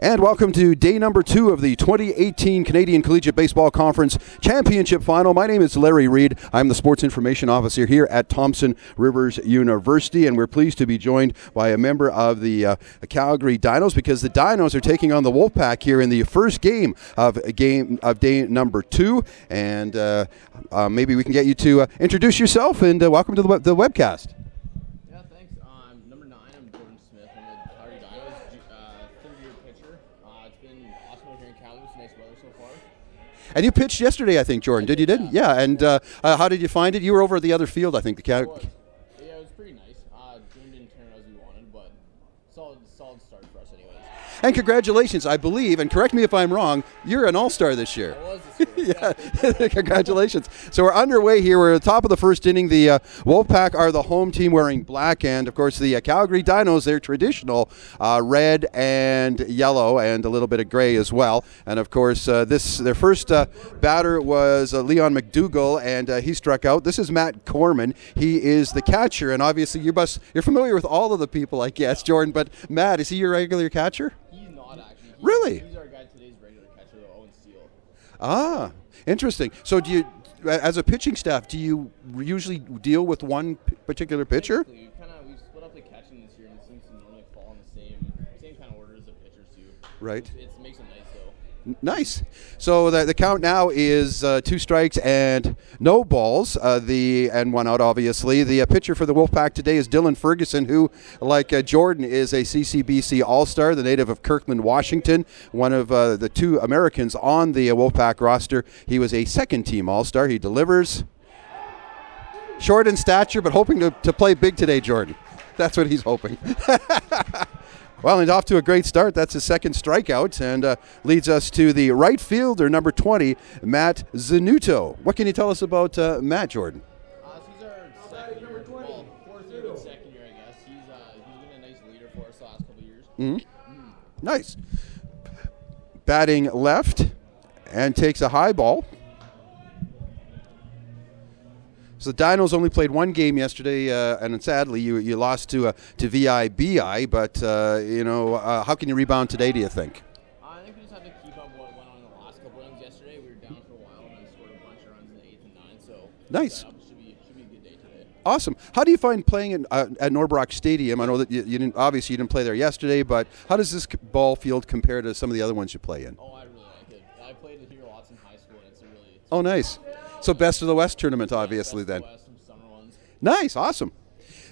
And welcome to day number 2 of the 2018 Canadian Collegiate Baseball Conference Championship Final. My name is Larry Reed. I'm the Sports Information Officer here at Thompson Rivers University, and we're pleased to be joined by a member of the Calgary Dinos, because the Dinos are taking on the Wolfpack here in the first game of day number 2. And maybe we can get you to introduce yourself and welcome to the webcast. And you pitched yesterday, I think, Jordan. Did you? Didn't? Yeah. And how did you find it? You were over at the other field, I think. Yeah, it was pretty nice. Game didn't turn out as we wanted, but solid start for us anyways. And congratulations, I believe, and correct me if I'm wrong, you're an all-star this year. I was this year. Yeah, congratulations. So we're underway here. We're at the top of the first inning. The Wolfpack are the home team wearing black, and of course the Calgary Dinos, they're traditional red and yellow and a little bit of gray as well. And of course their first batter was Leon McDougall, and he struck out. This is Matt Corman. He is the catcher, and obviously you're familiar with all of the people, I guess, Jordan, but Matt, is he your regular catcher? He's not actually. Really? He's our guy today's regular catcher, though, Owen Steele. Ah, interesting. So do you, as a pitching staff, do you usually deal with one particular pitcher? We split up the catching this year, and it seems to normally fall in the same kind of order as the pitchers too. Right. It makes it nice though. Nice. So the count now is 2 strikes and no balls. And 1 out, obviously. The pitcher for the Wolfpack today is Dylan Ferguson, who, like Jordan, is a CCBC All-Star, the native of Kirkland, Washington, one of the 2 Americans on the Wolfpack roster. He was a second-team All-Star. He delivers. Short in stature, but hoping to play big today, Jordan. That's what he's hoping. Well, and off to a great start. That's his second strikeout, and leads us to the right fielder, number 20, Matt Zanuto. What can you tell us about Matt, Jordan? He's our second year, well, fourth year and second year, I guess. He's been a nice leader for us the last couple of years. Mm-hmm. Nice. Batting left and takes a high ball. So the Dinos only played 1 game yesterday, and sadly you lost to VIBI. But how can you rebound today, do you think? I think we just have to keep up what went on in the last couple innings yesterday. We were down for a while and then scored a bunch of runs in the 8th and 9th. So nice. Should be a good day today. Awesome. How do you find playing at Norbrock Stadium? I know that you didn't play there yesterday, but how does this ball field compare to some of the other ones you play in? Oh, I really like it. I played here lots in high school, and it's oh, nice. So best of the West tournament, obviously, then. Best of the summer ones. Nice, awesome.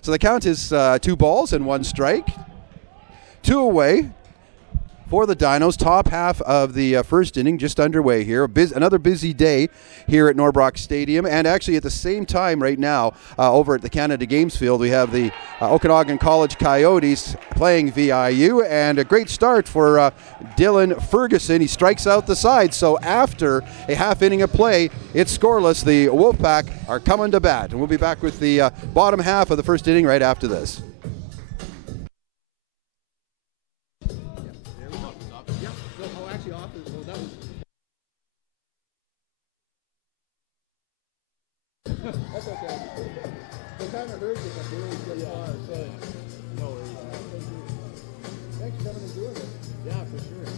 So the count is 2 balls and 1 strike. 2 away for the Dinos. Top half of the first inning just underway here. Another busy day here at Norbrock Stadium. And actually at the same time right now over at the Canada Games Field, we have the Okanagan College Coyotes playing VIU. And a great start for Dylan Ferguson. He strikes out the side. So after a half inning of play, it's scoreless. The Wolfpack are coming to bat. And we'll be back with the bottom half of the first inning right after this. That's okay. They kind of heard you, but they really good far. So No worries. Thanks for coming and doing it. Yeah, for sure.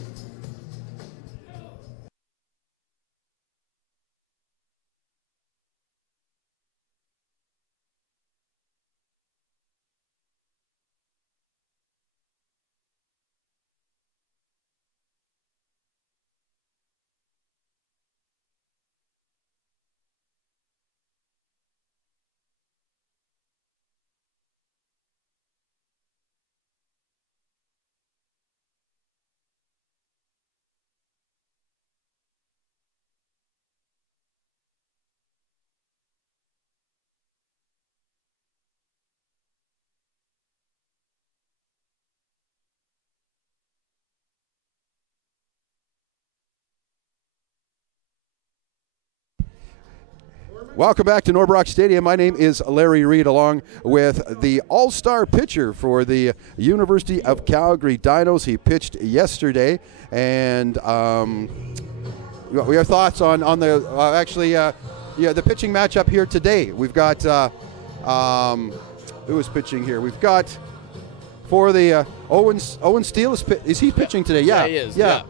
Welcome back to Norbrock Stadium. My name is Larry Reed, along with the all-star pitcher for the University of Calgary Dinos. He pitched yesterday, and we have thoughts on the the pitching matchup here today. We've got who is pitching here? We've got for the Owen Steele. Is he pitching today? Yeah, he is. Yeah.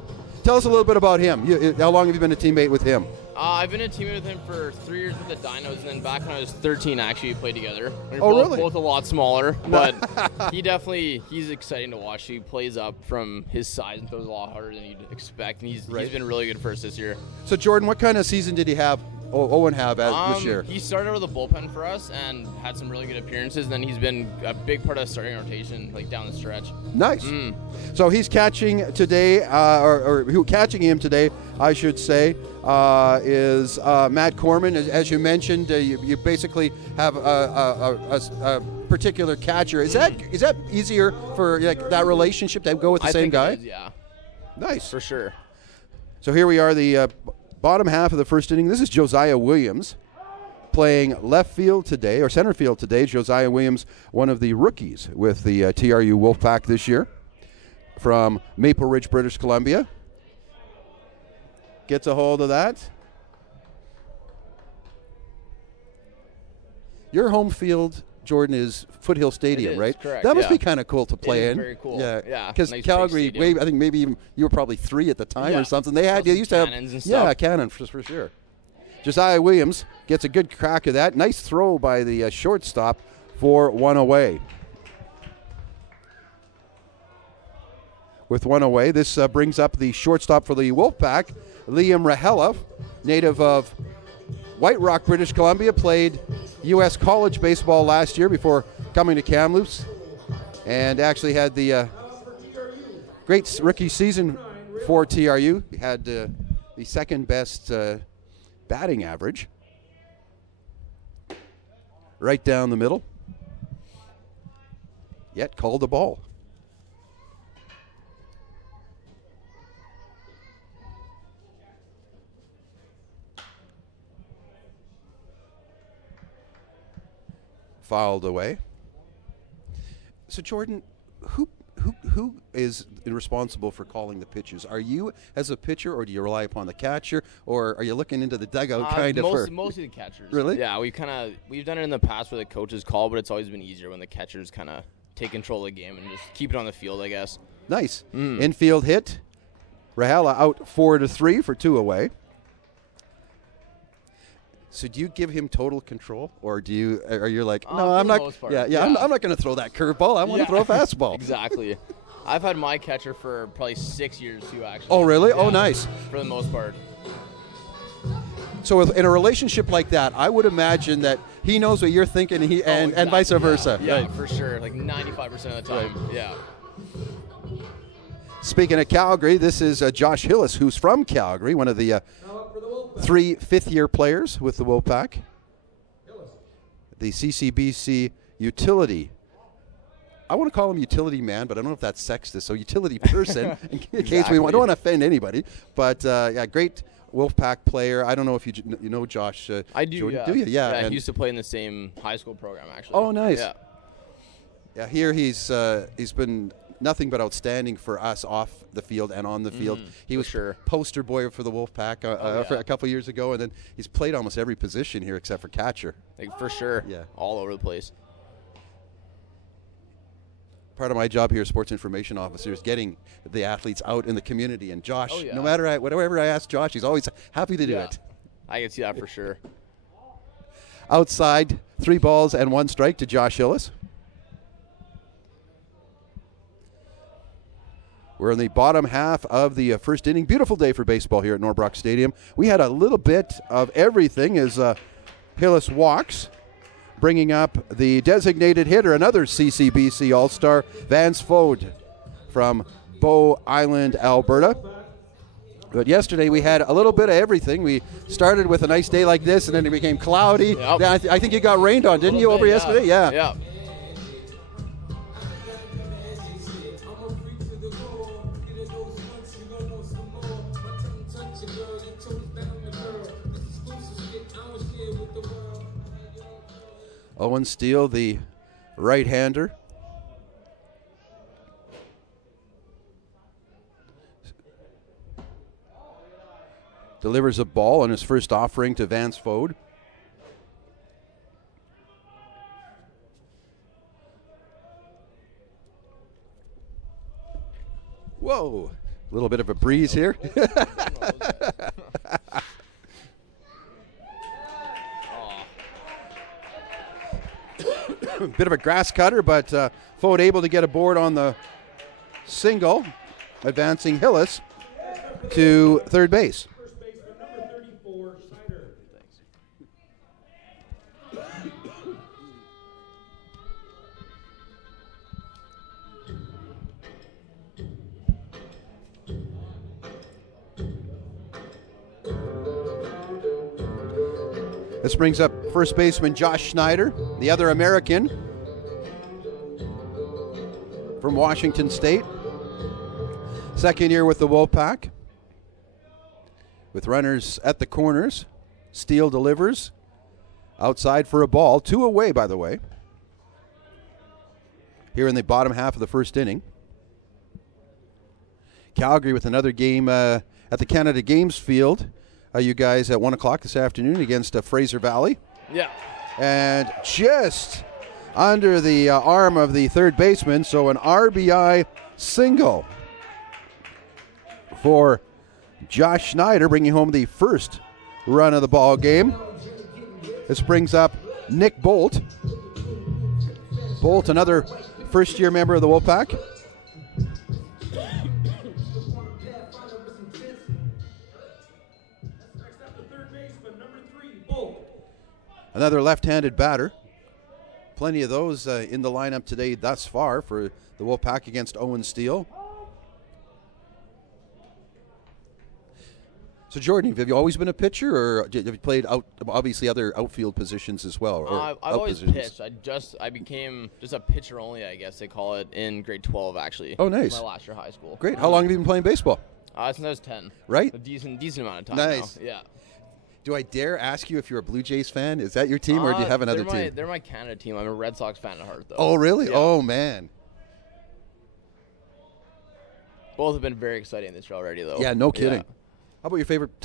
Tell us a little bit about him. How long have you been a teammate with him? I've been a teammate with him for 3 years with the Dinos, and then back when I was 13, actually, we played together. Really? Both a lot smaller, but he's exciting to watch. He plays up from his size and throws a lot harder than you'd expect, and he's been really good for us this year. So, Jordan, what kind of season did he have? Owen have this year? He started out with the bullpen for us and had some really good appearances. And then he's been a big part of the starting rotation, like down the stretch. Nice. So he's catching today, or who catching him today, I should say, is Matt Corman. As you mentioned, you basically have a particular catcher. Is that easier for that relationship to go with the same guy? It is, yeah. Nice. For sure. So here we are, the bottom half of the first inning. This is Josiah Williams playing left field today, or center field today. Josiah Williams, one of the rookies with the TRU WolfPack this year from Maple Ridge, British Columbia. Gets a hold of that. Your home field, Jordan, is Foothill Stadium, It is, right? correct, That must yeah. be kind of cool to play It is in. very cool. Yeah, Yeah, because nice big Calgary, stadium. I think maybe even you were probably 3 at the time Yeah. or something. They used to have cannons and stuff. cannon for sure. Josiah Williams gets a good crack of that. Nice throw by the shortstop for one away. With one away, this brings up the shortstop for the Wolfpack, Liam Rahela, native of White Rock, British Columbia, played U.S. college baseball last year before coming to Kamloops, and actually had the great rookie season for TRU. He had the second best batting average. Right down the middle. Yet called the ball. Fouled away. So Jordan, who is responsible for calling the pitches? Are you as a pitcher, or do you rely upon the catcher, or are you looking into the dugout Mostly the catchers. Really? Yeah, we've done it in the past where the coaches call, but it's always been easier when the catchers kind of take control of the game and just keep it on the field, I guess. Nice. Infield hit. Rahela out 4-3 for 2 away. So do you give him total control, or are you like, no, I'm for the not? most part, Yeah. yeah. I'm not going to throw that curveball. I want to throw a fastball. Exactly. I've had my catcher for probably 6 years too, actually. Oh, really? Yeah, Oh, nice. For the most part. So in a relationship like that, I would imagine that he knows what you're thinking, and vice versa. Yeah, Right. for sure. Like 95% of the time. Right. Yeah. Speaking of Calgary, this is Josh Hillis, who's from Calgary, one of the 3 fifth-year players with the Wolfpack. The CCBC utility. I want to call him utility man, but I don't know if that's sexist. So utility person, in case I don't want to offend anybody. But great Wolfpack player. I don't know if you know Josh. I do. Jordan. Yeah. Do you? Yeah. He used to play in the same high school program, actually. Oh, nice. Yeah. Yeah. Here he's been nothing but outstanding for us off the field and on the field. He was poster boy for the Wolfpack for a couple years ago, and then he's played almost every position here except for catcher. Like, for sure. Yeah. All over the place. Part of my job here as sports information officer is getting the athletes out in the community. And Josh, no matter whatever I ask Josh, he's always happy to do it. I can see that for sure. Outside, 3 balls and 1 strike to Josh Hillis. We're in the bottom half of the first inning. Beautiful day for baseball here at Norbrook Stadium. We had a little bit of everything as Hillis walks, bringing up the designated hitter, another CCBC All-Star, Vance Fode from Bow Island, Alberta. But yesterday we had a little bit of everything. We started with a nice day like this, and then it became cloudy. Yep. I think you got rained on, didn't you, over yesterday? Yeah. Yeah. Owen Steele, the right-hander. Delivers a ball on his first offering to Vance Fode. A little bit of a breeze here. Bit of a grass cutter, but Fode able to get a board on the single, advancing Hillis to third base. First baseman, number 34, Schneider. This brings up first baseman Josh Schneider, the other American from Washington State. Second year with the Wolfpack. With runners at the corners. Steele delivers. Outside for a ball. 2 away, by the way. Here in the bottom half of the first inning. Calgary with another game at the Canada Games field. You guys at 1 o'clock this afternoon against Fraser Valley. Yeah. And just under the arm of the third baseman, so an RBI single for Josh Schneider, bringing home the first run of the ball game. This brings up Nick Bolt. Bolt, another first-year member of the Wolfpack. Another left-handed batter. Plenty of those in the lineup today thus far for the Wolfpack against Owen Steele. So, Jordan, have you always been a pitcher, or have you played obviously other outfield positions as well? Or I've always pitched. I became just a pitcher only, I guess they call it, in grade 12, actually. Oh, nice. My last year of high school. Great. How long have you been playing baseball? Since I was 10. Right? A decent amount of time Nice. now. Yeah. Do I dare ask you if you're a Blue Jays fan? Is that your team, or do you have another team? They're my Canada team. I'm a Red Sox fan at heart, though. Oh, really? Yeah. Oh, man. Both have been very exciting this year already, though. Yeah, no kidding. Yeah. How about your favorite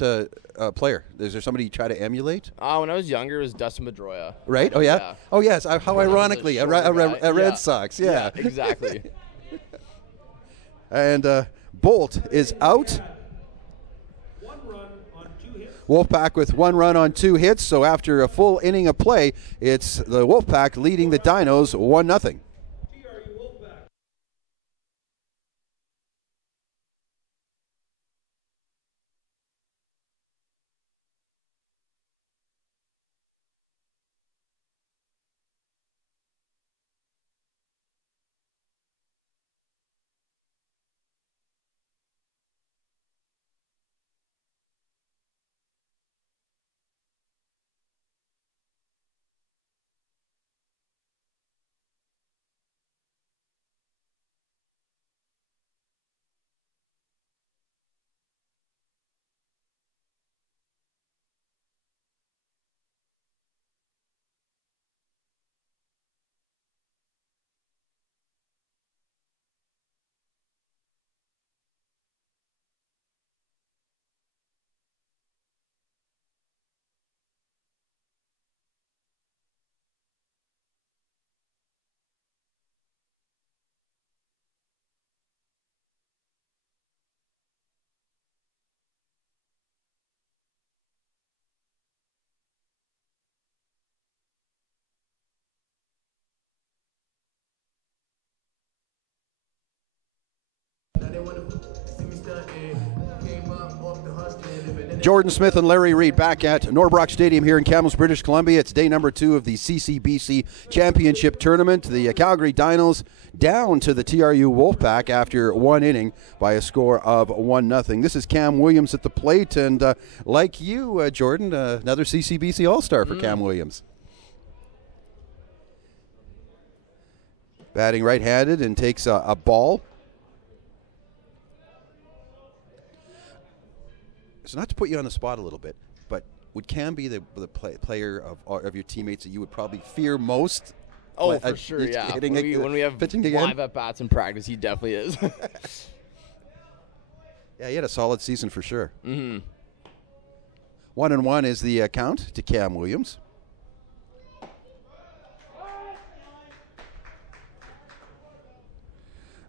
player? Is there somebody you try to emulate? When I was younger, it was Dustin Pedroia. Right? Oh, yeah? Yeah. Oh, yes. How ironically, a Red Sox. Yeah. Exactly. And Bolt is out. 1 run on 2 hits. Wolfpack with 1 run on 2 hits. So after a full inning of play, it's the Wolfpack leading the Dinos 1-0. TRU WolfPack. Jordan Smith and Larry Reed back at Norbrock Stadium here in Kamloops, British Columbia. It's day number 2 of the CCBC Championship Tournament. The Calgary Dinos down to the TRU Wolfpack after 1 inning by a score of 1-0. This is Cam Williams at the plate, and like you, Jordan, another CCBC All-Star for Cam Williams. Batting right-handed and takes a ball. So not to put you on the spot a little bit, but would Cam be the player of your teammates that you would probably fear most? Oh, for sure, yeah. When we have live at-bats in practice, he definitely is. Yeah, he had a solid season for sure. Mm-hmm. 1-1 is the count to Cam Williams.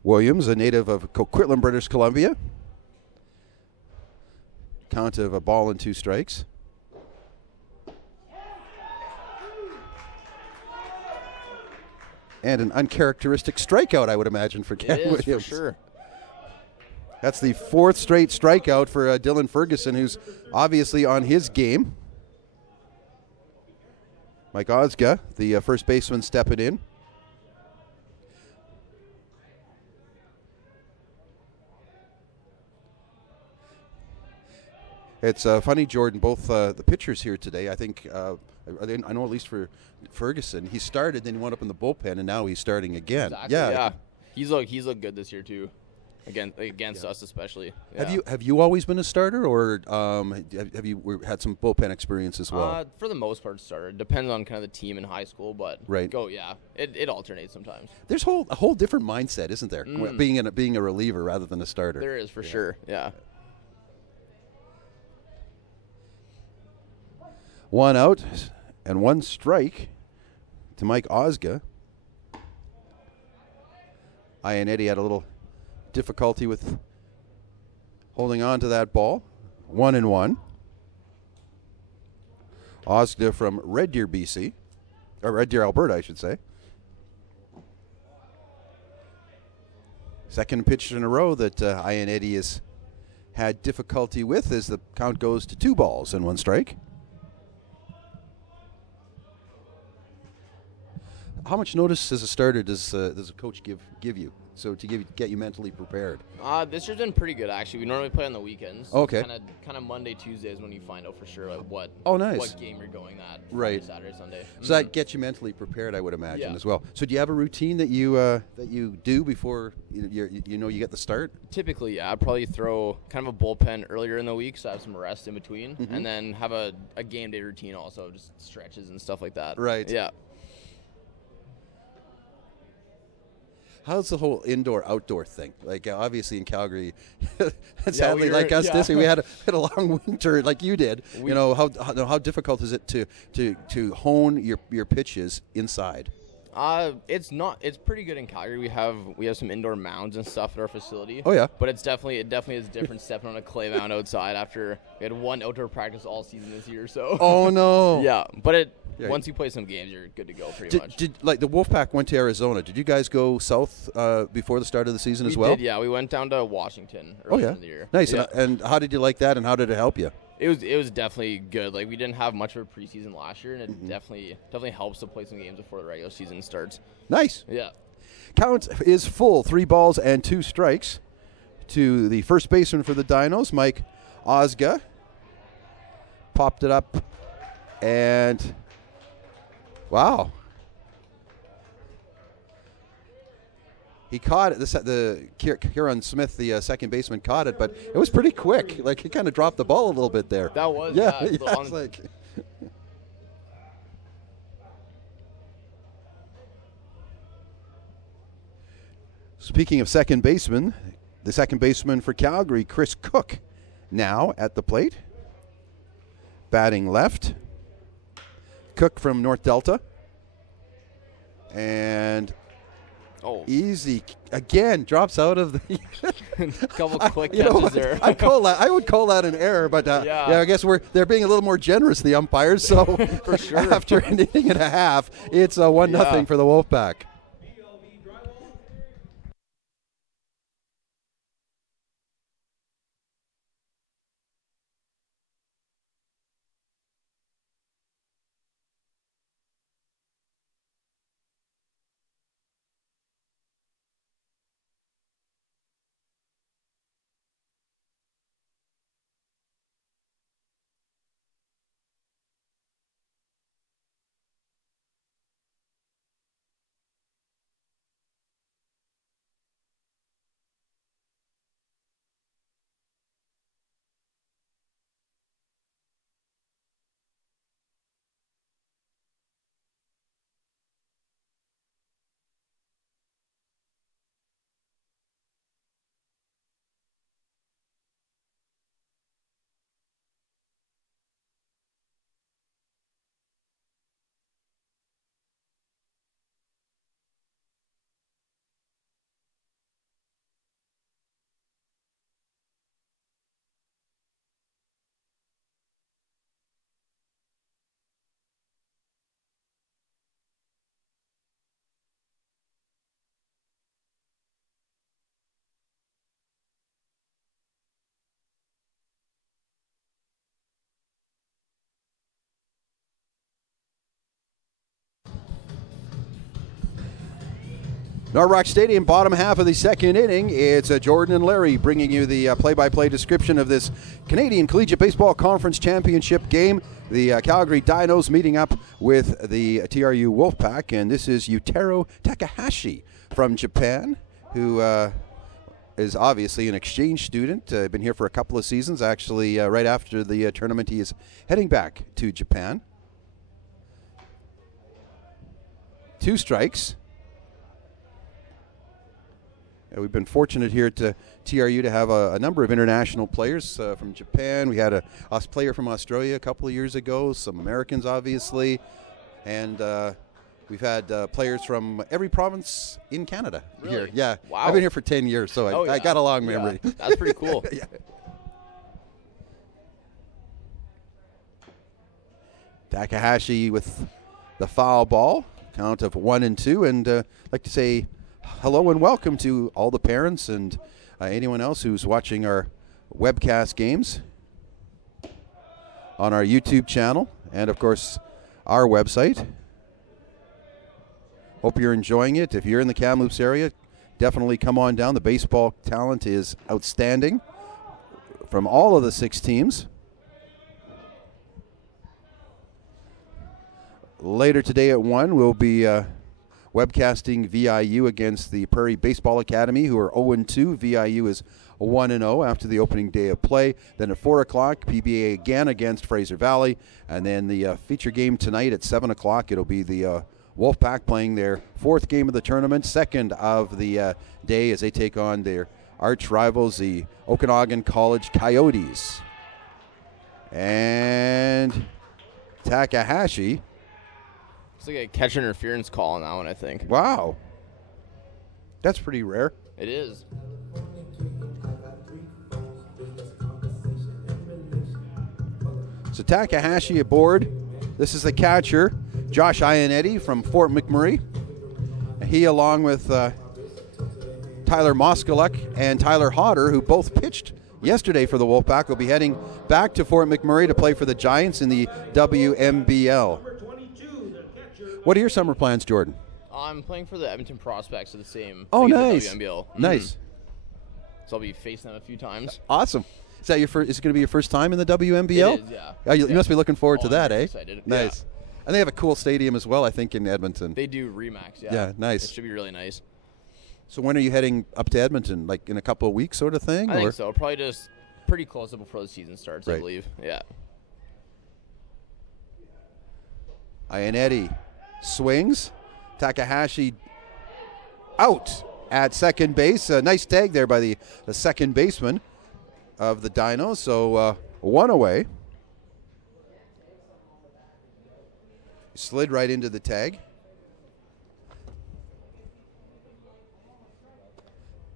Williams, a native of Coquitlam, British Columbia. Count of a ball and 2 strikes. And an uncharacteristic strikeout, I would imagine, for Cam It is, Williams. for sure. That's the 4th straight strikeout for Dylan Ferguson, who's obviously on his game. Mike Ozga, the first baseman, stepping in. It's funny, Jordan, both the pitchers here today, I think, I know at least for Ferguson, he started, then he went up in the bullpen, and now he's starting again. Exactly, yeah. He's looked good this year, too. Against us, especially. Yeah. Have you always been a starter, or have you had some bullpen experience as well? For the most part, starter. Depends on kind of the team in high school, but it alternates sometimes. There's a whole different mindset, isn't there? Being a reliever rather than a starter. There is, for sure. Yeah. 1 out and 1 strike to Mike Ozga. Eddie had a little difficulty with holding on to that ball. 1-1. Ozga from Red Deer, BC. Or Red Deer, Alberta, I should say. Second pitch in a row that Eddie has had difficulty with as the count goes to 2 balls and 1 strike. How much notice as a starter does a coach give you? So to get you mentally prepared. This year's been pretty good, actually. We normally play on the weekends. Okay. Kind of Monday, Tuesdays when you find out for sure what game you're going at. Right. Friday, Saturday, Sunday. So that gets you mentally prepared, I would imagine, as well. So do you have a routine that you do before you get the start? Typically, yeah. I'd probably throw kind of a bullpen earlier in the week, so I have some rest in between, and then have a game day routine also, just stretches and stuff like that. Right. Yeah. How's the whole indoor-outdoor thing? Like, obviously in Calgary, sadly, like us this year, we had a long winter like you did. How difficult is it to hone your pitches inside? It's pretty good in Calgary. We have some indoor mounds and stuff at our facility. Oh yeah. But it definitely is different stepping on a clay mound outside after we had 1 outdoor practice all season this year. So. Oh no. Yeah, but once you play some games, you're good to go pretty much. Did like the Wolfpack went to Arizona? Did you guys go south before the start of the season as well? We did, yeah. We went down to Washington earlier in the year. Nice. Yeah. And how did you like that? And how did it help you? It was definitely good. Like, we didn't have much of a preseason last year, and it definitely helps to play some games before the regular season starts. Nice. Yeah. Count is full. 3 balls and 2 strikes to the first baseman for the Dinos, Mike Ozga. Popped it up, and wow. He caught it. The Kieran Smith, the second baseman, caught it, but it was pretty quick. Like, he kind of dropped the ball a little bit there. That was, it's like. Speaking of second baseman, the second baseman for Calgary, Chris Cook, now at the plate. Batting left. Cook from North Delta. And easy again, drops out of the couple quick catches there. I would call that an error, but I guess they're being a little more generous, the umpires. So for sure, after an inning and a half, it's 1-0 for the Wolfpack. North Rock Stadium, bottom half of the second inning. It's Jordan and Larry bringing you the play-by-play description of this Canadian Collegiate Baseball Conference Championship game. The Calgary Dinos meeting up with the TRU WolfPack, and this is Yutaro Takahashi from Japan, who is obviously an exchange student. Been here for a couple of seasons. Actually, right after the tournament, he is heading back to Japan. 2 strikes. We've been fortunate here at TRU to have a number of international players from Japan. We had a player from Australia a couple of years ago, some Americans obviously, and we've had players from every province in Canada here. Yeah, wow. I've been here for 10 years, so I got a long memory. Yeah. That's pretty cool. Yeah. Takahashi with the foul ball, count of 1-2, and I'd like to say hello and welcome to all the parents and anyone else who's watching our webcast games on our YouTube channel and, of course, our website. Hope you're enjoying it. If you're in the Kamloops area, definitely come on down. The baseball talent is outstanding from all of the 6 teams. Later today at 1, we'll be webcasting VIU against the Prairie Baseball Academy, who are 0-2. VIU is 1-0 after the opening day of play. Then at 4 o'clock, PBA again against Fraser Valley. And then the feature game tonight at 7 o'clock, it'll be the WolfPack playing their 4th game of the tournament, 2nd of the day as they take on their arch rivals, the Okanagan College Coyotes. And Takahashi. It's like a catch interference call on that one, I think. Wow. That's pretty rare. It is. So Takahashi aboard. This is the catcher, Josh Ionetti from Fort McMurray. He, along with Tyler Moskaluk and Tyler Hodder, who both pitched yesterday for the Wolfpack, will be heading back to Fort McMurray to play for the Giants in the WMBL. What are your summer plans, Jordan? I'm playing for the Edmonton Prospects of the same. Oh, nice. WMBL. Nice. So I'll be facing them a few times. Awesome. Is that your first? Is it going to be your first time in the WMBL? It is, yeah. You must be looking forward to that, I'm eh? excited. Nice. Yeah. And they have a cool stadium as well, I think, in Edmonton. They do Remax, yeah. Yeah, nice. It should be really nice. So when are you heading up to Edmonton? Like in a couple of weeks, sort of thing? I think so. Probably just pretty close up before the season starts, right. I believe. Yeah. Ionetti swings. Takahashi out at second base. A nice tag there by the second baseman of the Dinos. So 1 away. Slid right into the tag.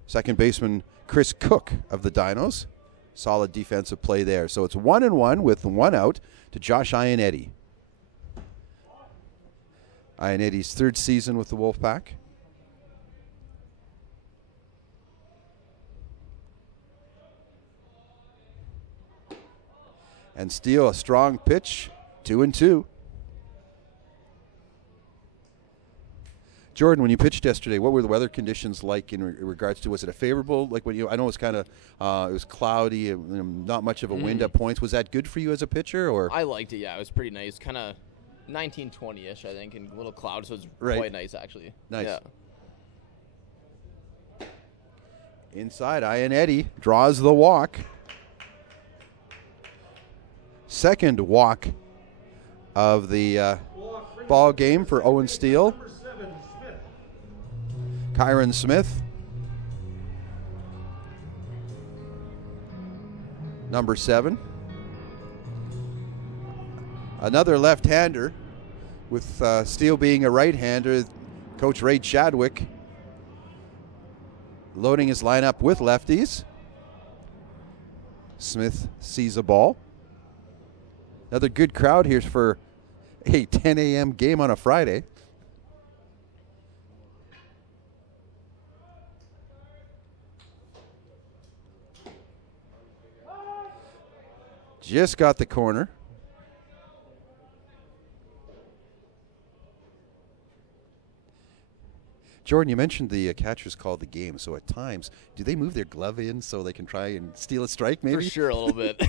Second baseman Chris Cook of the Dinos. Solid defensive play there. So it's 1-1 with 1 out to Josh Ionetti. Ionetti's 3rd season with the Wolfpack. And Steele, a strong pitch, 2-2. Jordan, when you pitched yesterday, what were the weather conditions like in regards to? Was it a favorable? Like when I know it was kind of it was cloudy, not much of a wind at points. Was that good for you as a pitcher, or? I liked it. Yeah, it was pretty nice. Kind of 1920-ish, I think, and a little cloud, so it's quite nice actually. Nice. Yeah. Inside, Ionetti draws the walk. Second walk of the ball game for Owen Steele. Kyron Smith. Number 7. Another left-hander, with Steele being a right-hander. Coach Ray Chadwick loading his lineup with lefties. Smith sees a ball. Another good crowd here for a 10 a.m. game on a Friday. Just got the corner. Jordan, you mentioned the catchers call the game, so at times, do they move their glove in so they can try and steal a strike, maybe? For sure, a little bit.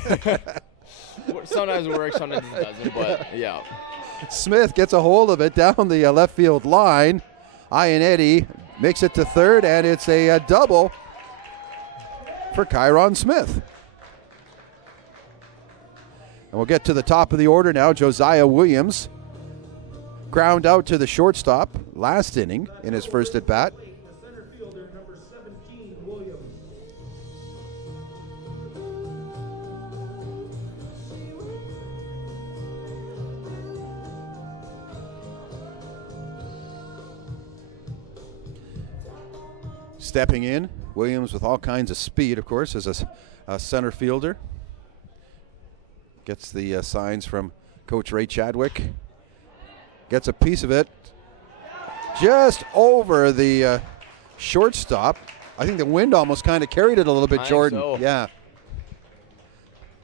Sometimes it works, sometimes it doesn't, but yeah. Smith gets a hold of it down the left field line. Ionetti makes it to third, and it's a double for Kyron Smith. And we'll get to the top of the order now. Josiah Williams ground out to the shortstop last inning in his first at bat. The center fielder, number 17, Williams. Stepping in, Williams with all kinds of speed, of course, as a center fielder. Gets the signs from Coach Ray Chadwick. Gets a piece of it just over the shortstop. I think the wind almost kind of carried it a little bit, Jordan. So. Yeah.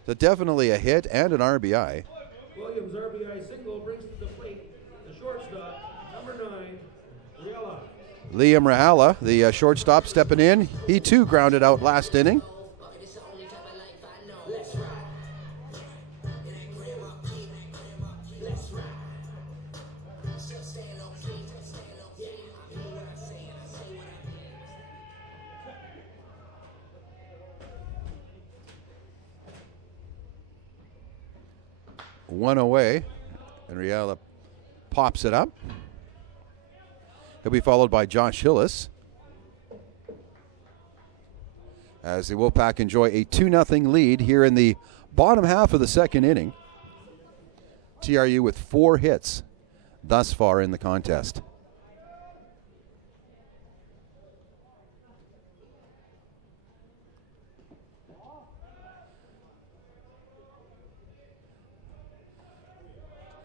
So definitely a hit and an RBI. Williams' RBI single brings to the plate the shortstop, number 9, Riella. Liam Rahala, the shortstop, stepping in. He too grounded out last inning. One away, and Riella pops it up. He'll be followed by Josh Hillis as the Wolfpack enjoy a 2-0 lead here in the bottom half of the second inning. TRU with 4 hits thus far in the contest.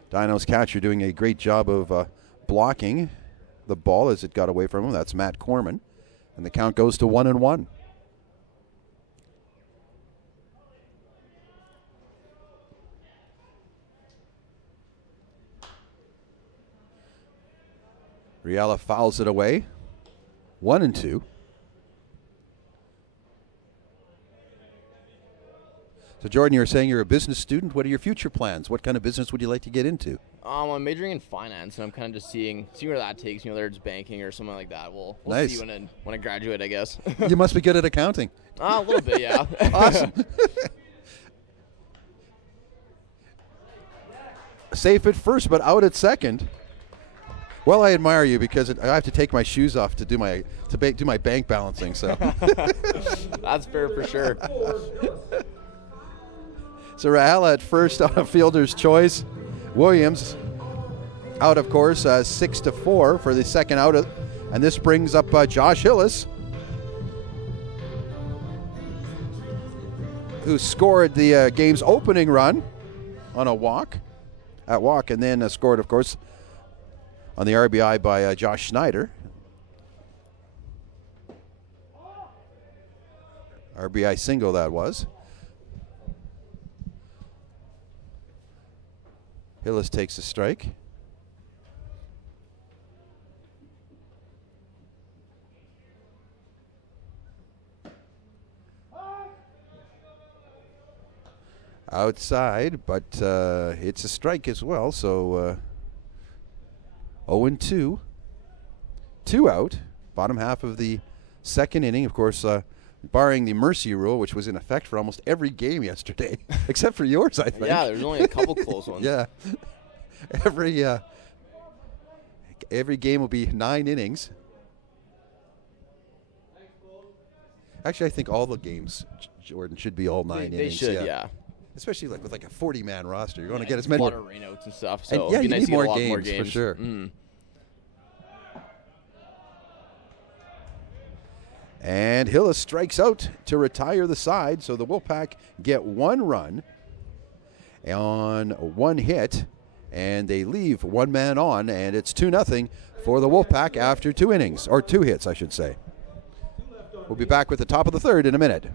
Dino's catcher doing a great job of blocking the ball as it got away from him. That's Matt Corman. And the count goes to 1-1. Riella fouls it away. 1-2. So, Jordan, you were saying you're a business student. What are your future plans? What kind of business would you like to get into? I'm majoring in finance, and I'm kind of just seeing where that takes me, whether it's banking or something like that. We'll Nice. see when I graduate, I guess. You must be good at accounting. A little bit, yeah. Awesome. Safe at first, but out at second. Well, I admire you because I have to take my shoes off to do my bank balancing. So That's fair for sure. So Rahala at first on a fielder's choice. Williams out, of course, 6-4 for the second out. And this brings up Josh Hillis, who scored the game's opening run on a walk, and then scored, of course, on the RBI by Josh Schneider. RBI single that was. Hillis takes a strike. Outside, but it's a strike as well, so 0-2. 2 out, bottom half of the second inning. Of course, barring the mercy rule, which was in effect for almost every game yesterday, except for yours, I think. Yeah, there's only a couple close ones. Yeah. Every game will be 9 innings. Actually, I think all the games, Jordan, should be all 9 innings. They should, yeah. Especially with a 40-man roster. You're going to Yeah, get as many. a lot of rainouts and stuff, so And, yeah, it'd be you nice need to get a lot more games, games. for sure. And Hillis strikes out to retire the side, so the Wolfpack get 1 run on 1 hit, and they leave 1 man on, and it's 2-0 for the Wolfpack after 2 innings, or 2 hits, I should say. We'll be back with the top of the third in a minute.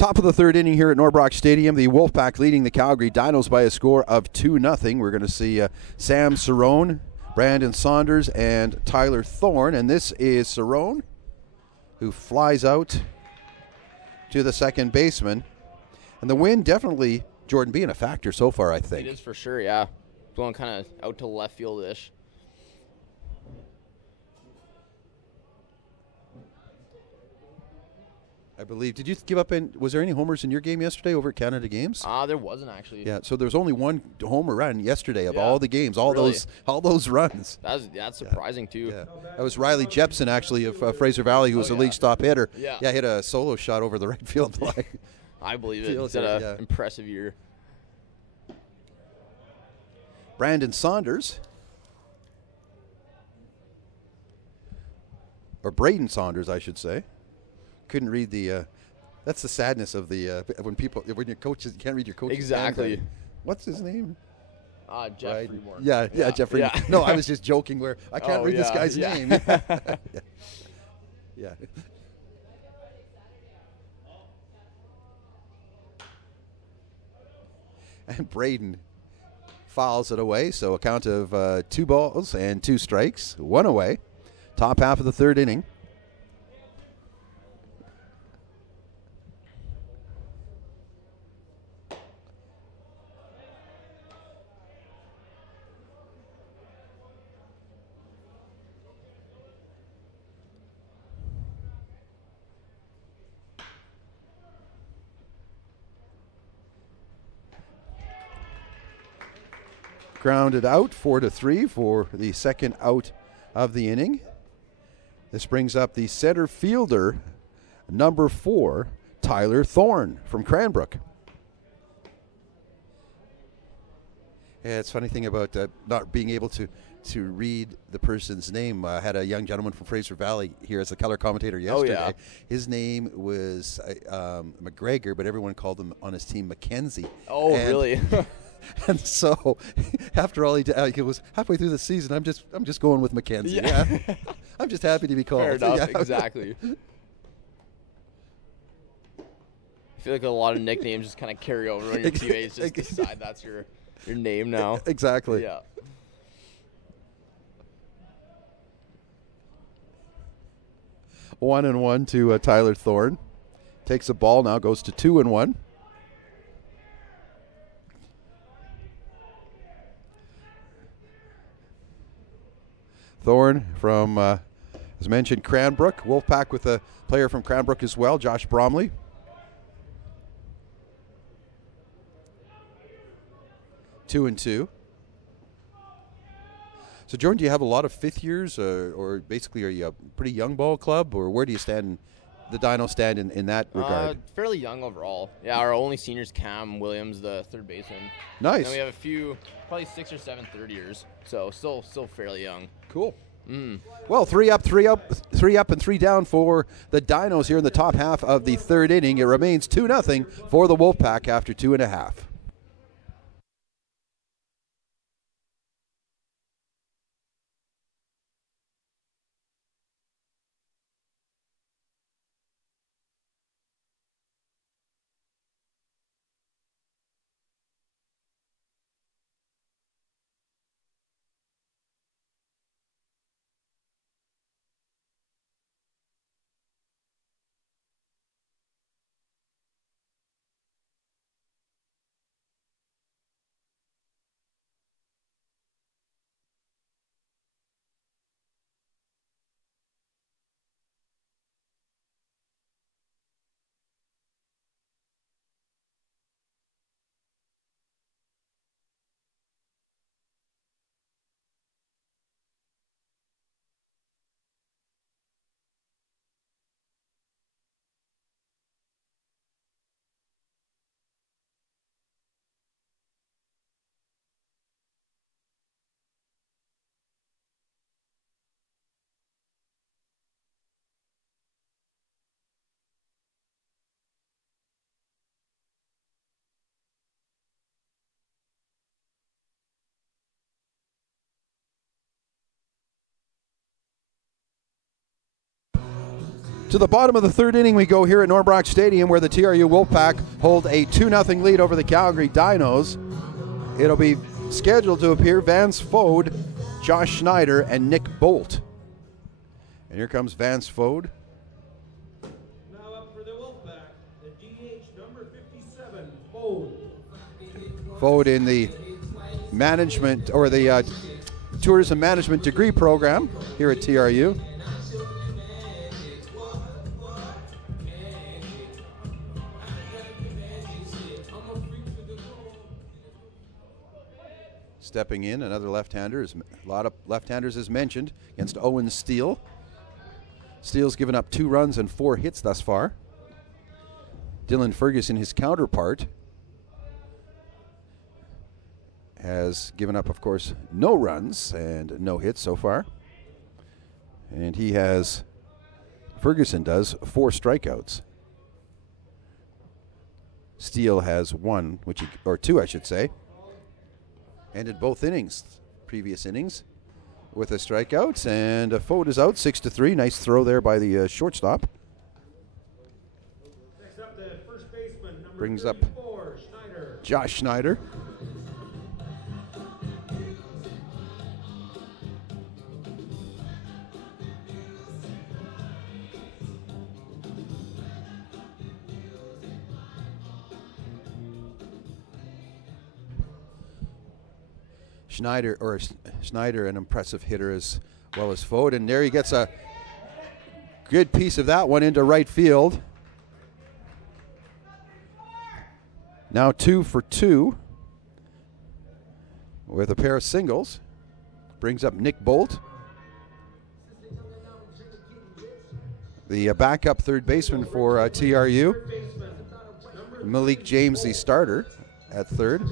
Top of the third inning here at Norbrock Stadium. The Wolfpack leading the Calgary Dinos by a score of 2-0. We're going to see Sam Cerrone, Brandon Saunders, and Tyler Thorne. And this is Cerrone, who flies out to the second baseman. And the wind definitely, Jordan, being a factor so far, I think. It is for sure, yeah. Going kind of out to left field-ish. I believe. Did you give up? Was there any homers in your game yesterday over at Canada Games? There wasn't actually. Yeah. So there's only one homer run yesterday of Yeah. all the games, all those runs. That's surprising too. Yeah. That was Riley Jepson actually of Fraser Valley, who was the league stop hitter. Yeah. Yeah. Hit a solo shot over the right field line. I believe it. He's had an impressive year. Brandon Saunders. Or Braden Saunders, I should say. Couldn't read the. That's the sadness of the when your coaches can't read your coach's Exactly. handwriting. What's his name? Jeff Fremore. Yeah, Jeff Fremore. Yeah. No, I was just joking. Where I can't read this guy's name. Yeah. And Braden fouls it away. So a count of 2 balls and 2 strikes, 1 away. Top half of the third inning. Grounded out, 4-3 for the second out of the inning. This brings up the center fielder, number 4, Tyler Thorne from Cranbrook. Yeah, it's a funny thing about not being able to read the person's name. I had a young gentleman from Fraser Valley here as a color commentator yesterday. Oh, yeah. His name was McGregor, but everyone called him on his team Mackenzie. Oh, really? And so, after all, he was halfway through the season. I'm just going with Mackenzie. Yeah. I'm just happy to be called. Fair enough. Yeah. Exactly. I feel like a lot of nicknames just kind of carry over when your teammates just decide that's your name now. Exactly. Yeah. One and one to Tyler Thorne. Takes a ball now, goes to 2-1. Thorne from, as mentioned, Cranbrook. Wolfpack with a player from Cranbrook as well, Josh Bromley. Two and two. So, Jordan, do you have a lot of fifth years, or basically are you a pretty young ball club, or where do you stand, the Dino stand in that regard? Fairly young overall. Yeah, our only senior's Cam Williams, the third baseman. Nice. And we have a few, probably 6 or 7 third years, so still fairly young. Cool. Well, three up, and 3 down for the Dinos here in the top half of the third inning. It remains 2-0 for the Wolfpack after 2.5. To the bottom of the third inning we go here at Norbrock Stadium, where the TRU Wolfpack hold a 2-0 lead over the Calgary Dinos. It'll be scheduled to appear Vance Fode, Josh Schneider, and Nick Bolt. And here comes Vance Fode. Now up for the Wolfpack, the DH number 57, Fode. Fode in the management, or the tourism management degree program here at TRU. Stepping in, another left-hander. A lot of left-handers as mentioned against Owen Steele. Steele's given up 2 runs and 4 hits thus far. Dylan Ferguson, his counterpart, has given up, of course, no runs and no hits so far. And he has, Ferguson does, 4 strikeouts. Steele has 1, or 2, I should say. Ended both innings, previous innings, with a strikeout, and Fode is out 6-3. Nice throw there by the shortstop. Next up, the first baseman, number Brings 34, Schneider. Josh Schneider. Schneider, an impressive hitter as well as Fode, and there he gets a good piece of that one into right field. Now 2 for 2 with a pair of singles. Brings up Nick Bolt, the backup third baseman for TRU. Malik James, the starter at third.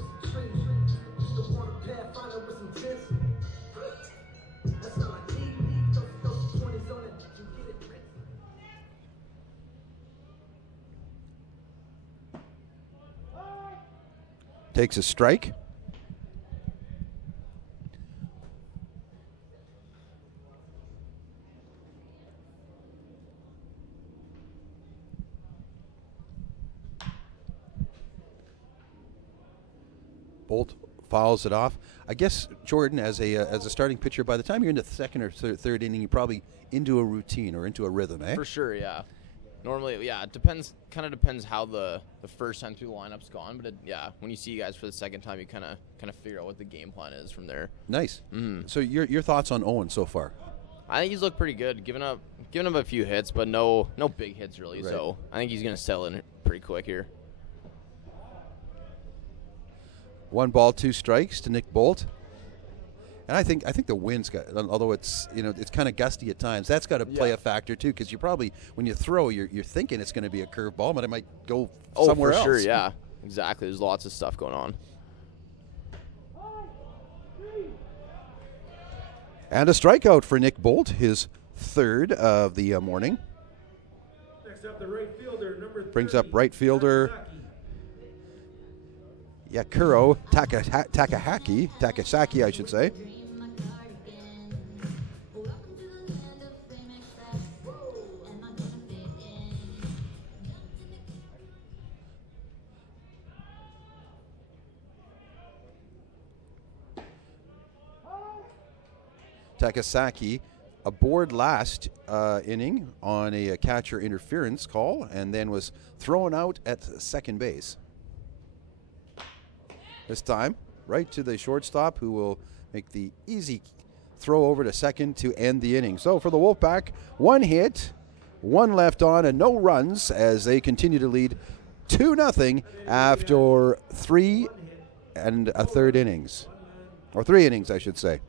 Takes a strike. Bolt fouls it off. I guess, Jordan, as a starting pitcher, by the time you're into the second or third inning, you're probably into a routine or into a rhythm, eh? For sure, yeah. Normally, yeah, it depends. Kind of depends how the first time through the lineup's gone, but yeah, when you see you guys for the second time, you kind of figure out what the game plan is from there. Nice. So your thoughts on Owen so far? I think he's looked pretty good, giving up a few hits, but no big hits really. Right. So I think he's gonna settle in pretty quick here. 1 ball, 2 strikes to Nick Bolt. And I think the wind's got, although it's it's kind of gusty at times, that's got to play a factor too, because you probably, when you throw, you're thinking it's going to be a curveball, but it might go somewhere else. Oh, for sure, yeah, exactly. There's lots of stuff going on. And a strikeout for Nick Bolt, his 3rd of the morning. Next up, the right fielder, number 30, brings up right fielder Yakuro Takasaki, I should say. Takasaki aboard last inning on a catcher interference call, and then was thrown out at second base. This time, right to the shortstop, who will make the easy throw over to second to end the inning. So for the Wolfpack, 1 hit, 1 left on, and no runs as they continue to lead 2-0 after 3 1/3 innings. Or 3 innings, I should say.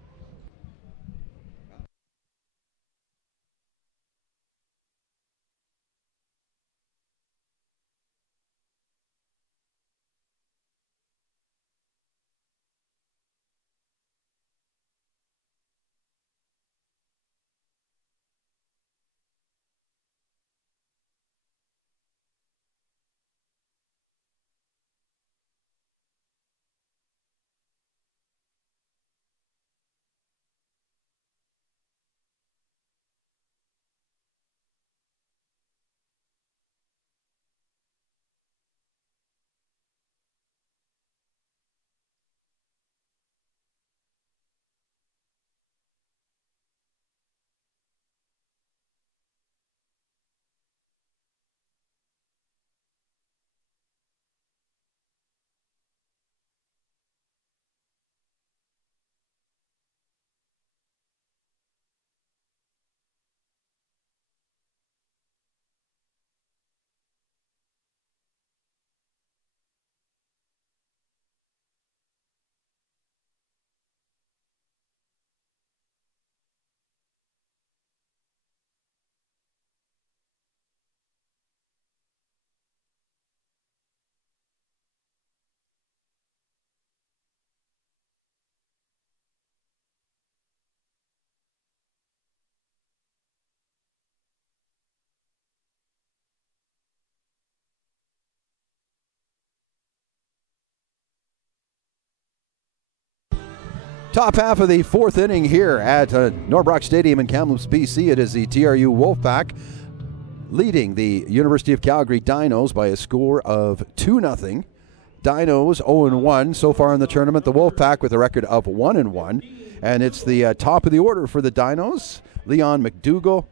Top half of the fourth inning here at Norbrook Stadium in Kamloops, BC. It is the TRU WolfPack leading the University of Calgary Dinos by a score of 2-0. Dinos 0-1 so far in the tournament. The WolfPack with a record of 1-1. And it's the top of the order for the Dinos. Leon McDougall,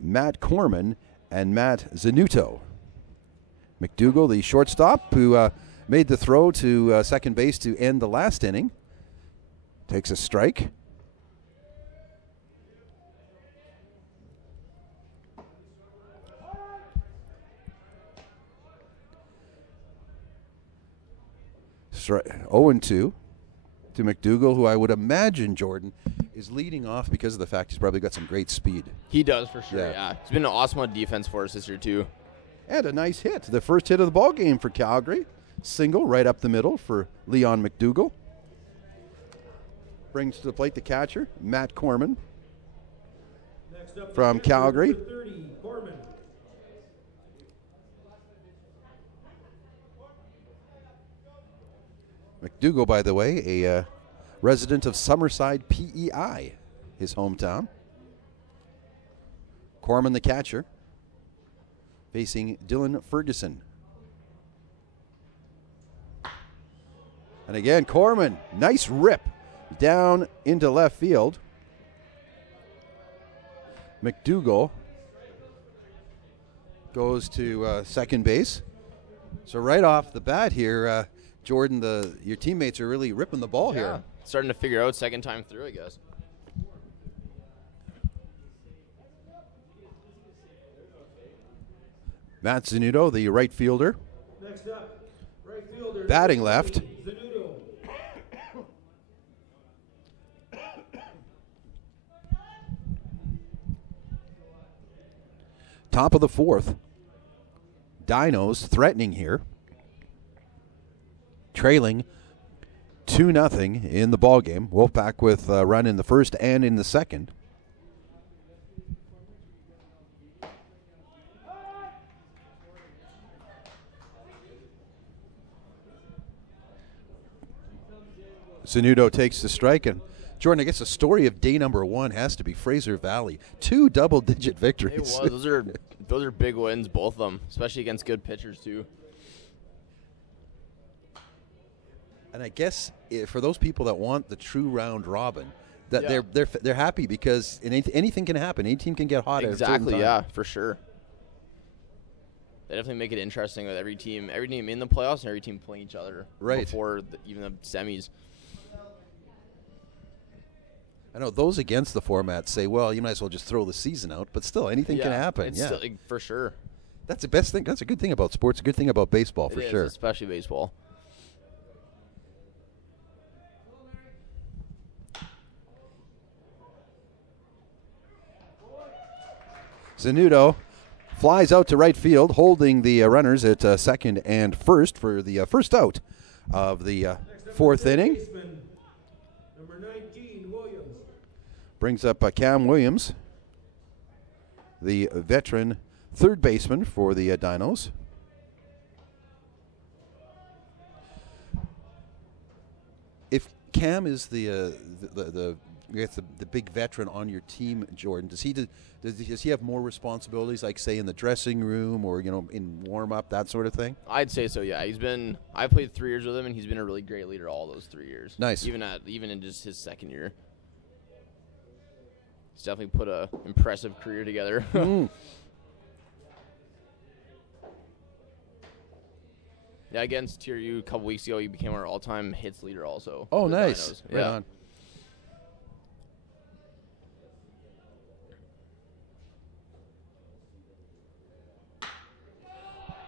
Matt Corman, and Matt Zanuto. McDougall, the shortstop, who made the throw to second base to end the last inning, takes a strike. Stri 0-2 to McDougall, who I would imagine, Jordan, is leading off because of the fact he's probably got some great speed. He does, for sure, yeah. He's been an awesome on defense for us this year, too. And a nice hit. The first hit of the ball game for Calgary. Single right up the middle for Leon McDougall. Brings to the plate the catcher, Matt Corman from Calgary. 30, Corman. McDougall, by the way, a resident of Summerside, PEI, his hometown. Corman, the catcher, facing Dylan Ferguson. And again, Corman, nice rip down into left field. McDougall goes to second base. So right off the bat here, Jordan, your teammates are really ripping the ball here. Starting to figure out second time through, I guess. Matt Zanuto, the right fielder. Next up, right fielder. Batting left. Zanuto. Top of the fourth. Dinos threatening here. Trailing 2-0 in the ball game. Wolfpack with a run in the first and in the second. Zanuto takes the strike, and Jordan, I guess the story of day number one has to be Fraser Valley. 2 double-digit victories. It was. Those are big wins, both of them, especially against good pitchers too. And I guess for those people that want the true round robin, that they're happy because anything can happen. Any team can get hot. Exactly. At a yeah, for sure. They definitely make it interesting with every team in the playoffs and every team playing each other before even the semis. I know those against the format say, well, you might as well just throw the season out, but still, anything can happen. It's still, for sure. That's the best thing. That's a good thing about sports. A good thing about baseball, for sure. Especially baseball. Zanuto flies out to right field, holding the runners at second and first for the first out of the fourth inning. Number 19, Williams. Brings up Cam Williams, the veteran third baseman for the Dinos. If Cam is the big veteran on your team, Jordan, does he have more responsibilities, like say in the dressing room or in warm up, that sort of thing? I'd say so. Yeah, I played 3 years with him, and he's been a really great leader all those 3 years. Nice. Even in just his second year, he's definitely put a impressive career together. Yeah, against TRU a couple weeks ago, he became our all-time hits leader also. Oh, nice. Dinos. Right on.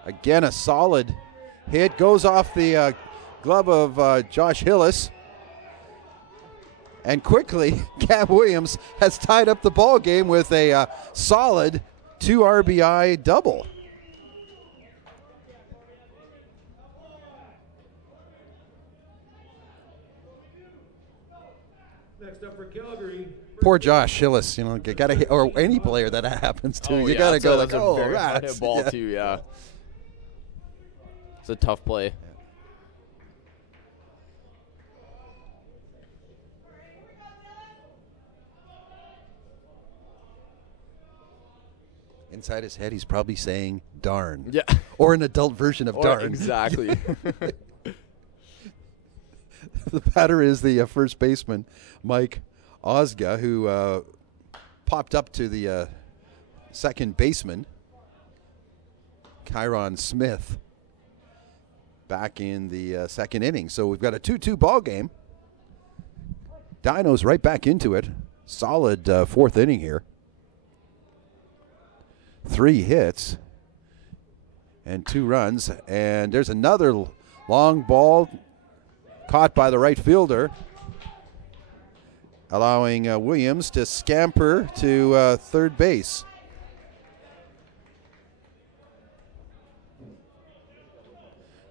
Again, a solid hit. Goes off the glove of Josh Hillis. And quickly, Cam Williams has tied up the ball game with a solid 2 RBI double. Next up for Calgary. Poor Josh Hillis, gotta hit, or any player that happens to. You gotta go like, oh, that's a ball too. Yeah, it's a tough play. Inside his head, he's probably saying darn. Yeah. Or an adult version of darn. Exactly. The batter is the first baseman, Mike Osga, who popped up to the second baseman, Kyron Smith, back in the second inning. So we've got a 2-2 ball game. Dinos right back into it. Solid fourth inning here. 3 hits and 2 runs. And there's another long ball caught by the right fielder, allowing Williams to scamper to third base.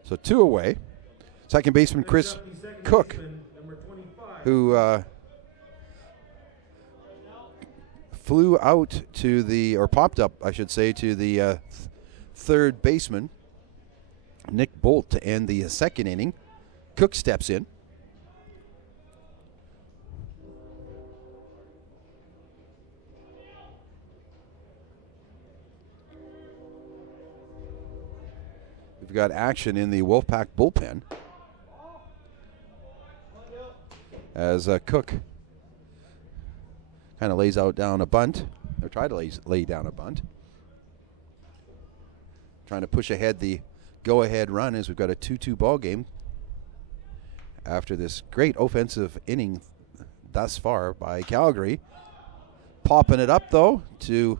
So 2 away. Second baseman Chris Cook, who flew out to the, or popped up, I should say, to the third baseman, Nick Bolt, to end the second inning. Cook steps in. We've got action in the Wolfpack bullpen as Cook kind of lays out down a bunt, or try to lay down a bunt. Trying to push ahead the go-ahead run as we've got a 2-2 ball game after this great offensive inning thus far by Calgary. Popping it up, though, to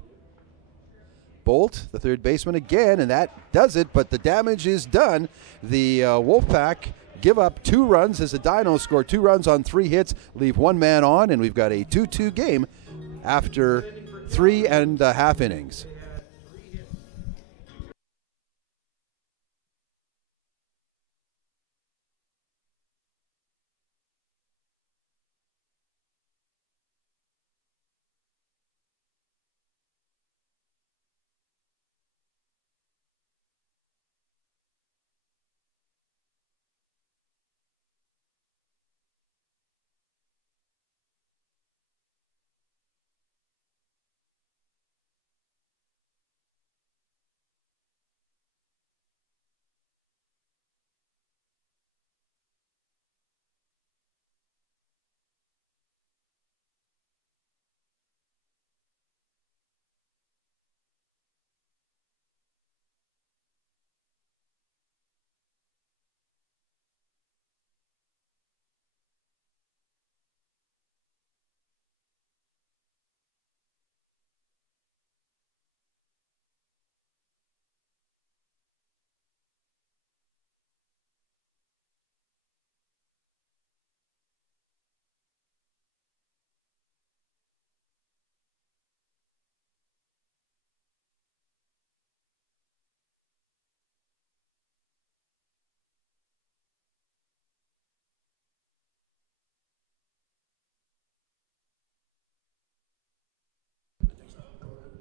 Bolt, the third baseman again, and that does it, but the damage is done. The Wolfpack give up 2 runs as the Dinos score 2 runs on 3 hits, leave 1 man on, and we've got a 2-2 game after 3.5 innings.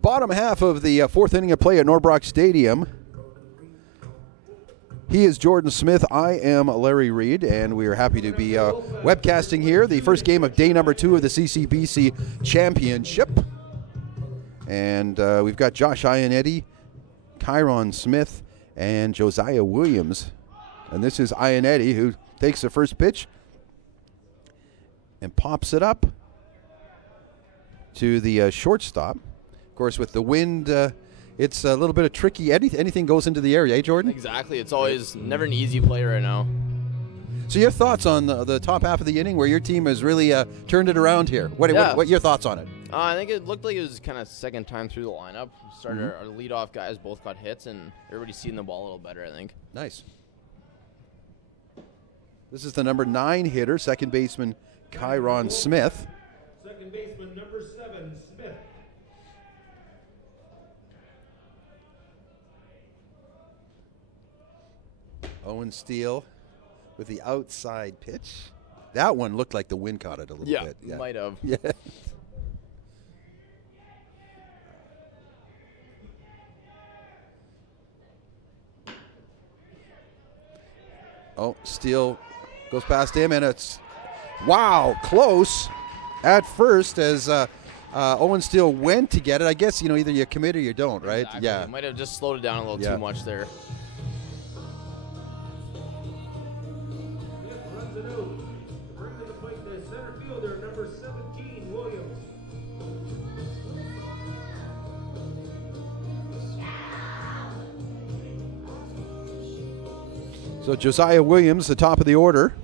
Bottom half of the fourth inning of play at Norbrock Stadium. He is Jordan Smith. I am Larry Reed, and we are happy to be webcasting here the first game of day number 2 of the CCBC Championship. And we've got Josh Ionetti, Kyron Smith, and Josiah Williams. And this is Ionetti, who takes the first pitch and pops it up to the shortstop. Of course, with the wind, it's a little bit of tricky. Anything goes into the area, eh, Jordan? Exactly. It's always never an easy play right now. So your thoughts on the top half of the inning where your team has really turned it around here? What are your thoughts on it? I think it looked like it was kind of second time through the lineup. Started our leadoff guys both got hits, and everybody's seeing the ball a little better, I think. Nice. This is the number 9 hitter, second baseman Kyron Smith. Second baseman number 7, Smith. Owen Steele with the outside pitch. That one looked like the wind caught it a little bit. Yeah, might have. Yeah. Oh, Steele goes past him, and it's, wow, close at first as Owen Steele went to get it. I guess, either you commit or you don't, right? Exactly. Yeah. Might have just slowed it down a little too much there. Runs it out. Bring to the plate the center fielder, number 17, Williams. So Josiah Williams, the top of the order.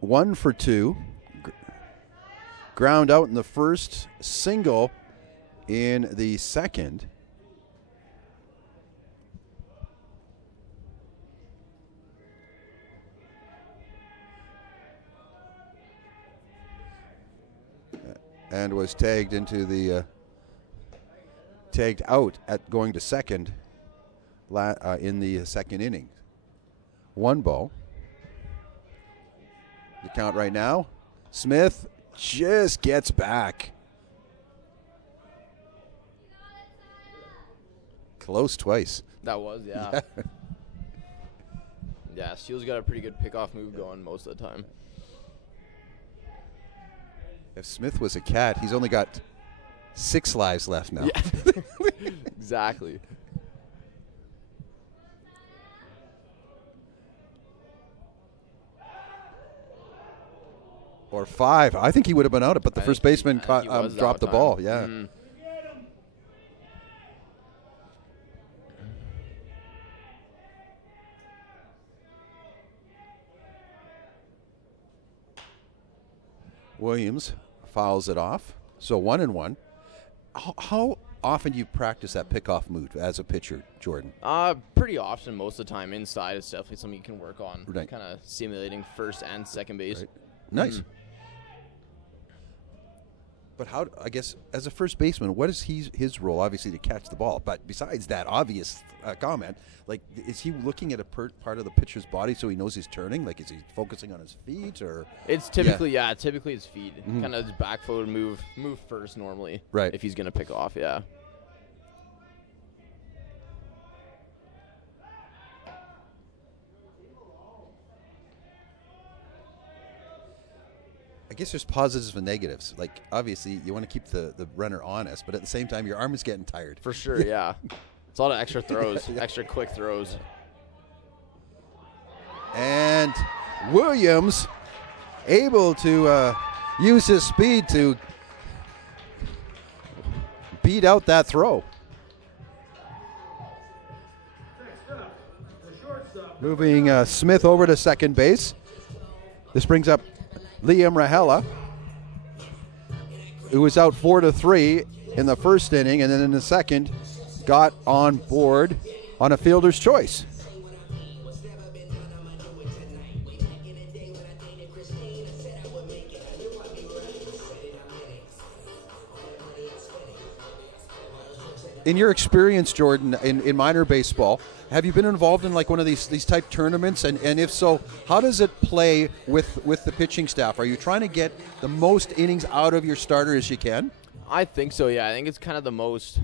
1 for 2. Ground out in the first, single in the second. And was tagged into the tagged out at going to second in the second inning. 1 ball. The count right now. Smith just gets back. Close twice. That was, yeah. Yeah, Steele's got a pretty good pickoff move going most of the time. If Smith was a cat, he's only got 6 lives left now. Yeah. Exactly. Or 5. I think he would have been out, but the first baseman dropped the ball. Yeah. Mm. Williams fouls it off. So 1-1. How often do you practice that pickoff move as a pitcher, Jordan? Pretty often, most of the time. Inside is definitely something you can work on. Right. Kind of simulating first and second base. Right. Nice. But how? I guess as a first baseman, what is his role? Obviously to catch the ball. But besides that obvious comment, like, is he looking at a part of the pitcher's body so he knows he's turning? Like, is he focusing on his feet or? It's typically typically his feet. Kind of his back foot move first normally. Right. If he's gonna pick off, yeah. I guess there's positives and negatives. Like, obviously, you want to keep the runner honest, but at the same time, your arm is getting tired. For sure, yeah. It's a lot of extra throws, extra quick throws. And Williams able to use his speed to beat out that throw. Moving Smith over to second base. This brings up Liam Rahela, who was out 4-3 in the first inning, and then in the second got on board on a fielder's choice. In your experience, Jordan, in minor baseball, have you been involved in like one of these type tournaments? And if so, how does it play with the pitching staff? Are you trying to get the most innings out of your starter as you can? I think so, yeah. I think it's kind of the most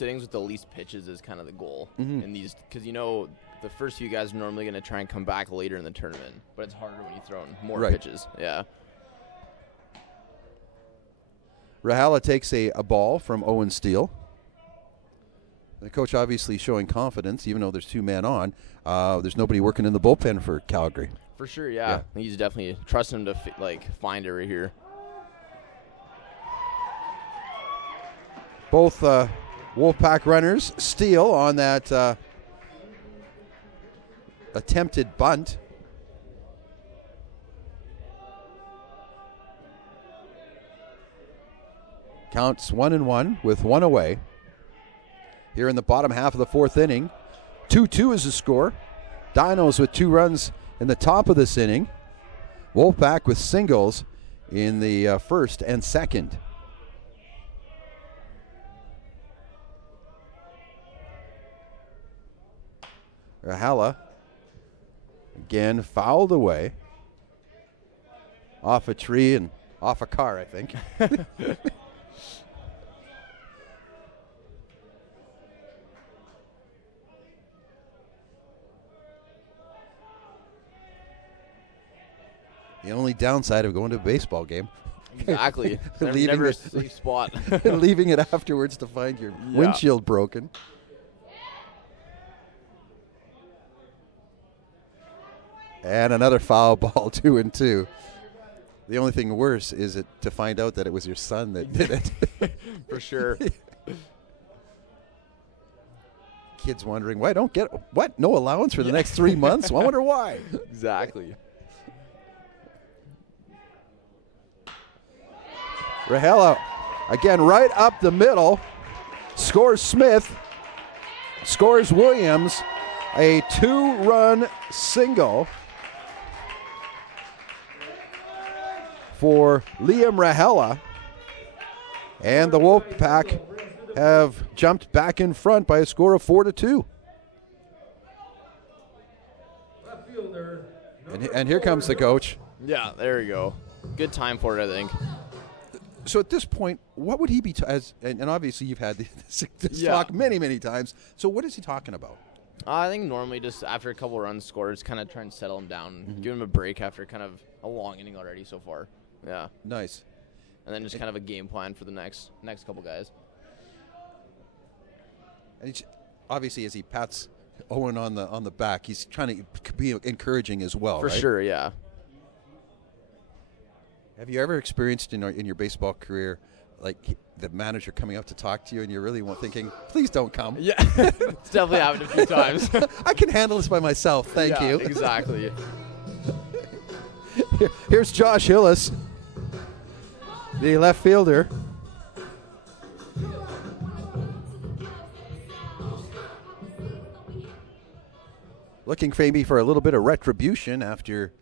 innings with the least pitches is kind of the goal in these, because the first few guys are normally going to try and come back later in the tournament, but it's harder when you throw in more pitches. Yeah. Rahela takes a ball from Owen Steele. The coach obviously showing confidence, even though there's 2 men on. There's nobody working in the bullpen for Calgary. For sure, yeah. He's definitely trusting him to find it right here. Both Wolfpack runners steal on that attempted bunt. Counts 1-1 with 1 away. Here in the bottom half of the 4th inning. 2-2 is the score. Dinos with 2 runs in the top of this inning. Wolfpack with singles in the first and second. Rahela again fouled away. Off a tree and off a car, I think. The only downside of going to a baseball game. Exactly. Leaving never a it- safe spot. leaving it afterwards to find your windshield broken. And another foul ball, 2-2. The only thing worse is it to find out that it was your son that did it. For sure. Kids wondering, why I don't get what? No allowance for the next 3 months? I wonder why. Exactly. Rahela, again, right up the middle. Scores Smith. Scores Williams. A 2-run single for Liam Rahela. And the Wolfpack have jumped back in front by a score of 4-2. And here comes the coach. Yeah, there we go. Good time for it, I think. So at this point, what would he be and obviously you've had this talk many, many times. So what is he talking about? I think normally just after a couple runs scored, just kind of try and settle him down, give him a break after kind of a long inning already so far. Yeah. Nice. And then just kind of a game plan for the next couple guys. And he's, obviously, as he pats Owen on the back, he's trying to be encouraging as well, For right? sure, yeah. Have you ever experienced in your baseball career, like the manager coming up to talk to you, and you're really thinking, "Please don't come." Yeah, it's definitely happened a few times. I can handle this by myself. Thank you. Exactly. Here's Josh Hillis, the left fielder. Looking maybe for a little bit of retribution after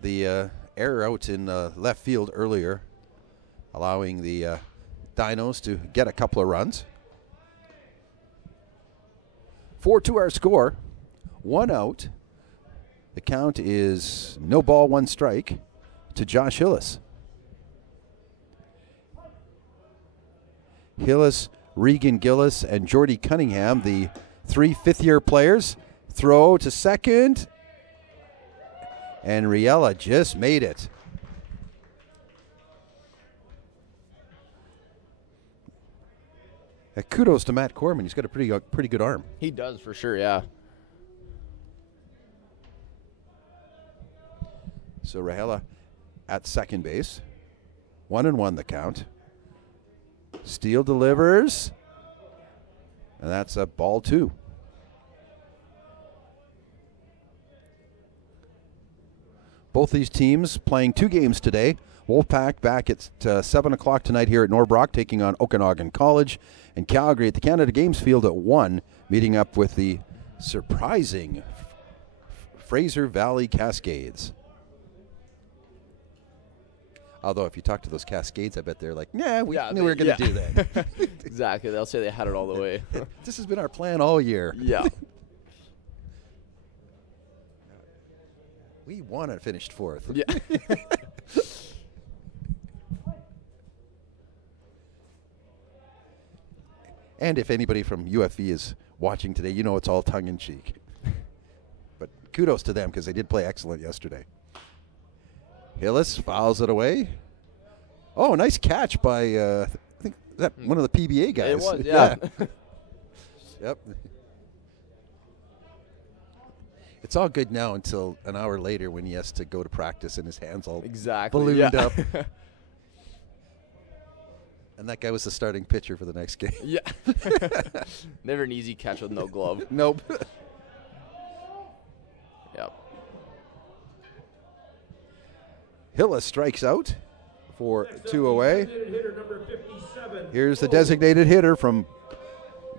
the error out in left field earlier, allowing the Dinos to get a couple of runs. 4-2 our score, 1 out. The count is no ball, 1 strike to Josh Hillis. Hillis, Regan Gillis, and Jordy Cunningham, the 3 fifth-year players. Throw to second. And Riella just made it. Kudos to Matt Corman. He's got a pretty good arm. He does, for sure, yeah. So Rahela at second base. 1-1 the count. Steele delivers. And that's a ball 2. Both these teams playing 2 games today. Wolfpack back at 7 o'clock tonight here at Norbrock, taking on Okanagan College. And Calgary at the Canada Games Field at 1, meeting up with the surprising Fraser Valley Cascades. Although if you talk to those Cascades, I bet they're like, "Yeah, we knew we were going to do that." Exactly. They'll say they had it all the way. This has been our plan all year. Yeah. We won and finished 4th. Yeah. And if anybody from UFE is watching today, you know it's all tongue-in-cheek. But kudos to them because they did play excellent yesterday. Hillis fouls it away. Oh, nice catch by, I think, that one of the PBA guys. It was, yeah. Yep. It's all good now until an hour later when he has to go to practice and his hands all ballooned up. And that guy was the starting pitcher for the next game. Yeah. Never an easy catch with no glove. Nope. Yep. Hillis strikes out for 2 away. Here's the designated hitter from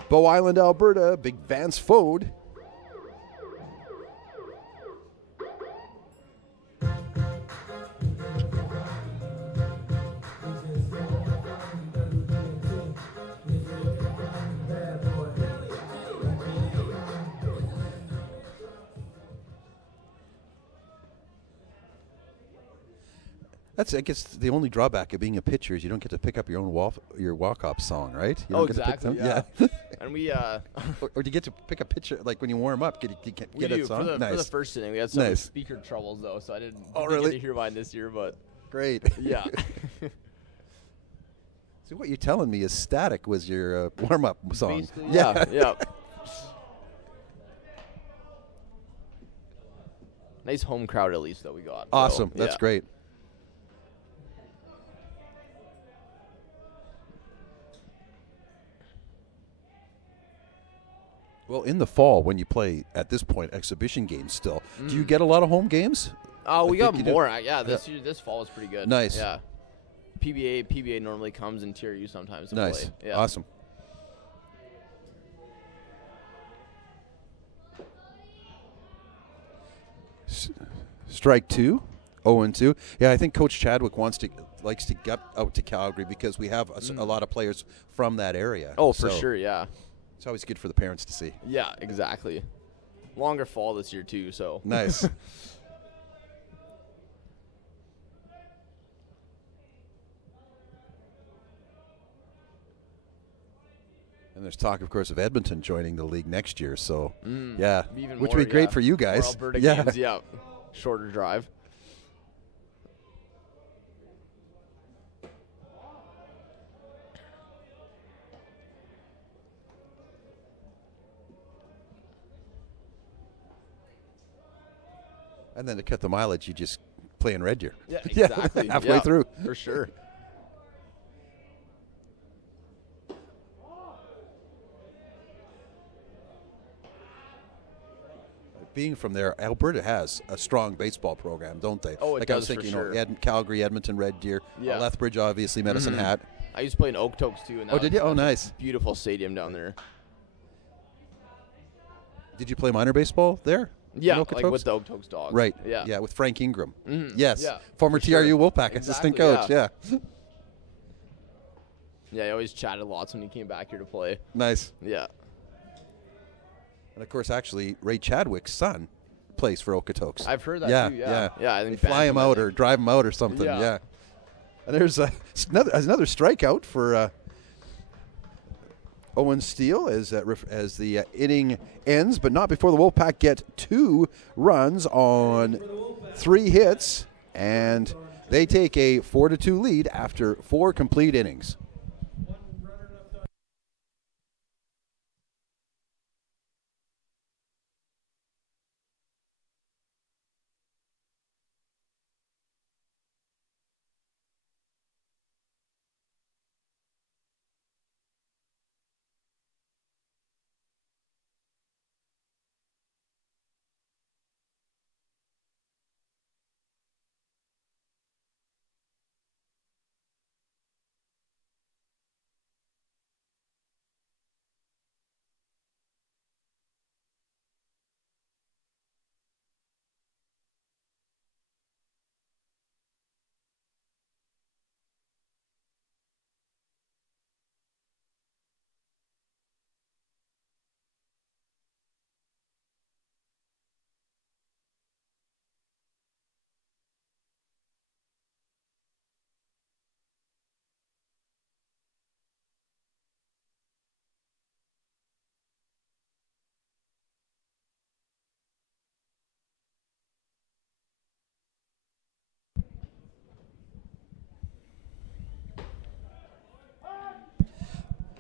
Bow Island, Alberta, Big Vance Fode. That's, I guess, the only drawback of being a pitcher is you don't get to pick up your own walk-up song, right? You don't get to pick exactly. them? Yeah. And we or do you get to pick a pitcher like when you warm up? Get a song. For the first inning, we had some Nice. speaker troubles though, so I didn't really? get to hear mine this year. But Great. Yeah. So what you're telling me is Static was your warm-up song. Basically, yeah. Nice home crowd at least that we got. Awesome. So, That's great. Well, in the fall, when you play, at this point, exhibition games still, do you get a lot of home games? Oh, we got think you more. do. Yeah, this fall was pretty good. Nice. Yeah. PBA normally comes in TRU sometimes to Nice. play. Yeah. Awesome. Strike 2, 0-2. Yeah, I think Coach Chadwick likes to get out to Calgary because we have a lot of players from that area. Oh, for So sure, yeah. It's always good for the parents to see. Yeah, exactly. Longer fall this year, too, so. Nice. And there's talk, of course, of Edmonton joining the league next year. So, yeah, Even which more, would be great yeah. for you More guys. Alberta Yeah. games, yeah. Shorter drive. And then to cut the mileage, you just play in Red Deer. Yeah, exactly. Halfway Yeah, through. For sure. Being from there, Alberta has a strong baseball program, don't they? Oh, it like I was does for thinking, sure. Calgary, Edmonton, Red Deer, Yeah. Lethbridge, obviously, Medicine Hat. I used to play in Okotoks, too. And that Oh, did you? was- Oh, that's a nice. Beautiful stadium down there. Did you play minor baseball there? Yeah, in like Okotoks? with the Okotoks dogs. Right. Yeah. Yeah, with Frank Ingram. Mhm. Yes. Yeah, Former for sure. TRU WolfPack Exactly, assistant coach. Yeah. Yeah, he always chatted lots when he came back here to play. Nice. Yeah. And of course, actually, Ray Chadwick's son plays for Okotoks. I've heard that yeah, too, yeah. Yeah, I think they fly him Bantam, I out or think. drive him out or something. Yeah. Yeah. And there's another strikeout for Owen Steele as the inning ends, but not before the Wolfpack get 2 runs on 3 hits, and they take a 4-2 lead after 4 complete innings.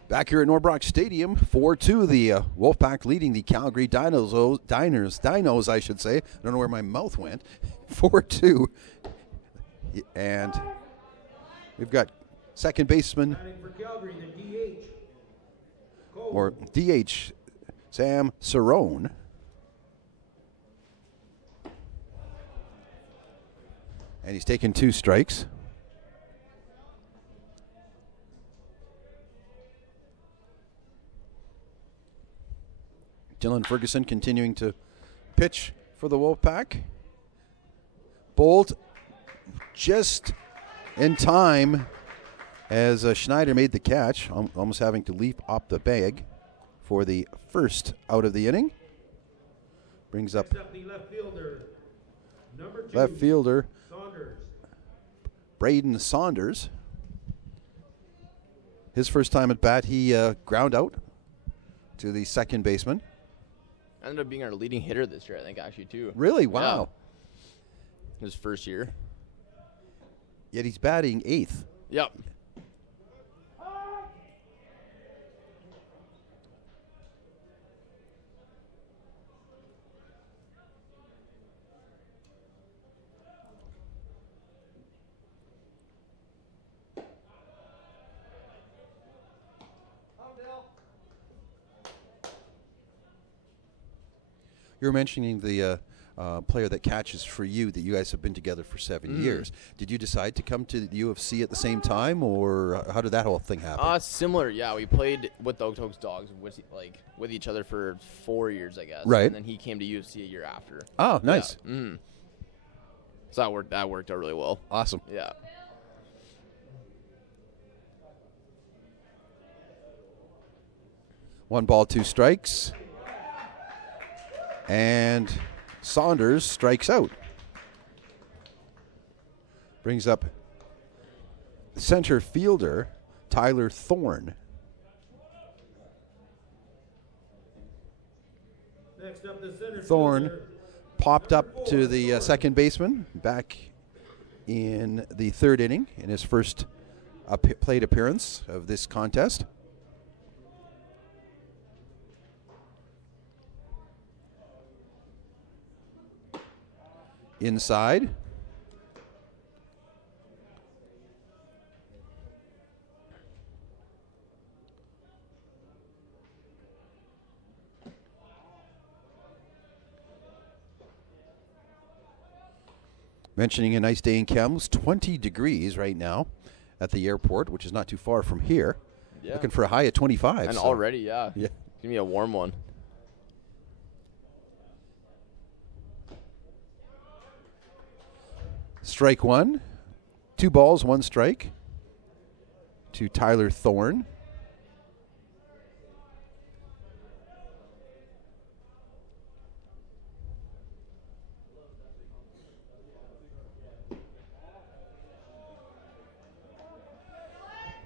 Back here at Norbrock Stadium, 4-2, the Wolfpack leading the Calgary Dinos, I should say. I don't know where my mouth went. 4-2. And we've got second baseman, For Calgary, the DH. or DH, Sam Cerrone. And he's taken 2 strikes. Dylan Ferguson continuing to pitch for the Wolfpack. Bolt just in time as Schneider made the catch, almost having to leap up the bag for the first out of the inning. Brings up Next up, the left fielder, number 2, left fielder Saunders. Braden Saunders. His first time at bat, he ground out to the second baseman. Ended up being our leading hitter this year, I think, actually, too. Really? Wow. Yeah. His first year. Yet he's batting 8th. Yep. You were mentioning the player that catches for you, that you guys have been together for 7 years. Did you decide to come to the UFC at the same time, or how did that whole thing happen? Similar, yeah. We played with the Okotoks Dogs with each other for 4 years, I guess. Right. And then he came to UFC a year after. Oh, nice. Yeah. So that worked out really well. Awesome. Yeah. One ball, 2 strikes. And Saunders strikes out. Brings up center fielder Tyler Thorne. Next up, the center Thorne fielder, popped up to the second baseman back in the 3rd inning in his first plate appearance of this contest. Inside. Mentioning a nice day in Kamloops, 20 degrees right now at the airport, which is not too far from here. Yeah. Looking for a high of 25. And so. already, yeah. Yeah. Give me a warm one. Strike 1. 2 balls, 1 strike to Tyler Thorne.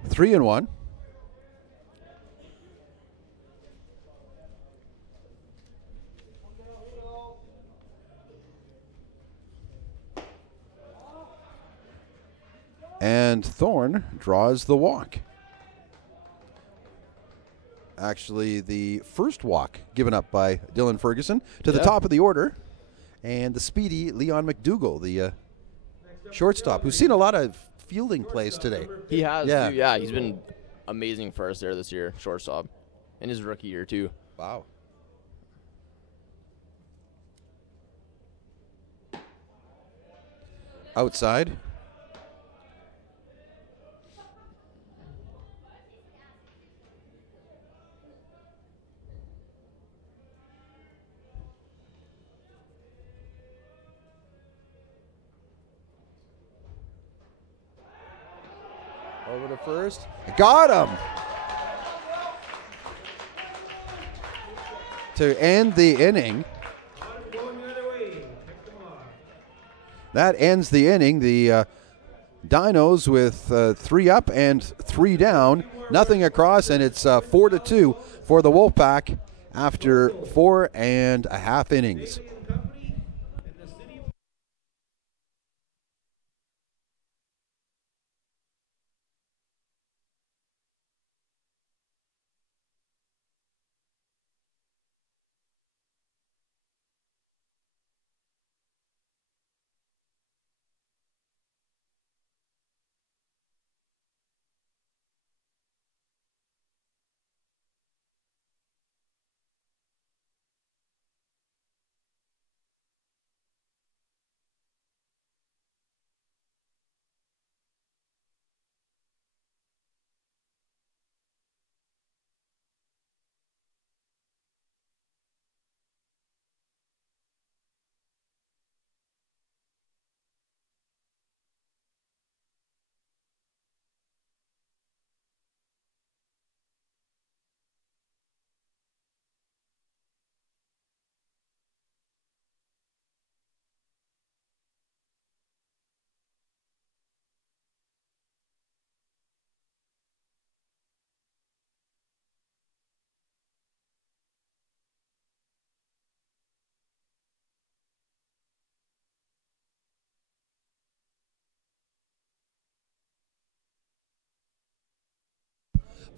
Three and 1. And Thorne draws the walk. Actually, the first walk given up by Dylan Ferguson to the top of the order. And the speedy Leon McDougall, the shortstop, who's seen a lot of fielding plays today. He has, Yeah. too. Yeah, he's been amazing for us there this year, shortstop. In his rookie year, too. Wow. Outside. Over to first. Got him! To end the inning. going the other way. Pick them off. That ends the inning. The Dinos with 3 up and 3 down. Nothing across, and it's 4-2 for the Wolfpack after 4.5 innings.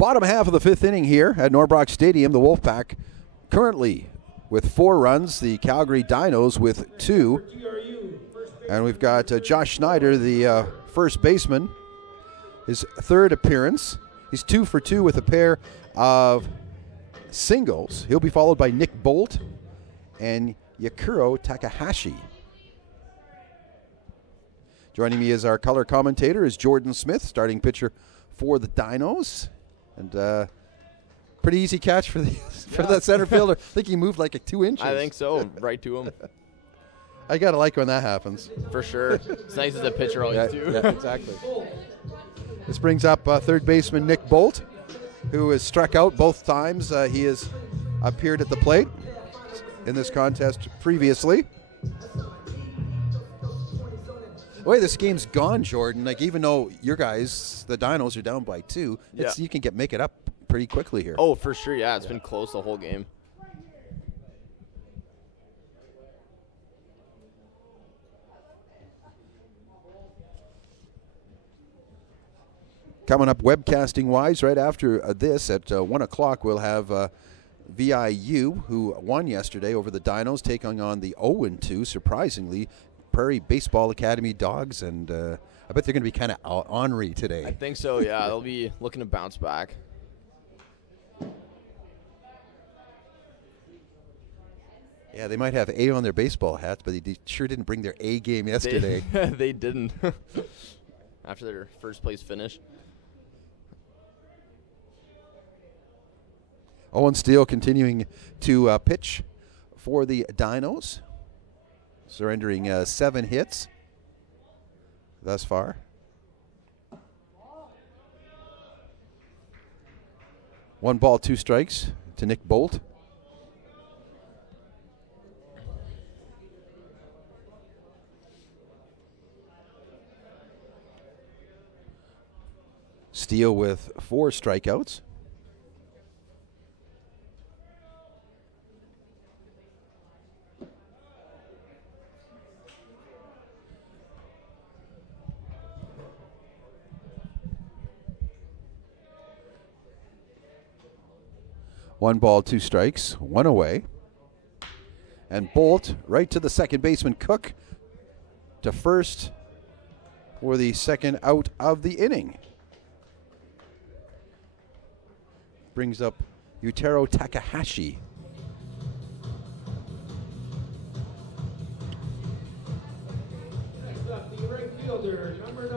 Bottom half of the fifth inning here at Norbrock Stadium. The Wolfpack currently with 4 runs. The Calgary Dinos with 2. And we've got Josh Schneider, the first baseman, his 3rd appearance. He's 2 for 2 with a pair of singles. He'll be followed by Nick Bolt and Yakuro Takahashi. Joining me as our color commentator is Jordan Smith, starting pitcher for the Dinos. And pretty easy catch for the for that center fielder. I think he moved like 2 inches. I think so, right to him. I gotta like when that happens. For sure. It's nice as a pitcher always do. Yeah, exactly. This brings up third baseman Nick Bolt, who has struck out both times he has appeared at the plate in this contest previously. The way this game's gone, Jordan, like even though your guys, the Dinos, are down by 2, you can make it up pretty quickly here. Oh, for sure, yeah. It's been close the whole game. Coming up webcasting-wise, right after this at 1 o'clock, we'll have VIU, who won yesterday over the Dinos, taking on the 0-2, surprisingly, Prairie Baseball Academy Dogs, and I bet they're going to be kind of ornery today. I think so, yeah. They'll be looking to bounce back. Yeah, they might have A on their baseball hats, but they sure didn't bring their A game yesterday. They didn't. After their first place finish. Owen Steele continuing to pitch for the Dinos, surrendering 7 hits thus far. One ball, 2 strikes to Nick Bolt. Steele with 4 strikeouts. One ball, 2 strikes, 1 away. And Bolt right to the second baseman, Cook, to first for the second out of the inning. Brings up Yutaro Takahashi.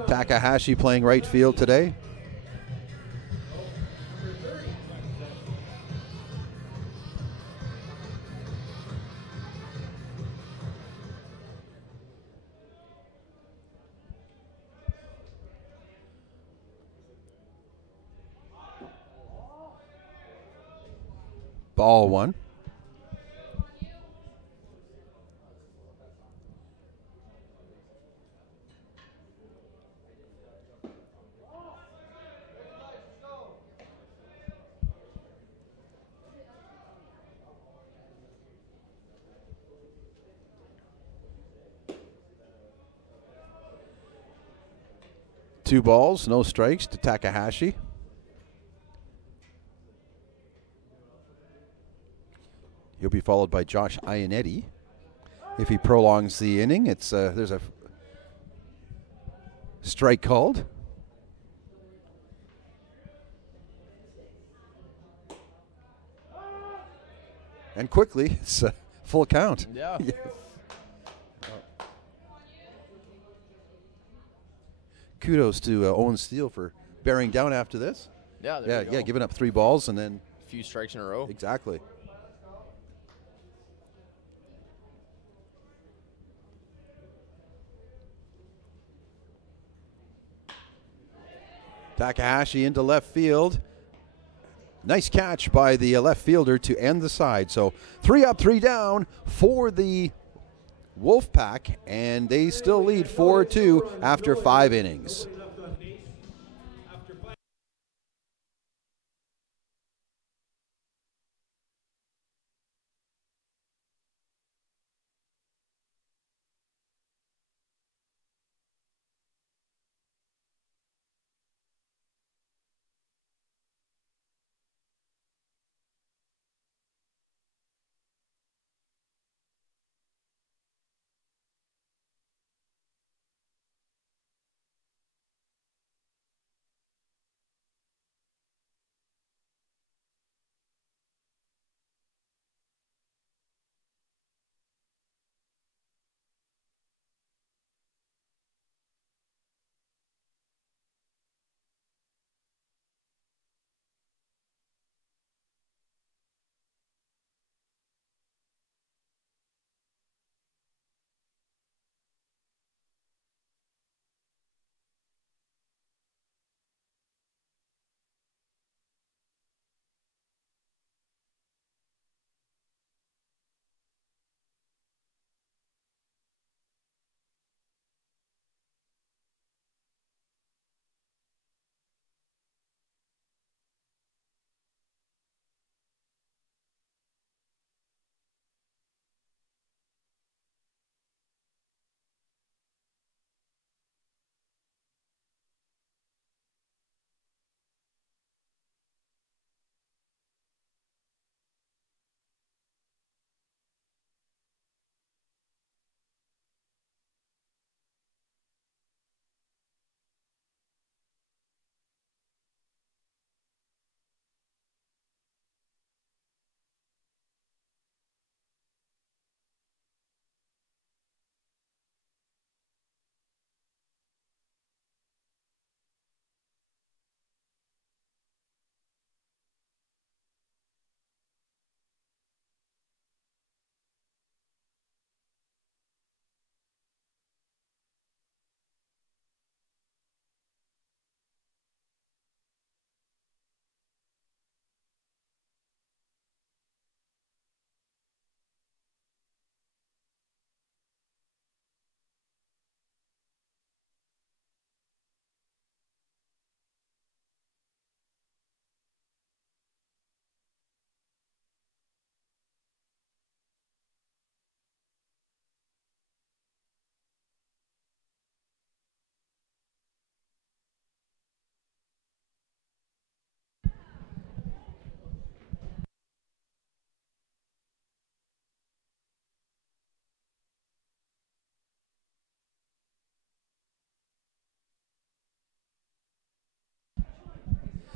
Takahashi playing right field today. Ball 1. Two balls, no strikes to Takahashi. He'll be followed by Josh Ionetti. If he prolongs the inning, it's there's a strike called. And quickly, it's a full count. Yeah. Kudos to Owen Steele for bearing down after this. Yeah, giving up 3 balls and then a few strikes in a row. Exactly. Takahashi into left field. Nice catch by the left fielder to end the side. So 3 up, 3 down for the Wolfpack, and they still lead 4-2 after 5 innings.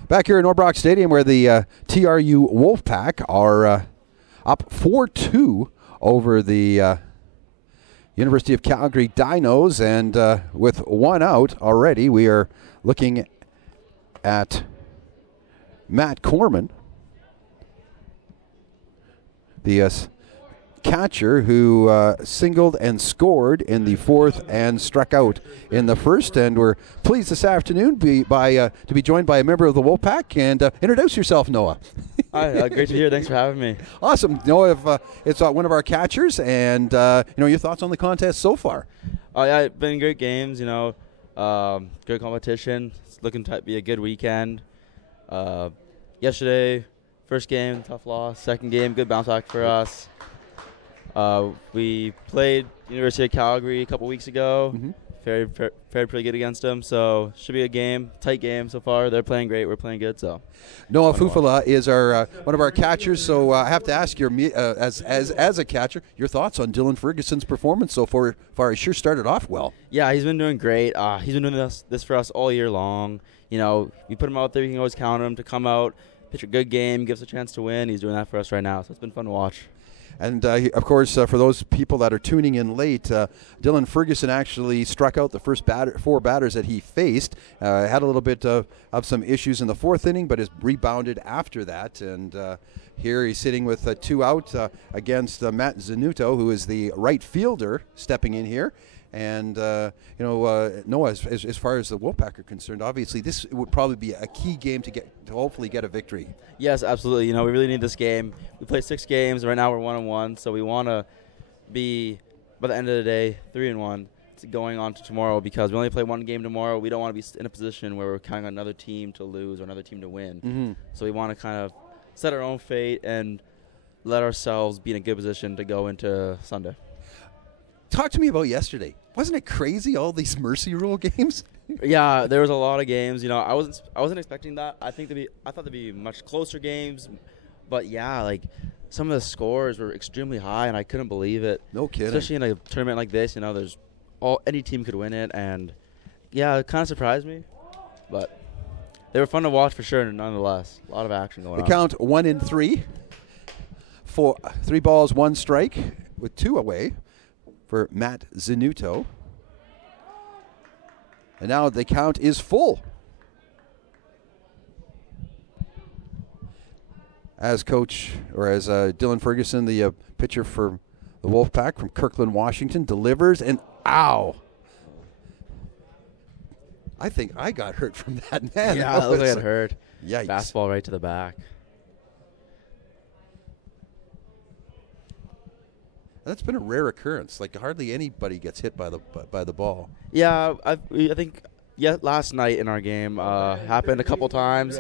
Back here in Norbrock Stadium, where the TRU WolfPack are up 4-2 over the University of Calgary Dinos, and with one out already, we are looking at Matt Corman, the catcher who singled and scored in the fourth and struck out in the first. And we're pleased this afternoon to be joined by a member of the Wolfpack. And introduce yourself, Noah. Hi, great to be here. Thanks for having me. Awesome. Noah, it's one of our catchers, and your thoughts on the contest so far. Oh yeah, it's been great games. Good competition. It's looking to be a good weekend. Yesterday, first game, tough loss. Second game, good bounce back for us. We played University of Calgary a couple weeks ago. Mm-hmm. Fared pretty good against them, so should be a game, tight game so far. They're playing great, we're playing good. So Noah Fufala is our one of our catchers. So I have to ask you, as a catcher, your thoughts on Dylan Ferguson's performance so far. He sure started off well. Yeah, he's been doing great. He's been doing this for us all year long. We put him out there, we can always count on him to come out, pitch a good game, give us a chance to win. He's doing that for us right now, so it's been fun to watch. And, of course, for those people that are tuning in late, Dylan Ferguson actually struck out the first four batters that he faced. Had a little bit of some issues in the fourth inning, but has rebounded after that. And here he's sitting with two out against Matt Zanuto, who is the right fielder, stepping in here. And, Noah, as far as the Wolfpack are concerned, obviously this would probably be a key game to hopefully get a victory. Yes, absolutely. We really need this game. We played 6 games. Right now we're 1-1, so we want to be, by the end of the day, 3-1 going on to tomorrow, because we only play one game tomorrow. We don't want to be in a position where we're counting on another team to lose or another team to win. Mm-hmm. So we want to kind of set our own fate and let ourselves be in a good position to go into Sunday. Talk to me about yesterday. Wasn't it crazy, all these mercy rule games? Yeah, there was a lot of games. I wasn't expecting that. I thought there'd be much closer games, but yeah, some of the scores were extremely high, and I couldn't believe it. No kidding. Especially in a tournament like this, there's any team could win it, and yeah, it kind of surprised me, but they were fun to watch for sure. Nonetheless, a lot of action going on. The count 1-3 for 3 balls, 1 strike with 2 away for Matt Zanuto. And now the count is full. As Dylan Ferguson, the pitcher for the Wolfpack from Kirkland, Washington, delivers, and ow! I think I got hurt from that, man. Yeah, it looked like it hurt. Yikes. Fastball right to the back. That's been a rare occurrence. Hardly anybody gets hit by the ball. Yeah, I think last night in our game happened a couple times,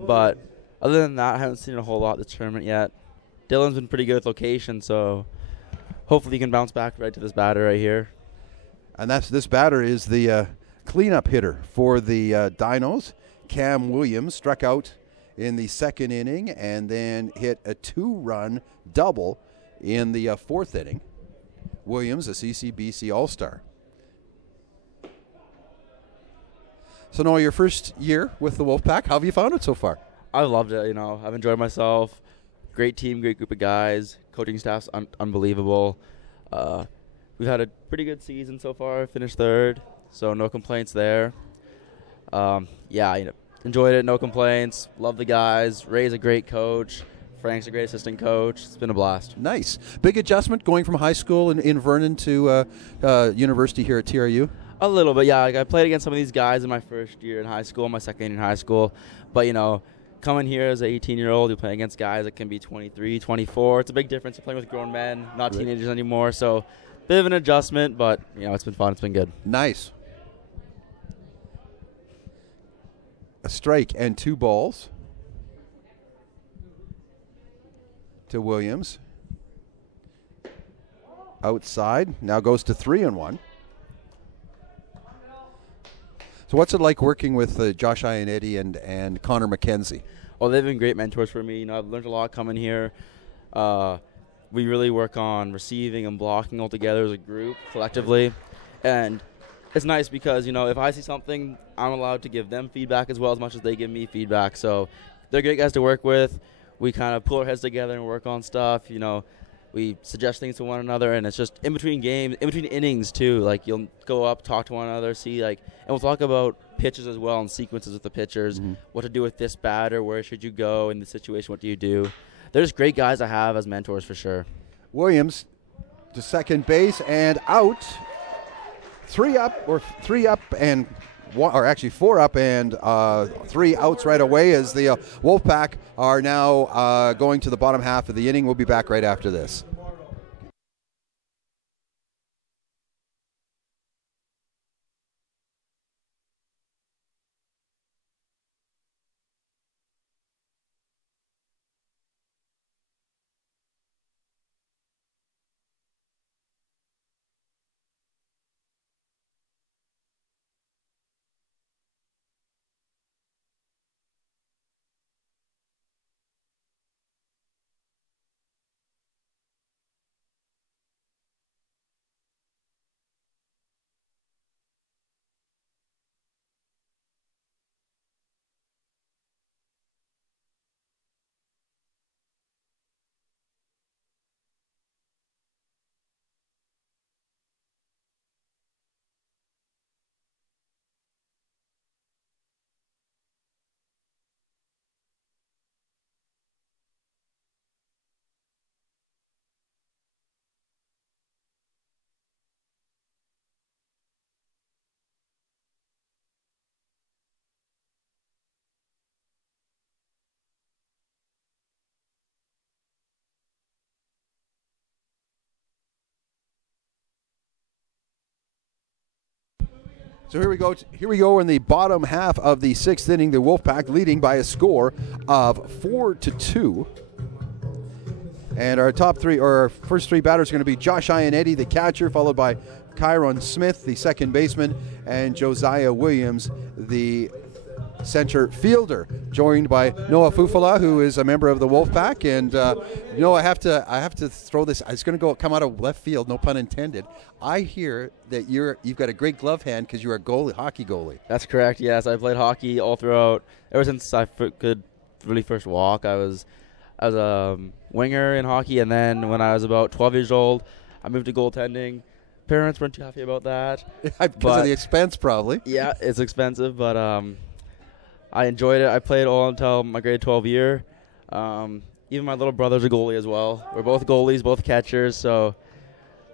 but other than that, I haven't seen a whole lot this tournament yet. Dylan's been pretty good with location, so hopefully he can bounce back right to this batter right here. And this batter is the cleanup hitter for the Dinos. Cam Williams struck out in the second inning and then hit a 2-run double in the fourth inning. Williams, a CCBC All-Star. So, Noah, your first year with the Wolfpack, how have you found it so far? I loved it. I've enjoyed myself. Great team, great group of guys. Coaching staff's unbelievable. We've had a pretty good season so far. Finished 3rd, so no complaints there. Enjoyed it. No complaints. Love the guys. Ray's a great coach. Frank's a great assistant coach. It's been a blast. Nice. Big adjustment going from high school in Vernon to university here at TRU? A little bit, yeah. I played against some of these guys in my first year in high school, my second year in high school. But, coming here as an 18-year-old, you're playing against guys that can be 23, 24. It's a big difference. You're playing with grown men, not teenagers anymore. So, bit of an adjustment, but, it's been fun. It's been good. Nice. A strike and 2 balls to Williams. Outside. Now goes to 3-1. So what's it like working with Josh Ionetti and Connor McKenzie? Oh, they've been great mentors for me. I've learned a lot coming here. We really work on receiving and blocking all together as a group, collectively. And it's nice because, you know, if I see something, I'm allowed to give them feedback as well as much as they give me feedback. So they're great guys to work with. We kind of pull our heads together and work on stuff. You know, we suggest things to one another, and it's just in between games, in between innings too. Like, you'll go up, talk to one another, see, like, and we'll talk about pitches as well and sequences with the pitchers, what to do with this batter, where should you go in this situation, what do you do. There's great guys I have as mentors for sure. Williams to second base and out. 3 up and one, or actually 4 up and 3 outs right away as the Wolfpack are now going to the bottom half of the inning. We'll be back right after this. So here we go. Here we go in the bottom half of the 6th inning. The Wolfpack leading by a score of 4-2. And our top 3, or our first 3 batters are going to be Josh Ionetti, the catcher, followed by Kyron Smith, the second baseman, and Josiah Williams, the center fielder, joined by Noah Fufala, who is a member of the Wolfpack. And I have to throw this. It's going to come out of left field, no pun intended. I hear that you've got a great glove hand because you're a hockey goalie. That's correct. Yes, I played hockey all throughout. Ever since I could really first walk, I was a winger in hockey, and then when I was about 12 years old, I moved to goaltending. Parents weren't too happy about that because of the expense, probably. Yeah, it's expensive, but I enjoyed it. I played all until my grade 12 year. Even my little brother's a goalie as well. We're both goalies, both catchers, so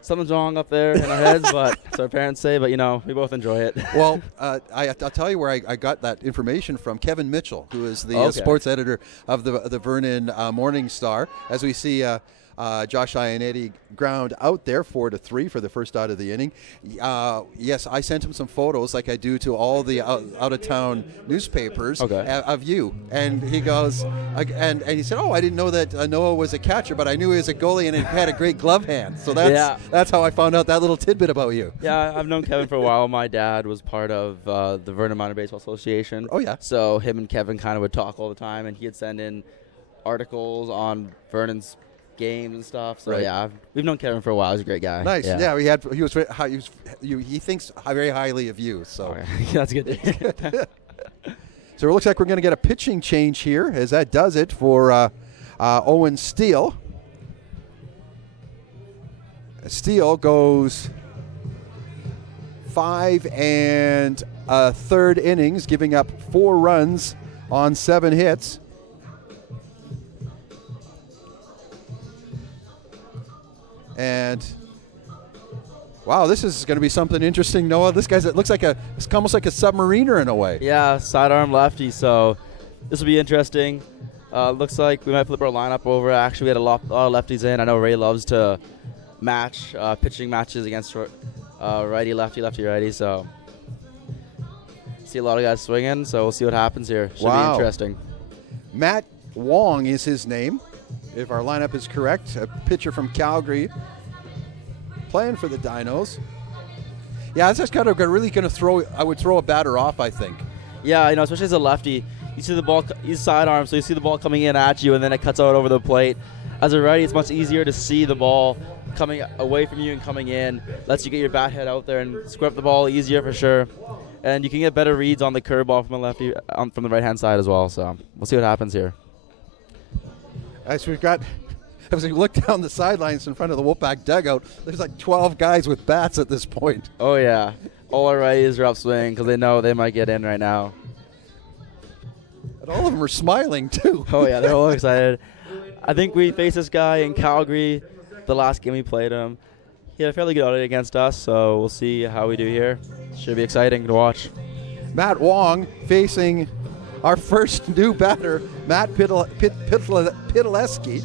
something's wrong up there in our heads, but so our parents say, but, we both enjoy it. Well, I'll tell you where I got that information from. Kevin Mitchell, who is the sports editor of the Vernon Morning Star. As we see Josh Ionetti ground out there 4-3 for the first out of the inning. Yes, I sent him some photos like I do to all the out-of-town newspapers of you. And he goes, and he said, I didn't know that Noah was a catcher, but I knew he was a goalie and he had a great glove hand. So that's how I found out that little tidbit about you. Yeah, I've known Kevin for a while. My dad was part of the Vernon Minor Baseball Association. Oh, yeah. So him and Kevin kind of would talk all the time, and he'd send in articles on Vernon's games and stuff. So we've known Kevin for a while. He's a great guy. Nice. Yeah, he thinks very highly of you. So that's good. So it looks like we're going to get a pitching change here, as that does it for Owen Steele. Steele goes 5 1/3 innings, giving up 4 runs on 7 hits. And wow, this is going to be something interesting, Noah. This guy's it looks like it's almost like a submariner in a way. Yeah, sidearm lefty. So this will be interesting. Looks like we might flip our lineup over. Actually, we had a lot of lefties in. I know Ray loves to match pitching matches against righty, lefty, lefty, righty. So see a lot of guys swinging. So we'll see what happens here. Should be interesting. Matt Wong is his name, if our lineup is correct. A pitcher from Calgary, playing for the Dinos. Yeah, it's just kind of really going to throw. I would throw a batter off, I think. Yeah, especially as a lefty, you see the ball. He's sidearm, so you see the ball coming in at you, and then it cuts out over the plate. As a righty, it's much easier to see the ball coming away from you and coming in. Lets you get your bat head out there and square up the ball easier for sure. And you can get better reads on the curveball from the lefty, from the right-hand side as well. So we'll see what happens here. As we look down the sidelines in front of the Wolfpack dugout, there's like 12 guys with bats at this point. Oh, yeah. All our righties are upswing because they know they might get in right now. And all of them are smiling, too. Oh, yeah, they're all excited. I think we faced this guy in Calgary the last game we played him. He had a fairly good outing against us, so we'll see how we do here. Should be exciting to watch. Matt Wong facing our first new batter, Matt Pitaleski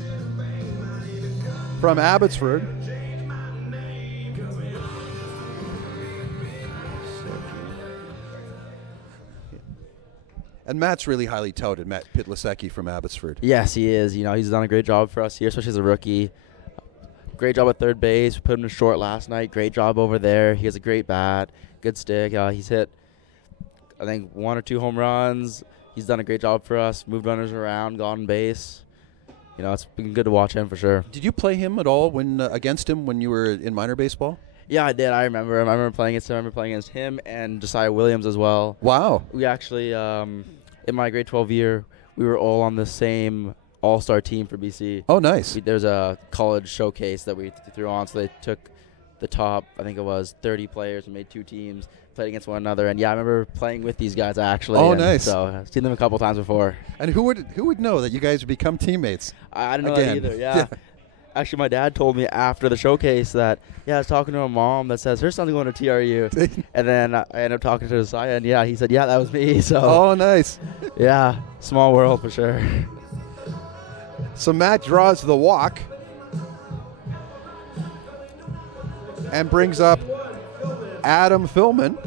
from Abbotsford. And Matt's really highly touted, Matt Pitaleski from Abbotsford. Yes, he is. You know, he's done a great job for us here, especially as a rookie. Great job at third base. We put him to short last night. Great job over there. He has a great bat, good stick. He's hit, I think, 1 or 2 home runs. He's done a great job for us. Moved runners around, got on base. You know, it's been good to watch him for sure. Did you play him at all against him when you were in minor baseball? Yeah, I did. I remember playing against him. I remember playing against him and Josiah Williams as well. Wow. We actually, in my grade 12 year, we were all on the same all-star team for BC. Oh, nice. There's a college showcase that we threw on, so they took the top, I think it was 30 players and made 2 teams, played against one another. And, yeah, I remember playing with these guys, actually. Oh, nice. So I've seen them a couple times before. And who would know that you guys would become teammates? I didn't know that either, yeah. Actually, my dad told me after the showcase that, I was talking to a mom that says, her son's going to TRU. And then I ended up talking to Josiah, and, he said, that was me. So. Oh, nice. Yeah, small world for sure. So Matt draws the walk and brings up Adam Philman.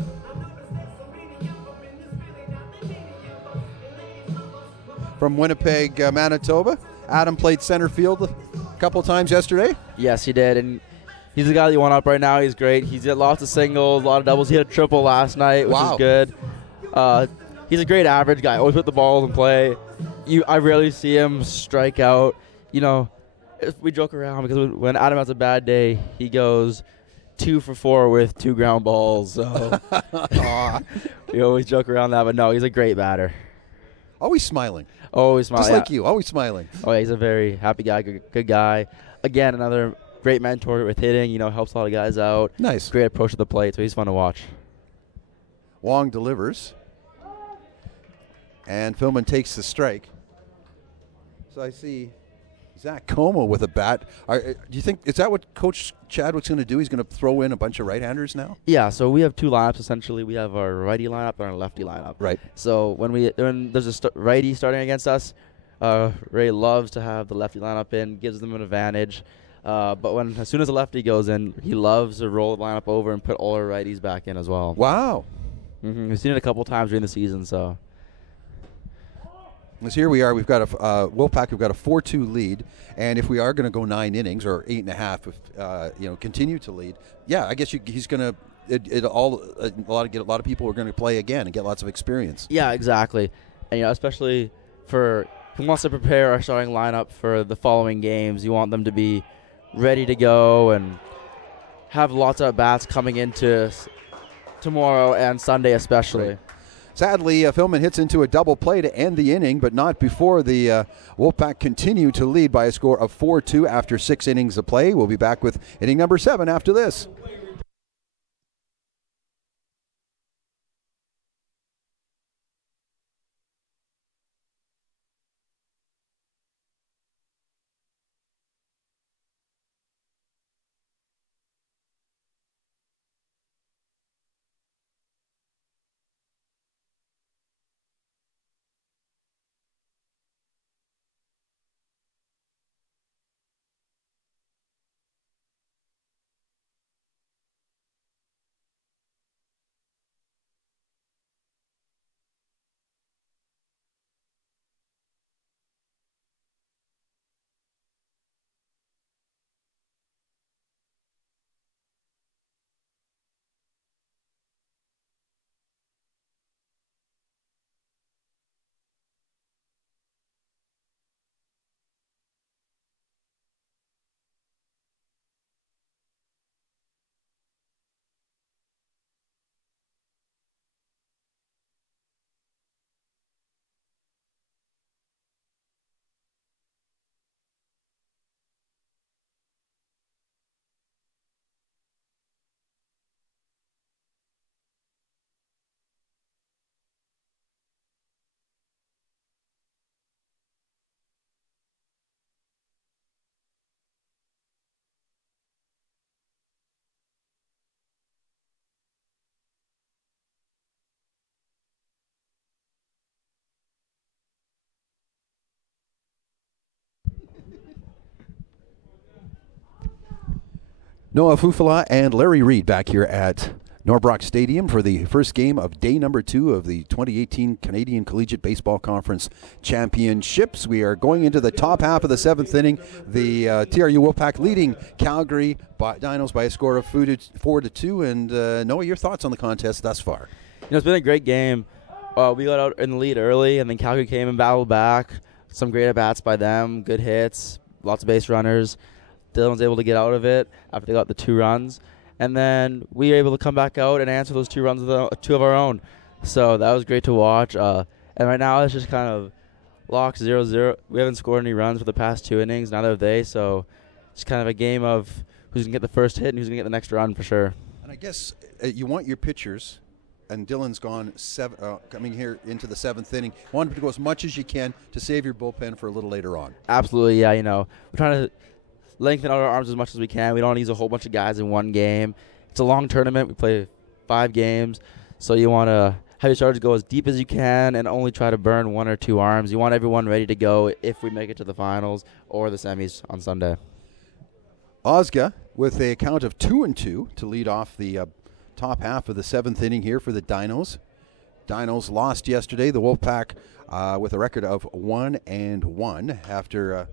From Winnipeg, Manitoba. Adam played center field a couple times yesterday. Yes, he did, and he's the guy that you want up right now. He's great. He's hit lots of singles, a lot of doubles. He hit a triple last night, which is good. He's a great average guy. Always put the balls in play. I rarely see him strike out. You know, we joke around because when Adam has a bad day, he goes 2 for 4 with 2 ground balls. So we always joke around that, but no, he's a great batter. Always smiling. Always smiling. Just like you, always smiling. Oh, yeah, he's a very happy guy, good guy. Again, another great mentor with hitting. You know, helps a lot of guys out. Nice. Great approach to the plate, so he's fun to watch. Wong delivers. And Philman takes the strike. So I see Zach Como with a bat. Do you think, is that what Coach Chadwick's going to do? He's going to throw in a bunch of right-handers now? Yeah, so we have 2 lineups essentially. We have our righty lineup and our lefty lineup. Right. So when there's a righty starting against us, Ray loves to have the lefty lineup in, gives them an advantage. But as soon as the lefty goes in, he loves to roll the lineup over and put all our righties back in as well. Wow. We've seen it a couple times during the season, so. Because here we are, we've got Wolfpack, we've got a 4-2 lead, and if we are going to go 9 innings or 8.5, if continue to lead, I guess he's going to get a lot of people are going to play again and get lots of experience. Yeah, exactly, and especially for who wants to prepare our starting lineup for the following games. You want them to be ready to go and have lots of bats coming into tomorrow and Sunday especially. Right. Sadly, Philman hits into a double play to end the inning, but not before the Wolfpack continue to lead by a score of 4-2 after 6 innings of play. We'll be back with inning number 7 after this. Noah Fufala and Larry Reed back here at Norbrock Stadium for the first game of day number 2 of the 2018 Canadian Collegiate Baseball Conference Championships. We are going into the top half of the 7th inning. The TRU WolfPack leading Calgary Dinos by a score of 4-2. And Noah, your thoughts on the contest thus far? It's been a great game. We got out in the lead early, and then Calgary came and battled back. Some great at-bats by them, good hits, lots of base runners. Dylan was able to get out of it after they got the 2 runs. And then we were able to come back out and answer those 2 runs with 2 of our own. So that was great to watch. And right now it's just kind of locked 0-0. We haven't scored any runs for the past 2 innings, neither have they. So it's kind of a game of who's going to get the first hit and who's going to get the next run for sure. And I guess you want your pitchers, and Dylan's gone coming here into the 7th inning. You want him to go as much as you can to save your bullpen for a little later on. Absolutely, yeah. We're trying to lengthen out our arms as much as we can. We don't want to use a whole bunch of guys in one game. It's a long tournament. We play 5 games, so you want to have your starters go as deep as you can and only try to burn 1 or 2 arms. You want everyone ready to go if we make it to the finals or the semis on Sunday. Ozga with a count of 2-2 to lead off the top half of the 7th inning here for the Dinos. Dinos lost yesterday. The Wolfpack with a record of 1-1 after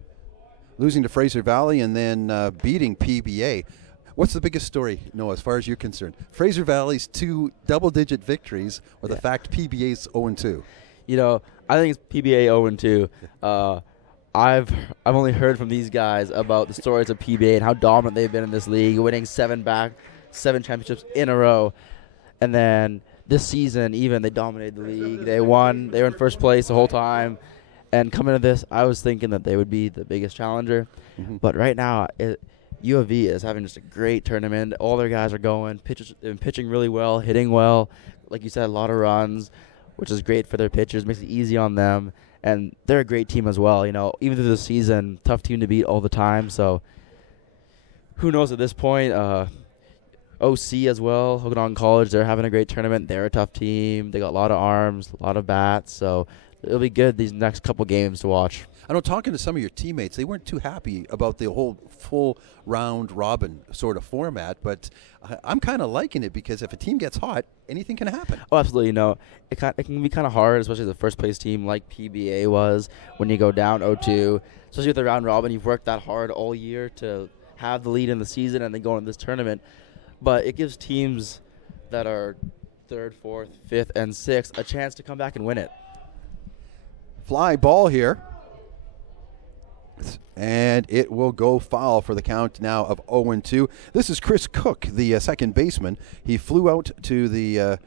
losing to Fraser Valley and then beating PBA. What's the biggest story, Noah, as far as you're concerned? Fraser Valley's 2 double-digit victories or the fact PBA's 0-2? I think it's PBA 0-2. I've only heard from these guys about the stories of PBA and how dominant they've been in this league, winning 7 championships in a row. And then this season, even, they dominated the league. They won. They were in first place the whole time. And coming to this, I was thinking that they would be the biggest challenger. Mm-hmm. But right now, U of V is having just a great tournament. All their guys are going. Pitching really well, hitting well. Like you said, a lot of runs, which is great for their pitchers. Makes it easy on them. And they're a great team as well. Even through the season, tough team to beat all the time. So who knows at this point? OC as well, Hogan College, they're having a great tournament. They're a tough team. They got a lot of arms, a lot of bats. So it'll be good these next couple games to watch. I know talking to some of your teammates, they weren't too happy about the whole full round robin sort of format, but I'm kind of liking it because if a team gets hot, anything can happen. Oh, absolutely. It can be kind of hard, especially the first place team like PBA was when you go down 0-2. Especially with the round robin, you've worked that hard all year to have the lead in the season and then go into this tournament. But it gives teams that are 3rd, 4th, 5th, and 6th a chance to come back and win it. Fly ball here. And it will go foul for the count now of 0-2. This is Chris Cook, the second baseman. He flew out to the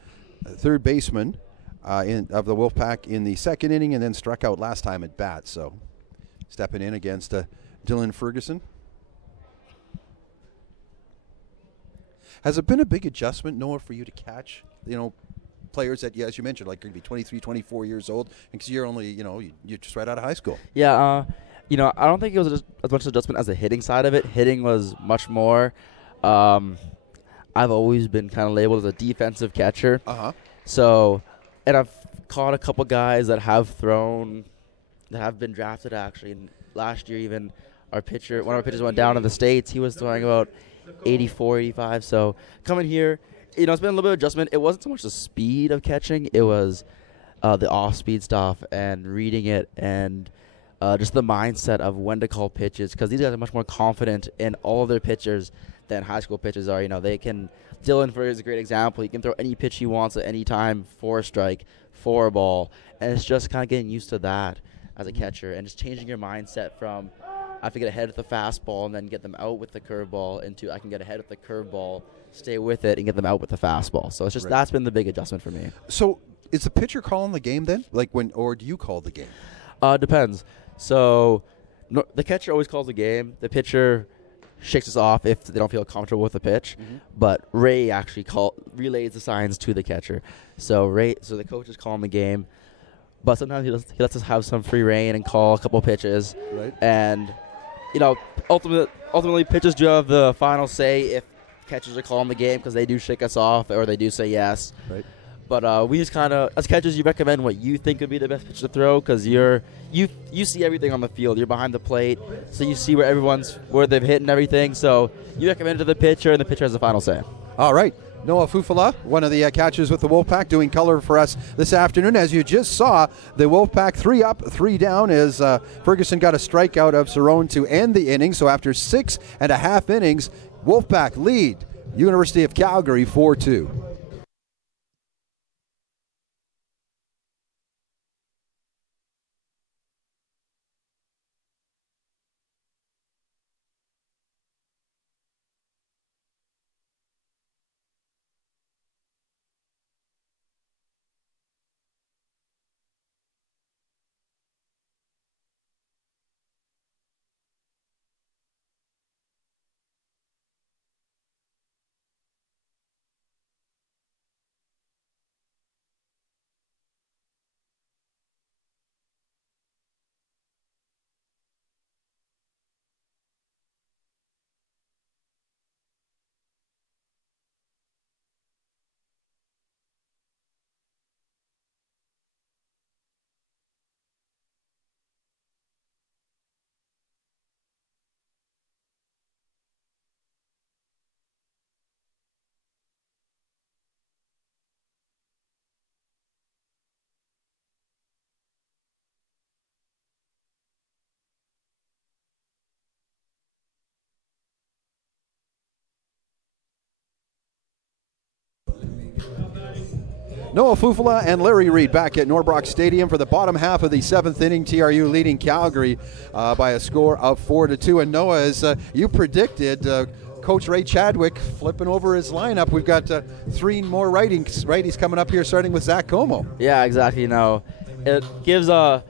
third baseman of the Wolfpack in the 2nd inning and then struck out last time at bat. So stepping in against Dylan Ferguson. Has it been a big adjustment, Noah, for you to catch, players that, as you mentioned, like going to be 23, 24 years old, because you're only, you're just right out of high school? Yeah, I don't think it was as much adjustment as the hitting side of it. Hitting was much more. I've always been kind of labeled as a defensive catcher. Uh-huh. So, and I've caught a couple guys that have been drafted, actually. And last year, even one of our pitchers went down in the States. He was throwing about 84, 85. So coming here, it's been a little bit of adjustment. It wasn't so much the speed of catching. It was the off-speed stuff and reading it and just the mindset of when to call pitches, because these guys are much more confident in all of their pitchers than high school pitchers are. Dylan is a great example. He can throw any pitch he wants at any time for a strike, for a ball. And it's just kind of getting used to that as a catcher and just changing your mindset from I have to get ahead with the fastball and then get them out with the curveball into I can get ahead with the curveball, stay with it, and get them out with the fastball. So it's just that's been the big adjustment for me. So is the pitcher calling the game then? Or do you call the game? Depends. So the catcher always calls the game. The pitcher shakes us off if they don't feel comfortable with the pitch. Mm-hmm. But Ray actually relays the signs to the catcher. So the coach is calling the game. But sometimes he lets us have some free reign and call a couple pitches. Right. And ultimately, pitchers do have the final say if catchers are calling the game because they do shake us off or they do say yes. Right. But we just kind of, as catchers, you recommend what you think would be the best pitch to throw because you see everything on the field. You're behind the plate, so you see where they've hit and everything. So you recommend it to the pitcher, and the pitcher has the final say. All right. Noah Fufala, one of the catchers with the Wolfpack, doing color for us this afternoon. As you just saw, the Wolfpack 3 up, 3 down as Ferguson got a strikeout of Cerrone to end the inning. So after 6.5 innings, Wolfpack lead University of Calgary 4-2. Noah Fufala and Larry Reed back at Norbrock Stadium for the bottom half of the 7th inning. TRU leading Calgary by a score of 4-2. And Noah, as you predicted, Coach Ray Chadwick flipping over his lineup. We've got 3 more righties coming up here, starting with Zach Como. Yeah, exactly. No, it gives our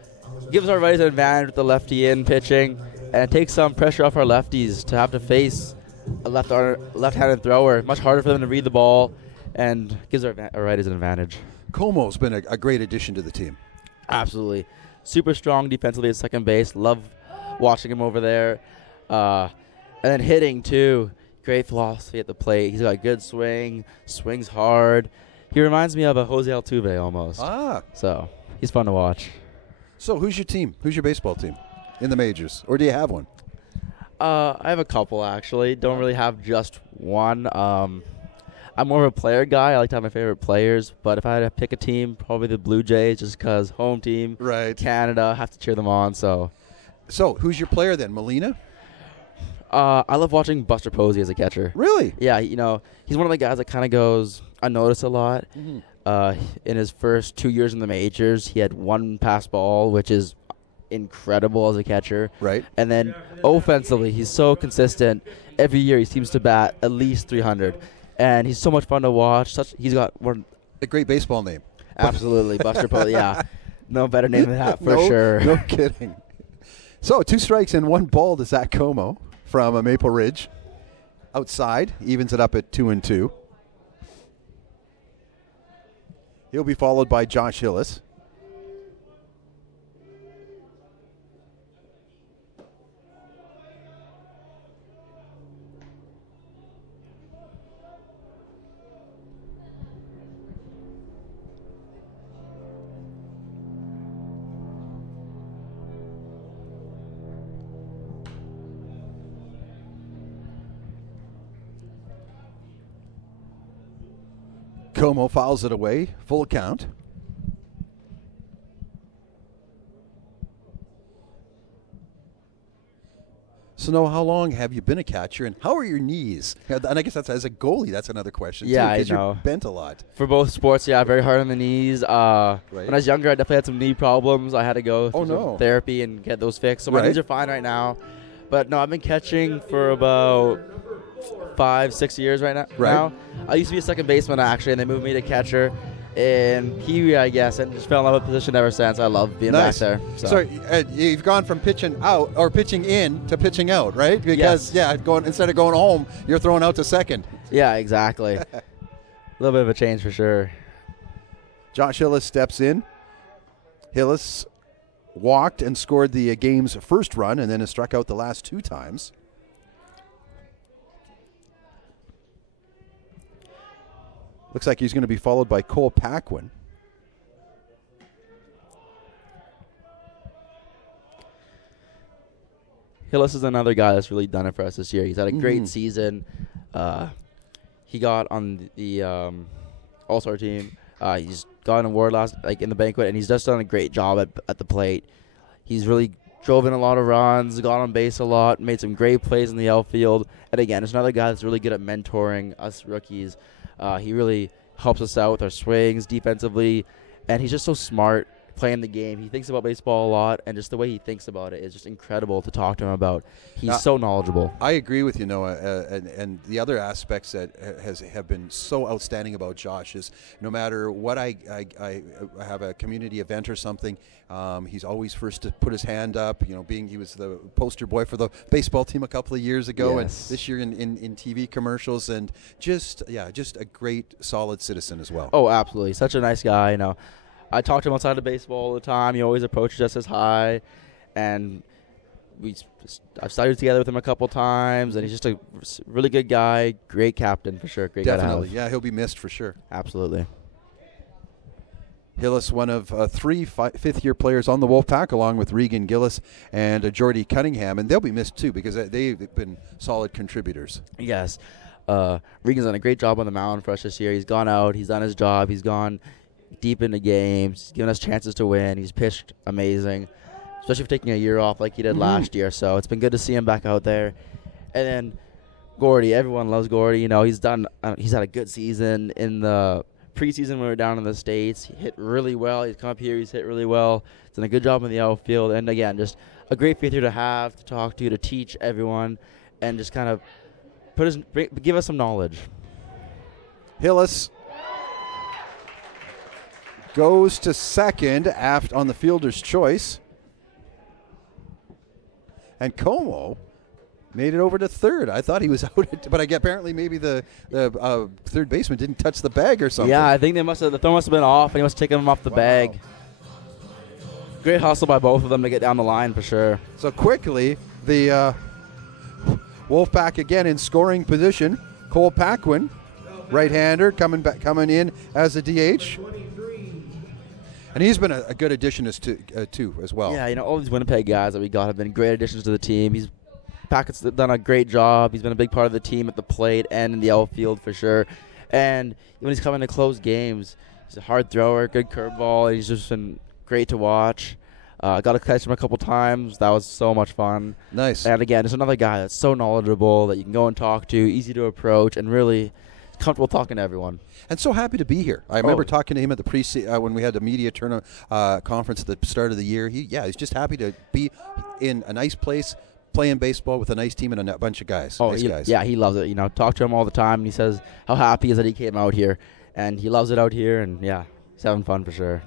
righties an advantage with the lefty in pitching, and it takes some pressure off our lefties to have to face a left-handed thrower. Much harder for them to read the ball, and gives our righties an advantage. Como's been a great addition to the team. Absolutely. Super strong defensively at second base. Love watching him over there. And then hitting, too. Great philosophy at the plate. He's got a good swing, swings hard. He reminds me of a Jose Altuve almost. So he's fun to watch. So who's your team? Who's your baseball team in the majors? Or do you have one? I have a couple, actually. Don't really have just one. I'm more of a player guy. I like to have my favorite players. But if I had to pick a team, probably the Blue Jays, just because home team, right? Canada, have to cheer them on. So who's your player then? Molina? I love watching Buster Posey as a catcher. Really? Yeah, he's one of the guys that kind of goes unnoticed a lot. Mm-hmm. In his first 2 years in the majors, he had 1 pass ball, which is incredible as a catcher. Right. And then offensively, he's so consistent. Every year he seems to bat at least 300. And he's so much fun to watch. He's got a great baseball name. Absolutely, Buster Posey. Yeah, no better name than that for sure. No kidding. So 2 strikes and 1 ball to Zach Como from Maple Ridge. Outside, evens it up at 2-2. He'll be followed by Josh Hillis. Como fouls it away, full count. So, Noah, how long have you been a catcher, and how are your knees? And I guess that's as a goalie, that's another question, yeah, too, because you're bent a lot. For both sports, yeah, very hard on the knees. Right. When I was younger, I definitely had some knee problems. I had to go through some therapy and get those fixed. So my knees are fine right now. But, no, I've been catching for about 5-6 years right now. I used to be a second baseman, actually, and they moved me to catcher in Kiwi, I guess, and just fell in love with the position ever since. I love being back there. So you've gone from pitching out or pitching in to pitching out, right? Because, instead of going home, you're throwing out to second. Yeah, exactly. A little bit of a change for sure. Josh Hillis steps in. Hillis walked and scored the game's first run and then has struck out the last 2 times. Looks like he's going to be followed by Cole Paquin. Hillis is another guy that's really done it for us this year. He's had a great season. He got on the All-Star team. He's got an award in the banquet, and he's just done a great job at the plate. He's really drove in a lot of runs, got on base a lot, made some great plays in the outfield. And again, it's another guy that's really good at mentoring us rookies. He really helps us out with our swings defensively, and he's just so smart playing the game. He thinks about baseball a lot, and just the way he thinks about it is just incredible to talk to him about. He's so knowledgeable. I agree with you, Noah, and the other aspects that have been so outstanding about Josh is no matter what I have a community event or something, he's always first to put his hand up. You know, he was the poster boy for the baseball team a couple of years ago, and this year in TV commercials, and just a great, solid citizen as well. Oh, absolutely, such a nice guy. You know, I talk to him outside of baseball all the time. He always approaches us as hi, and I've studied together with him a couple times, and he's just a really good guy, great captain for sure. Great Definitely, guy to have. yeah, he'll be missed for sure. Absolutely. Hillis, one of three fifth-year players on the Wolfpack, along with Regan Gillis and Jordy Cunningham, and they'll be missed too because they've been solid contributors. Yes. Regan's done a great job on the mound for us this year. He's gone out. He's done his job. He's gone deep into games. He's given us chances to win. He's pitched amazing, especially for taking a year off like he did last year. So it's been good to see him back out there. And then Gordy, everyone loves Gordy. You know, he's had a good season in the preseason when we were down in the States. He hit really well. He's come up here. He's hit really well. He's done a good job in the outfield. And again, just a great fifth year to have, to talk to teach everyone, and just kind of give us some knowledge. Hillis goes to second on the fielder's choice. And Como made it over to third. I thought he was out, but apparently maybe the third baseman didn't touch the bag or something. Yeah, I think the throw must have been off, and he must have taken him off the bag. Great hustle by both of them to get down the line for sure. So quickly, the Wolfpack again in scoring position. Cole Paquin, right-hander, coming in as a DH. And he's been a good addition too as well. Yeah, you know, all these Winnipeg guys that we got have been great additions to the team. Packett's done a great job. He's been a big part of the team at the plate and in the outfield for sure. And when he's coming to close games, he's a hard thrower, good curveball. He's just been great to watch. Got to catch him a couple times. That was so much fun. Nice. And again, just another guy that's so knowledgeable that you can go and talk to, easy to approach, and really comfortable talking to everyone. And so happy to be here. I remember talking to him at the when we had the media conference at the start of the year. He's just happy to be in a nice place, playing baseball with a nice team and a bunch of guys. Guys. Yeah, he loves it. You know, talk to him all the time, and he says how happy he is that he came out here, and he loves it out here, and yeah, he's having fun for sure.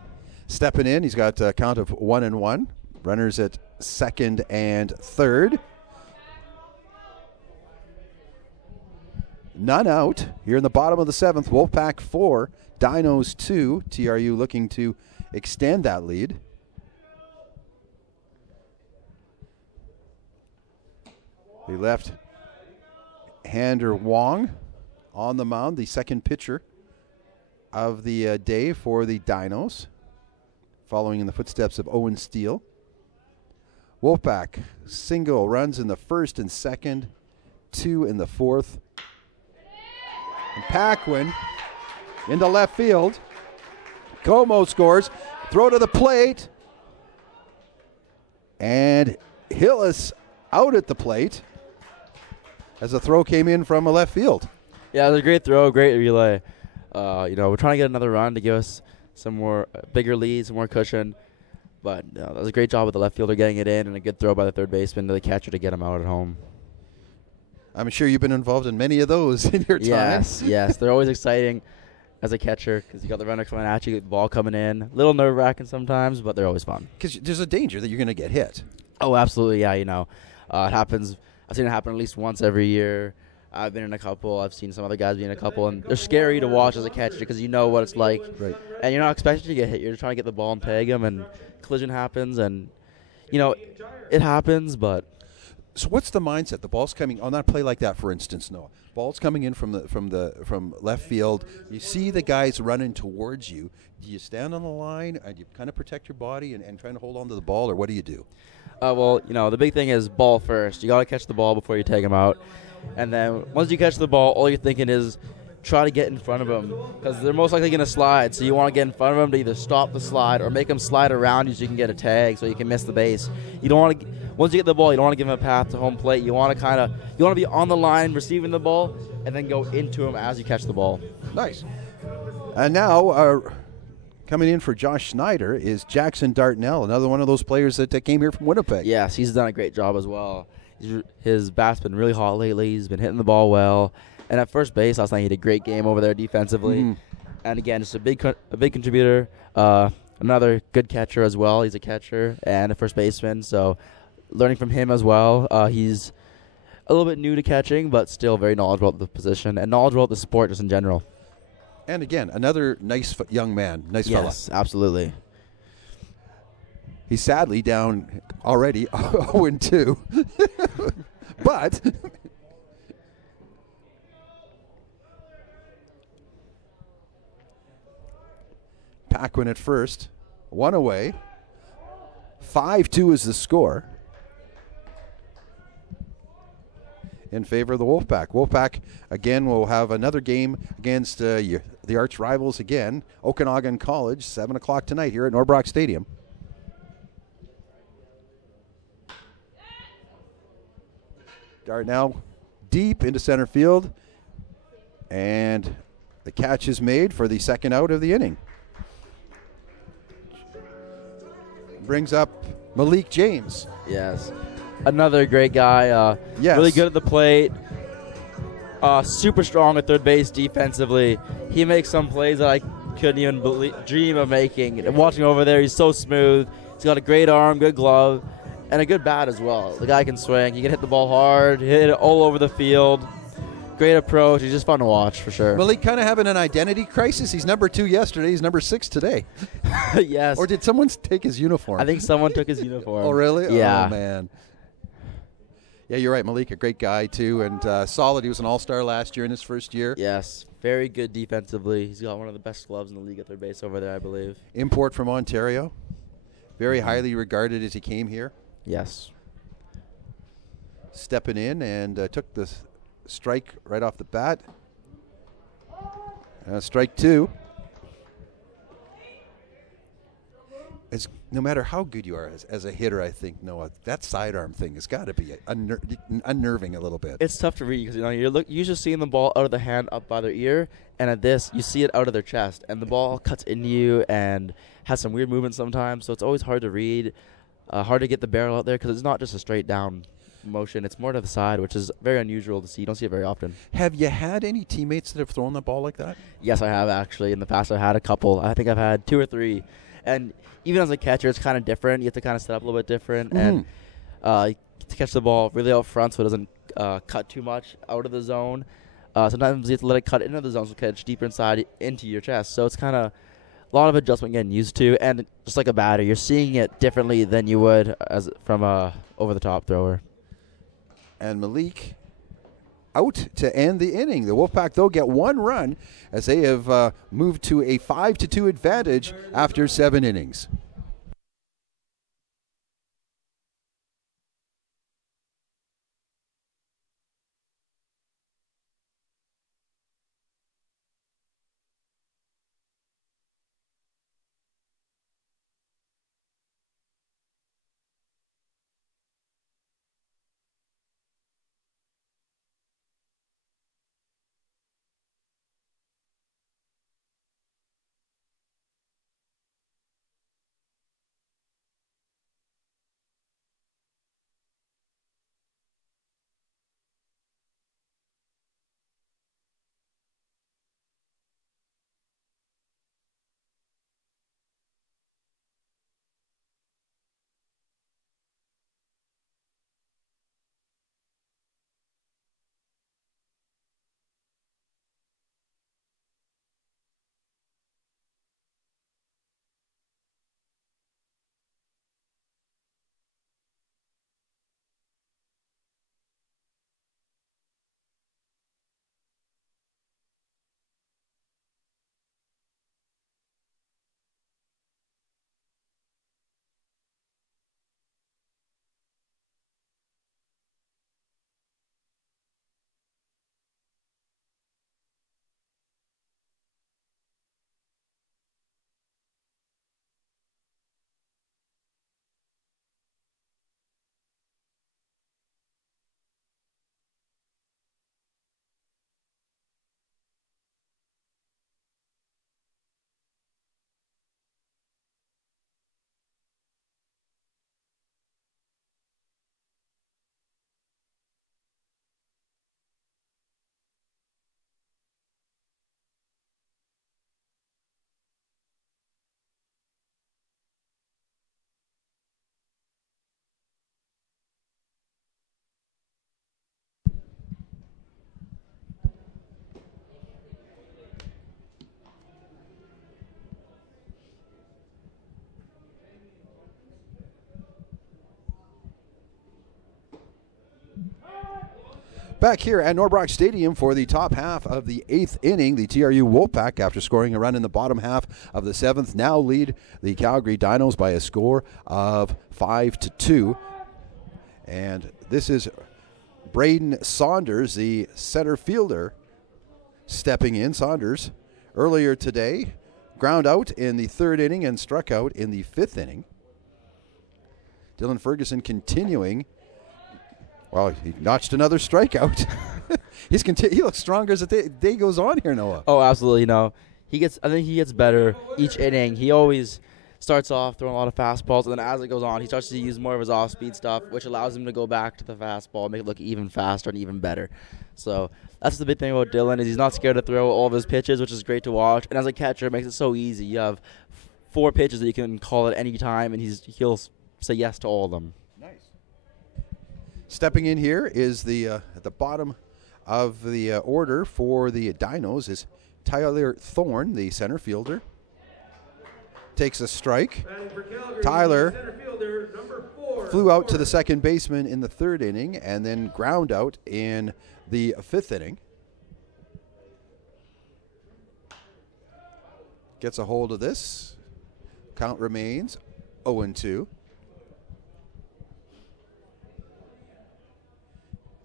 Stepping in, he's got a count of 1-1. Runners at second and third. None out. Here in the bottom of the seventh, Wolfpack 4, Dinos 2. TRU looking to extend that lead. The left-hander Wong on the mound, the second pitcher of the day for the Dinos, following in the footsteps of Owen Steele. Wolfpack single runs in the first and second, 2 in the fourth. And Paquin into left field. Como scores. Throw to the plate. And Hillis out at the plate as the throw came in from a left field. Yeah, it was a great throw, great relay. We're trying to get another run to give us some more bigger leads, some more cushion. But that was a great job with the left fielder getting it in, and a good throw by the third baseman to the catcher to get him out at home. I'm sure you've been involved in many of those in your time. Yes. They're always exciting as a catcher because you got the runner coming at you, the ball coming in. A little nerve-wracking sometimes, but they're always fun. Because there's a danger that you're going to get hit. Oh, absolutely, yeah. It happens. I've seen it happen at least once every year. I've been in a couple. I've seen some other guys be in a couple, and they're scary to watch as a catcher because you know what it's like. Right. And you're not expecting to get hit. You're trying to get the ball and peg them, and collision happens, and, it happens, but So what's the mindset? The ball's coming on that play like that, for instance. Noah, ball's coming in from left field. You see the guys running towards you. Do you stand on the line and you kind of protect your body and trying to hold on to the ball, or what do you do? Well, the big thing is ball first. You got to catch the ball before you take him out. And then once you catch the ball, all you're thinking is try to get in front of them because they're most likely going to slide. So you want to get in front of them to either stop the slide or make them slide around you so you can get a tag so you can miss the base. You don't want to. Once you get the ball, you don't want to give them a path to home plate. You want to be on the line receiving the ball and then go into them as you catch the ball. Nice. And now coming in for Josh Schneider is Jackson Dartnell, another one of those players that came here from Winnipeg. Yes, he's done a great job as well. His bat's been really hot lately. He's been hitting the ball well. And at first base last night, he had a great game over there defensively. Mm-hmm. And again, just a big contributor. Another good catcher as well. He's a catcher and a first baseman. So learning from him as well. He's a little bit new to catching, but still very knowledgeable about the position and knowledgeable about the sport just in general. And again, another nice young man. Nice fella. Yes, absolutely. He's sadly down already 0-2. But Paquin at first, one away. 5-2 is the score in favor of the Wolfpack. Wolfpack, again, will have another game against the arch rivals again, Okanagan College, 7 o'clock tonight here at Norbrock Stadium. Dartnell deep into center field, and the catch is made for the second out of the inning. Brings up Malik James. Yes. Another great guy. Yes. Really good at the plate. Super strong at third base defensively. He makes some plays that I couldn't even dream of making. And watching over there, he's so smooth. He's got a great arm, good glove, and a good bat as well. The guy can swing. He can hit the ball hard, hit it all over the field. Great approach. He's just fun to watch for sure. Malik kind of having an identity crisis. He's number 2 yesterday. He's number 6 today. Yes. Or did someone take his uniform? I think someone took his uniform. Oh, really? Yeah. Oh, man. Yeah, you're right. Malik, a great guy, too, and solid. He was an all-star last year in his first year. Yes. Very good defensively. He's got one of the best gloves in the league at third base over there, I believe. Import from Ontario. Very highly regarded as he came here. Yes. Stepping in and took the strike right off the bat. Strike 2. No matter how good you are as a hitter, I think, Noah, that sidearm thing has got to be unnerving a little bit. It's tough to read because you're usually seeing the ball out of the hand up by their ear, and at this, you see it out of their chest, and the ball cuts into you and has some weird movement sometimes, so it's always hard to read, hard to get the barrel out there because it's not just a straight down motion. It's more to the side, which is very unusual to see. You don't see it very often. Have you had any teammates that have thrown the ball like that? Yes, I have actually. In the past, I've had a couple. I think I've had 2 or 3. And even as a catcher, it's kind of different. You have to kind of set up a little bit different. Mm-hmm. And to catch the ball really out front so it doesn't cut too much out of the zone. Sometimes you have to let it cut into the zone so it catch deeper inside into your chest. So it's kind of a lot of adjustment getting used to. And just like a batter, you're seeing it differently than you would as from a over-the-top thrower. And Malik out to end the inning. The Wolfpack, though, get 1 run as they have moved to a 5-2 advantage after 7 innings. Back here at Norbrock Stadium for the top half of the 8th inning, the TRU WolfPack, after scoring a run in the bottom half of the 7th, now lead the Calgary Dinos by a score of 5-2. And this is Braden Saunders, the center fielder, stepping in. Saunders, earlier today, ground out in the 3rd inning and struck out in the 5th inning. Dylan Ferguson continuing. Well, he notched another strikeout. He looks stronger as the day goes on here, Noah. Oh, absolutely. I think he gets better each inning. He always starts off throwing a lot of fastballs, and then as it goes on, he starts to use more of his off-speed stuff, which allows him to go back to the fastball, make it look even faster and even better. So that's the big thing about Dylan, is he's not scared to throw all of his pitches, which is great to watch. And as a catcher, it makes it so easy. You have 4 pitches that you can call at any time, and he'll say yes to all of them. Stepping in here is at the bottom of the order for the Dinos is Tyler Thorne, the center fielder. Takes a strike. Tyler flew out to the second baseman in the 3rd inning and then ground out in the 5th inning. Gets a hold of this. Count remains 0-2.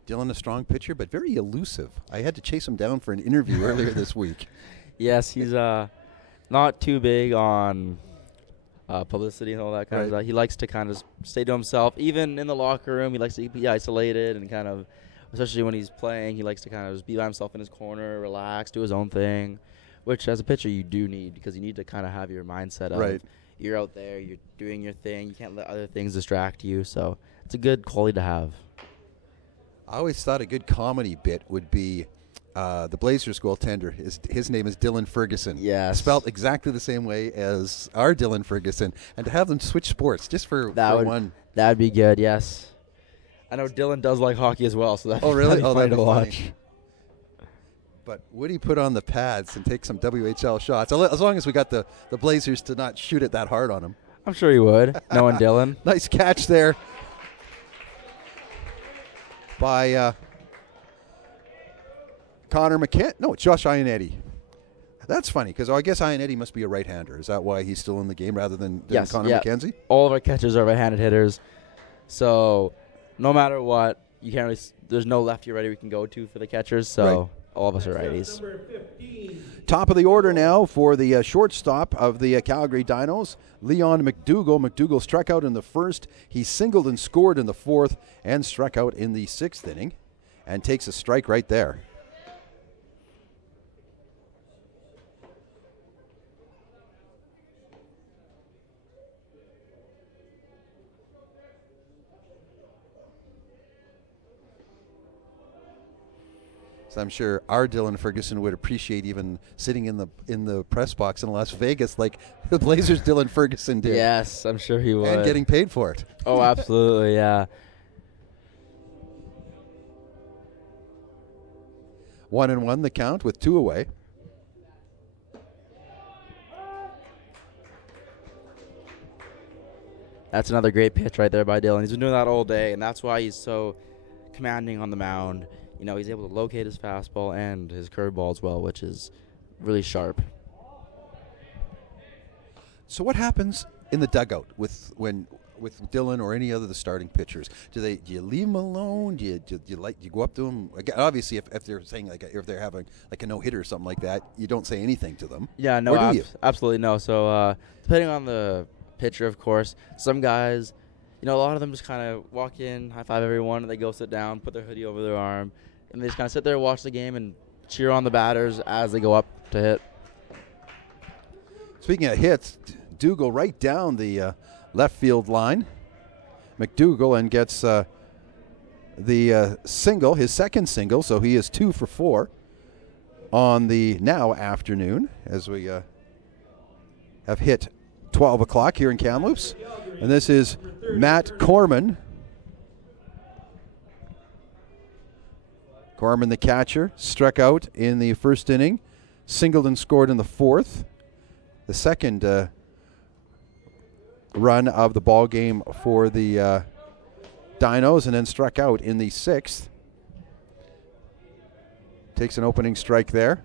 Dylan, a strong pitcher, but very elusive. I had to chase him down for an interview earlier this week. Yes, he's not too big on publicity and all that kind of stuff. He likes to kind of stay to himself. Even in the locker room, he likes to be isolated and kind of, especially when he's playing, he likes to kind of just be by himself in his corner, relax, do his own thing, which as a pitcher you do need, because you need to kind of have your mindset of you're out there, you're doing your thing, you can't let other things distract you. So it's a good quality to have. I always thought a good comedy bit would be the Blazers goaltender. His name is Dylan Ferguson. Yes. Spelled exactly the same way as our Dylan Ferguson. And to have them switch sports just for one. That would be good, yes. I know Dylan does like hockey as well, so that'd be really? fun to watch. But would he put on the pads and take some WHL shots? As long as we got the Blazers to not shoot it that hard on him. I'm sure he would, knowing Dylan. Nice catch there by Connor McKenna. No, it's Josh Ionetti. That's funny, because I guess Ionetti must be a right-hander. Is that why he's still in the game rather than Connor McKenzie? All of our catchers are right-handed hitters. So no matter what, you can't really, there's no lefty or righty we can go to for the catchers. So all of us are righties. Top of the order now for the shortstop of the Calgary Dinos, Leon McDougall. McDougall struck out in the 1st. He singled and scored in the 4th and struck out in the 6th inning and takes a strike right there. So I'm sure our Dylan Ferguson would appreciate even sitting in the press box in Las Vegas like the Blazers' Dylan Ferguson did. Yes, I'm sure he would. And getting paid for it. Oh, absolutely, yeah. 1-1 the count with 2 away. That's another great pitch right there by Dylan. He's been doing that all day, and that's why he's so commanding on the mound. You know, he's able to locate his fastball and his curveball as well, which is really sharp. So what happens in the dugout with Dylan or any other of the starting pitchers? Do you leave them alone? Do you go up to them? Obviously, if they're saying if they're having like a no hitter or something like that, you don't say anything to them. Yeah, no, absolutely no. So depending on the pitcher, of course, some guys, a lot of them just kind of walk in, high five everyone, and they go sit down, put their hoodie over their arm, and they just kind of sit there, watch the game, and cheer on the batters as they go up to hit. Speaking of hits, Dougal right down the left field line. McDougall and gets the single, his second single, so he is 2 for 4 on the now afternoon as we have hit 12 o'clock here in Kamloops. And this is Matt Corman. Corman, the catcher, struck out in the 1st inning, singled and scored in the 4th. The second run of the ball game for the Dinos, and then struck out in the 6th. takes an opening strike there.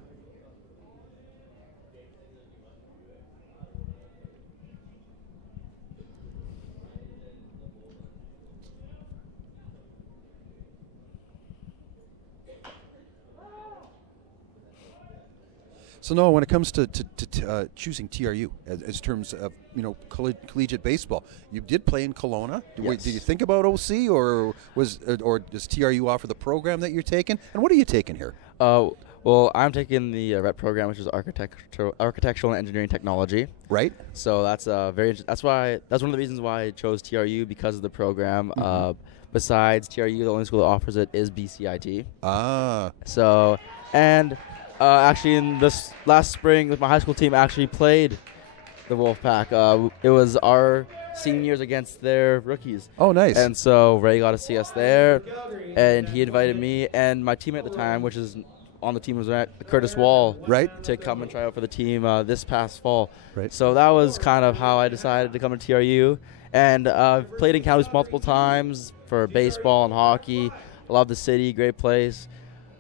So Noah, when it comes to choosing TRU as terms of collegiate baseball, you did play in Kelowna. Yes. Did you think about OC, or does TRU offer the program that you're taking? And what are you taking here? Well, I'm taking the RET program, which is architectural and engineering technology. Right. So that's that's one of the reasons why I chose TRU, because of the program. Mm-hmm. Besides TRU, the only school that offers it is BCIT. Ah. So actually, in this last spring, with my high school team, actually played the Wolfpack. It was our seniors against their rookies. Oh, nice. And so Ray got to see us there, and he invited me and my teammate at the time, which is on the team, was Curtis Wall, right, to come and try out for the team this past fall. Right. So that was kind of how I decided to come to TRU. And I've played in Kamloops multiple times for baseball and hockey. I love the city, great place.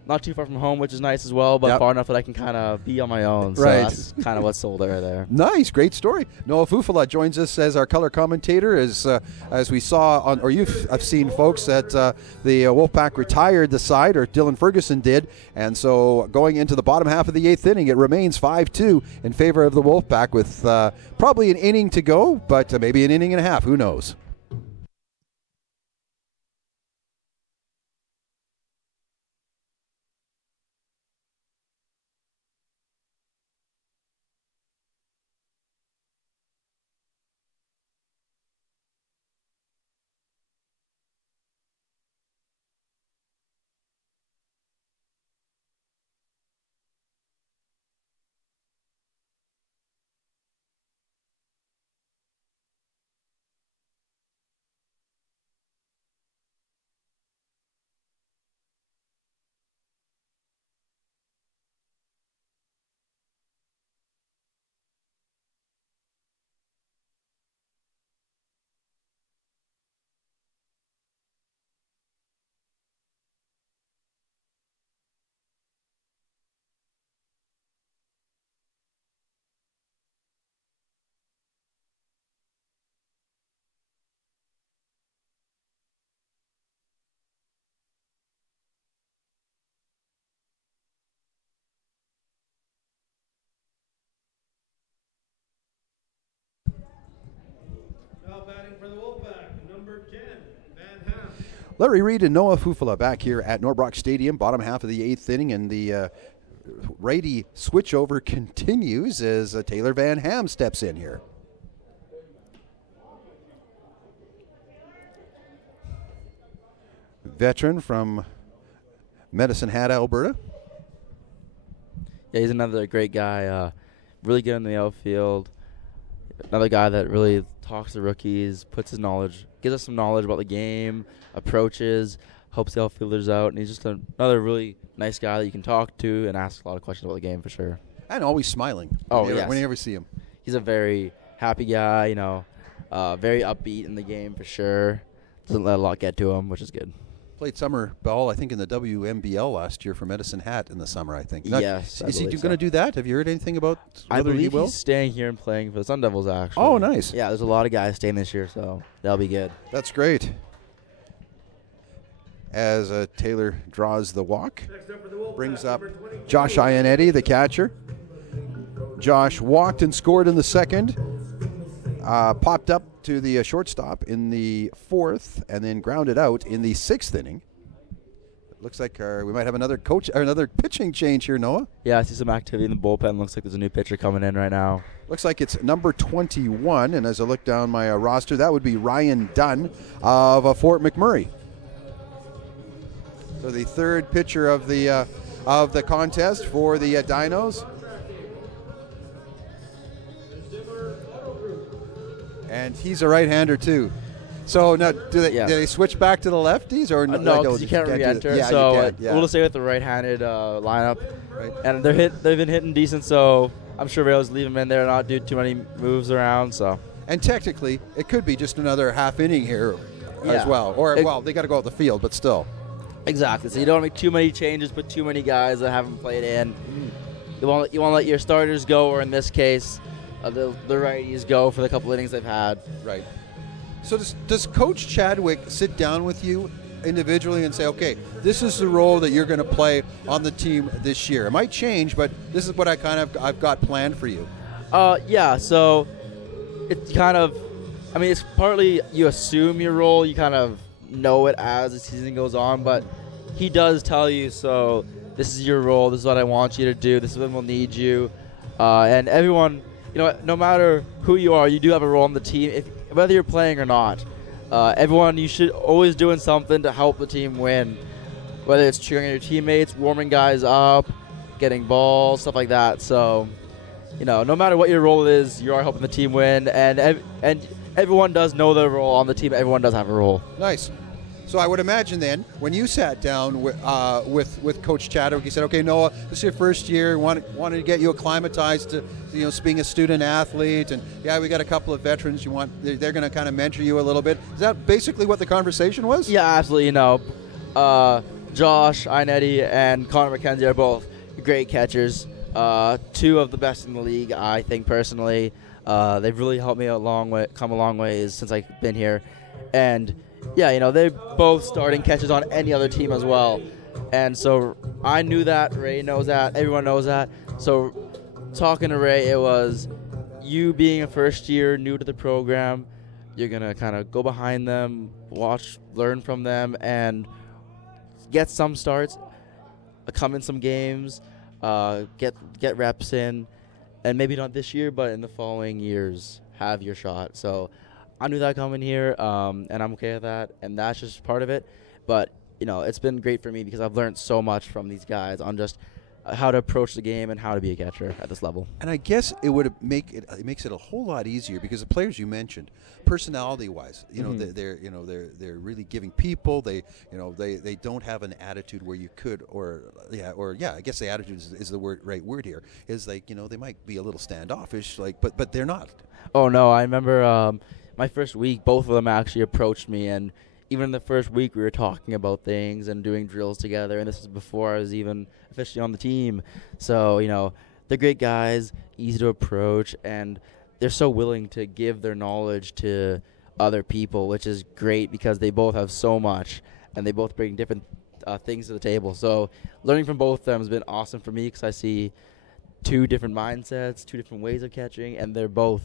Not too far from home, which is nice as well, but far enough that I can kind of be on my own. So that's kind of what sold it right there. Nice, great story. Noah Fufala joins us as our color commentator. As we saw I've seen folks that the Wolfpack retired the side, or Dylan Ferguson did, and so going into the bottom half of the 8th inning, it remains 5-2 in favor of the Wolfpack, with probably an inning to go, but maybe an inning and a half. Who knows? Batting for the Wolfpack, number 10, Van Ham. Larry Reed and Noah Fufala back here at Norbrock Stadium, bottom half of the 8th inning, and the righty switchover continues as Taylor Van Ham steps in here. Veteran from Medicine Hat, Alberta. Yeah, he's another great guy. Really good in the outfield. Another guy that really talks to rookies, gives us some knowledge about the game, approaches, helps the outfielders out, and he's just another really nice guy that you can talk to and ask a lot of questions about the game for sure. And always smiling. Yes. When you ever see him. He's a very happy guy, very upbeat in the game for sure. Doesn't let a lot get to him, which is good. Played summer ball, I think, in the WMBL last year for Medicine Hat in the summer, I think. Yes. Is he going to do that? Have you heard anything about whether I believe he will? he's staying here and playing for the Sun Devils, actually. Oh, nice. Yeah, there's a lot of guys staying this year, so that'll be good. That's great. As Taylor draws the walk, brings up Josh Iannetti, the catcher. Josh walked and scored in the second. Popped up to the shortstop in the 4th, and then grounded out in the 6th inning. It looks like we might have another pitching change here, Noah. Yeah, I see some activity in the bullpen. Looks like there's a new pitcher coming in right now. Looks like it's number 21, and as I look down my roster, that would be Ryan Dunn of Fort McMurray. So the third pitcher of the contest for the Dinos. And he's a right-hander too. So now, do they switch back to the lefties or no? Because you can't re-enter. We'll just stay with the right-handed lineup. Right. And they've been hitting decent, so I'm sure we'll just leave them in there, not do too many moves around. So. And technically, it could be just another half inning here as well. Or they got to go out the field, but still. Exactly. So you don't make too many changes, put too many guys that haven't played in. You want to let your starters go, or in this case, the righties go for the couple innings they've had. Right. So does Coach Chadwick sit down with you individually and say, okay, this is the role that you're going to play on the team this year? It might change, but this is what I've got planned for you. Yeah. So it's kind of, I mean, it's partly you assume your role, you kind of know it as the season goes on, but he does tell you, so this is your role, this is what I want you to do, this is when we'll need you. And everyone, no matter who you are, you do have a role on the team, whether you're playing or not. Everyone, you should always doing something to help the team win, whether it's cheering on your teammates, warming guys up, getting balls, stuff like that. So, no matter what your role is, you are helping the team win, and everyone does know their role on the team. Everyone does have a role. Nice. So I would imagine then, when you sat down with Coach Chadwick, he said, "Okay, Noah, this is your first year. Wanted to get you acclimatized to being a student athlete, and yeah, we got a couple of veterans. They're going to kind of mentor you a little bit." Is that basically what the conversation was? Yeah, absolutely. Josh Inetti and Connor McKenzie are both great catchers. Two of the best in the league, I think personally. They've really helped me come a long ways since I've been here, and yeah, they're both starting catchers on any other team as well. And so I knew that. Ray knows that. Everyone knows that. So talking to Ray, it was you being a first year, new to the program, you're going to kind of go behind them, watch, learn from them, and get some starts, come in some games, get reps in, and maybe not this year, but in the following years, have your shot. So I knew that coming here, and I'm okay with that, and that's just part of it. But, it's been great for me because I've learned so much from these guys on just how to approach the game and how to be a catcher at this level. And I guess it makes it a whole lot easier because the players you mentioned, personality-wise, they're really giving people. They don't have an attitude where you could I guess the attitude is the right word here. Is like they might be a little standoffish, but they're not. Oh no, I remember my first week, both of them actually approached me, and even in the first week we were talking about things and doing drills together, and this was before I was even officially on the team. So, they're great guys, easy to approach, and they're so willing to give their knowledge to other people, which is great because they both have so much, and they both bring different things to the table. So learning from both of them has been awesome for me because I see two different mindsets, two different ways of catching, and they're both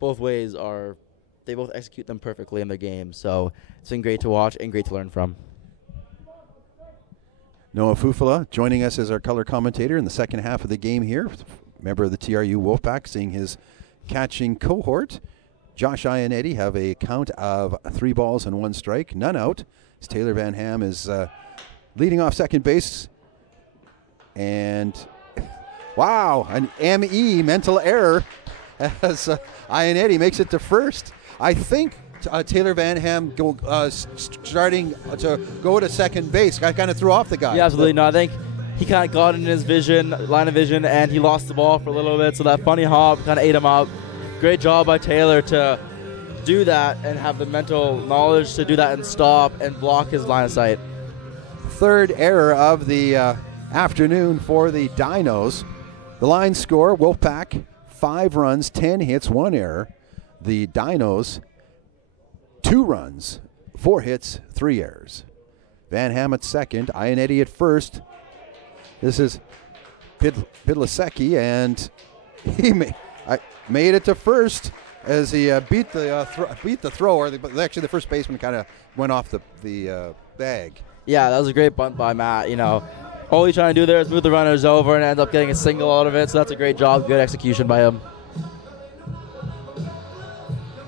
ways they both execute them perfectly in their game. So it's been great to watch and great to learn from. Noah Fufala joining us as our color commentator in the second half of the game here. Member of the TRU WolfPack, seeing his catching cohort. Josh Iannetti have a count of 3 balls and 1 strike, none out. As Taylor Van Ham is leading off second base. And wow, an ME, mental error, as Iannetti makes it to first. I think Taylor Van Ham starting to go to second base. I kind of threw off the guy. Yeah, absolutely. No, I think he kind of got in his line of vision, and he lost the ball for a little bit. So that funny hop kind of ate him up. Great job by Taylor to do that and have the mental knowledge to do that and stop and block his line of sight. Third error of the afternoon for the Dinos. The line score, Wolfpack, 5 runs, 10 hits, 1 error. The Dinos, 2 runs, 4 hits, 3 errors. Van Ham at second, Iannetti at first. This is Pidlasecki, and he made it to first as he beat the thrower. Actually, the first baseman kind of went off the bag. Yeah, that was a great bunt by Matt. All he's trying to do there is move the runners over and end up getting a single out of it. So that's a great job, good execution by him.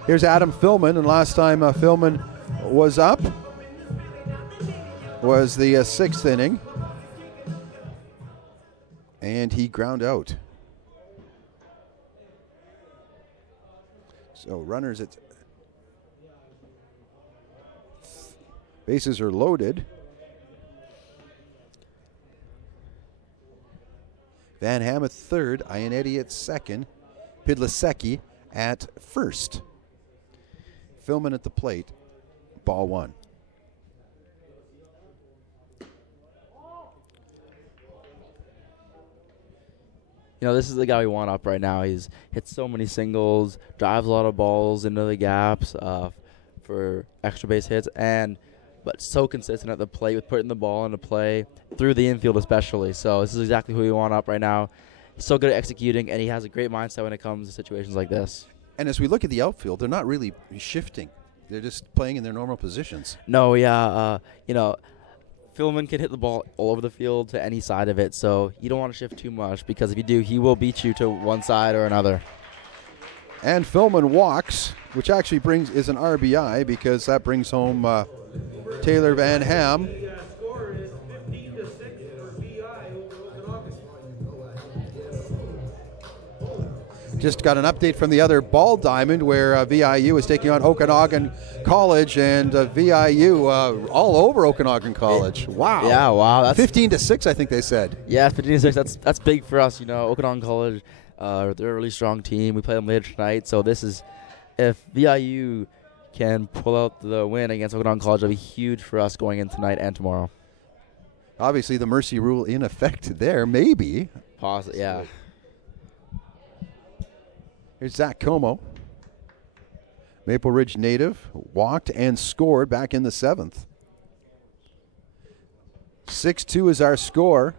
Here's Adam Philman, and last time Philman was up was the 6th inning, and he ground out. So runners at bases are loaded. Van Ham at third, Iannetti at second, Pidlasecki at first. Philman at the plate, ball 1. this is the guy we want up right now. He's hit so many singles, drives a lot of balls into the gaps for extra base hits, but so consistent at the plate with putting the ball into play through the infield especially. So this is exactly who we want up right now. He's so good at executing, and he has a great mindset when it comes to situations like this. And as we look at the outfield, they're not really shifting. They're just playing in their normal positions. No, yeah, Philman can hit the ball all over the field to any side of it, so you don't want to shift too much, because if you do, he will beat you to one side or another. And Philman walks, which actually is an RBI, because that brings home Taylor Van Ham. The score is 15-6 for VI over Okanagan. Just got an update from the other ball diamond where VIU is taking on Okanagan College, and VIU all over Okanagan College. Wow. Yeah, wow. That's 15-6, I think they said. Yeah, 15-6. That's big for us. Okanagan College, they're a really strong team. We play them later tonight, so this is, if VIU can pull out the win against Okanagan College, that'll be huge for us going in tonight and tomorrow. Obviously, the mercy rule in effect there, maybe. Possibly, yeah. Here's Zach Como. Maple Ridge native, walked and scored back in the 7th. 6-2 is our score.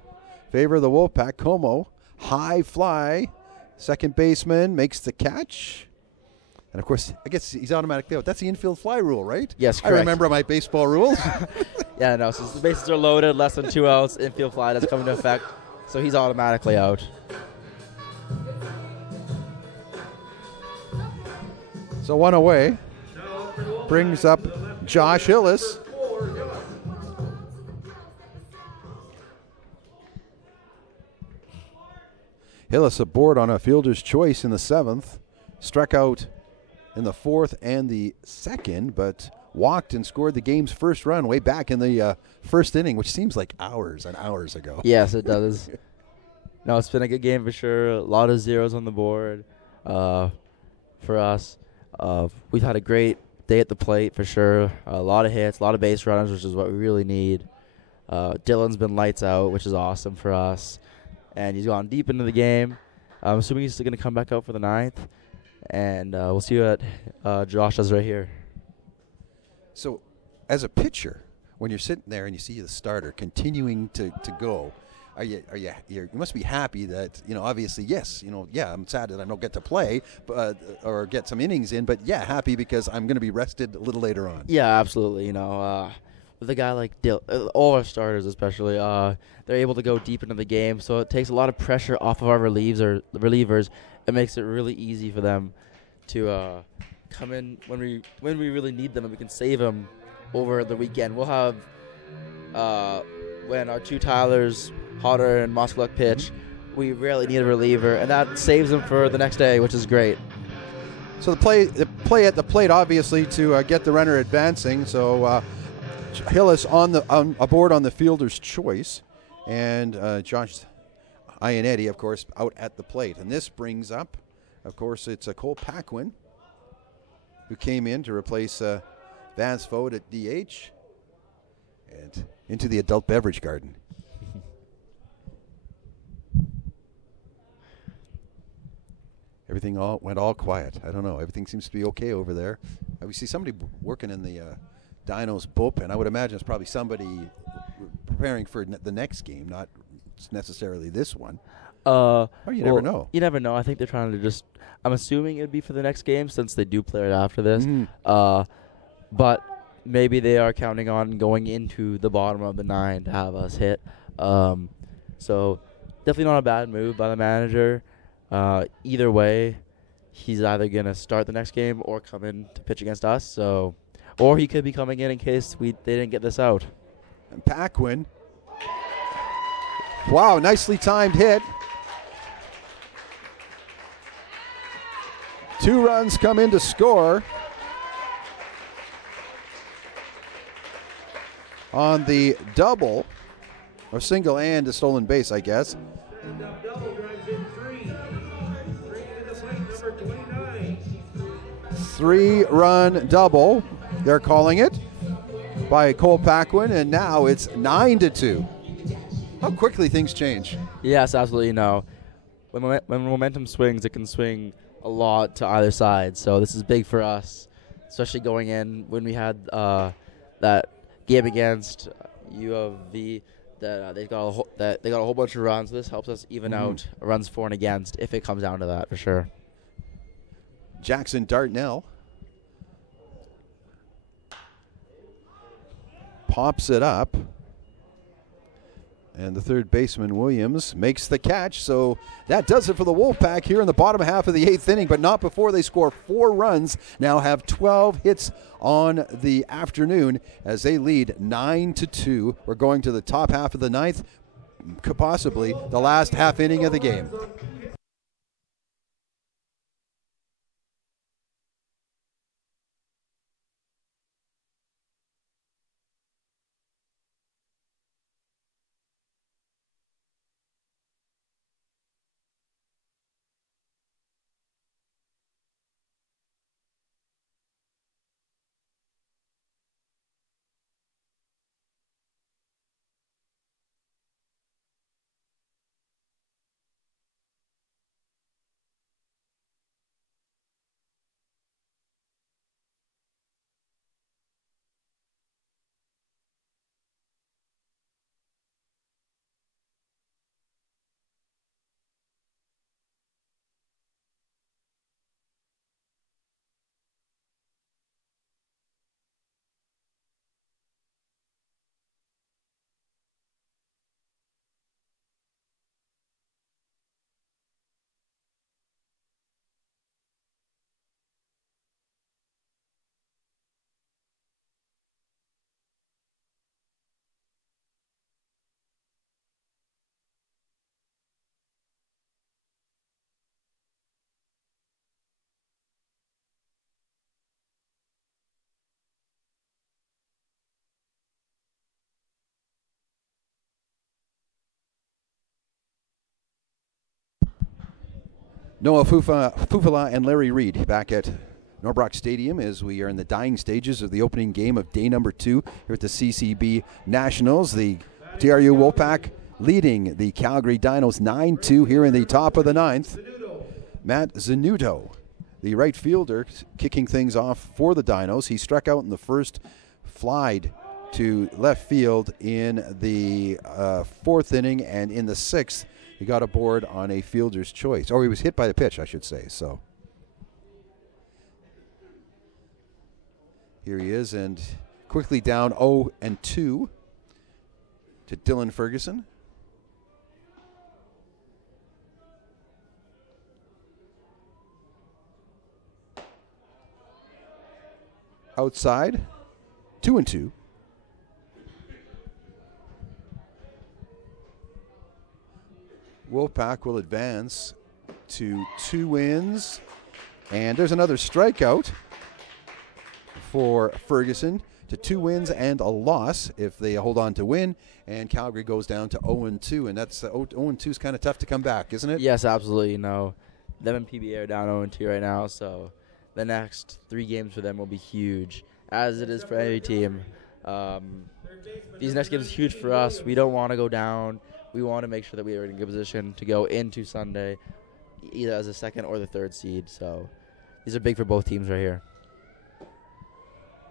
Favor of the Wolfpack. Como, high fly. Second baseman makes the catch. And, of course, I guess he's automatically out. That's the infield fly rule, right? Yes, correct. I remember my baseball rules. Yeah, no, since the bases are loaded, less than 2 outs, infield fly doesn't come into effect, so he's automatically out. So one away. Brings up Josh Hillis. Hillis aboard on a fielder's choice in the 7th. Struck out in the 4th and the 2nd, but walked and scored the game's first run way back in the first inning, which seems like hours and hours ago. Yes, it does. No, it's been a good game for sure. A lot of zeros on the board for us. We've had a great day at the plate for sure. A lot of hits, a lot of base runners, which is what we really need. Dylan's been lights out, which is awesome for us. And he's gone deep into the game. I'm assuming he's still going to come back out for the 9th. And we'll see what Josh does right here. So as a pitcher, when you're sitting there and you see the starter continuing to go, you must be happy that, obviously, yes, I'm sad that I don't get to play or get some innings in, but happy because I'm going to be rested a little later on. Yeah, absolutely. With a guy like all our starters especially, they're able to go deep into the game, so it takes a lot of pressure off of our relievers. It makes it really easy for them to come in when we really need them, and we can save them over the weekend. We'll have when our 2 Tylers, Hodder and Moskaluk pitch, we rarely need a reliever, and that saves them for the next day, which is great. So the play at the plate, obviously, to get the runner advancing. So Hillis aboard on the fielder's choice, and Josh Ionetti, of course, out at the plate. And this brings up, of course, it's Cole Paquin, who came in to replace Vance Vogt at DH, and into the adult beverage garden. Everything went all quiet. I don't know. Everything seems to be okay over there. We see somebody working in the Dinos bullpen. I would imagine it's probably somebody preparing for the next game, not necessarily this one. Or you never know. You never know. I think they're trying to just. I'm assuming it would be for the next game since they do play it after this. But maybe they are counting on going into the bottom of the 9 to have us hit. So definitely not a bad move by the manager. Either way, he's either going to start the next game or come in to pitch against us. So, or he could be coming in case they didn't get this out. And Paquin. Wow, nicely timed hit. 2 runs come in to score on the double, or single and a stolen base, I guess. Double drives in 3. 3 to the plate, number 29. 3-run double, they're calling it, by Cole Paquin, and now it's 9-2. How quickly things change. Yes, absolutely. No. when momentum swings, it can swing a lot to either side. So this is big for us, especially going in when we had that game against U of V. That they got a whole bunch of runs. This helps us even out runs for and against if it comes down to that for sure. Jackson Dartnell pops it up, and the third baseman Williams makes the catch. So that does it for the Wolfpack here in the bottom half of the 8th inning, but not before they score 4 runs. Now have 12 hits on the afternoon as they lead 9-2. We're going to the top half of the 9th, possibly the last half inning of the game. Noah Fufala and Larry Reed back at Norbrock Stadium as we are in the dying stages of the opening game of day number 2 here at the CCB Nationals. The TRU WolfPack leading the Calgary Dinos 9-2 here in the top of the 9th. Matt Zanuto, the right fielder, kicking things off for the Dinos. He struck out in the first, flied to left field in the 4th inning, and in the 6th, he got aboard on a fielder's choice. Or he was hit by the pitch, I should say. So here he is, and quickly down 0-2 to Dylan Ferguson. Outside, 2-2. Wolfpack will advance to 2 wins, and there's another strikeout for Ferguson to 2 wins and a loss if they hold on to win, and Calgary goes down to 0-2, and that's 0-2 is kind of tough to come back, isn't it? Yes, absolutely. Them and PBA are down 0-2 right now, so the next 3 games for them will be huge, as it is for any team. These next games are huge for us. We don't want to go down. We want to make sure that we are in a good position to go into Sunday, either as a 2nd or the 3rd seed. So these are big for both teams right here.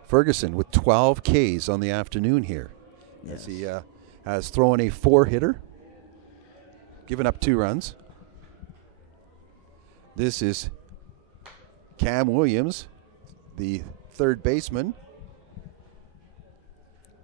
Ferguson with 12 Ks on the afternoon here. Yes. As he has thrown a 4-hitter, given up 2 runs. This is Cam Williams, the 3rd baseman.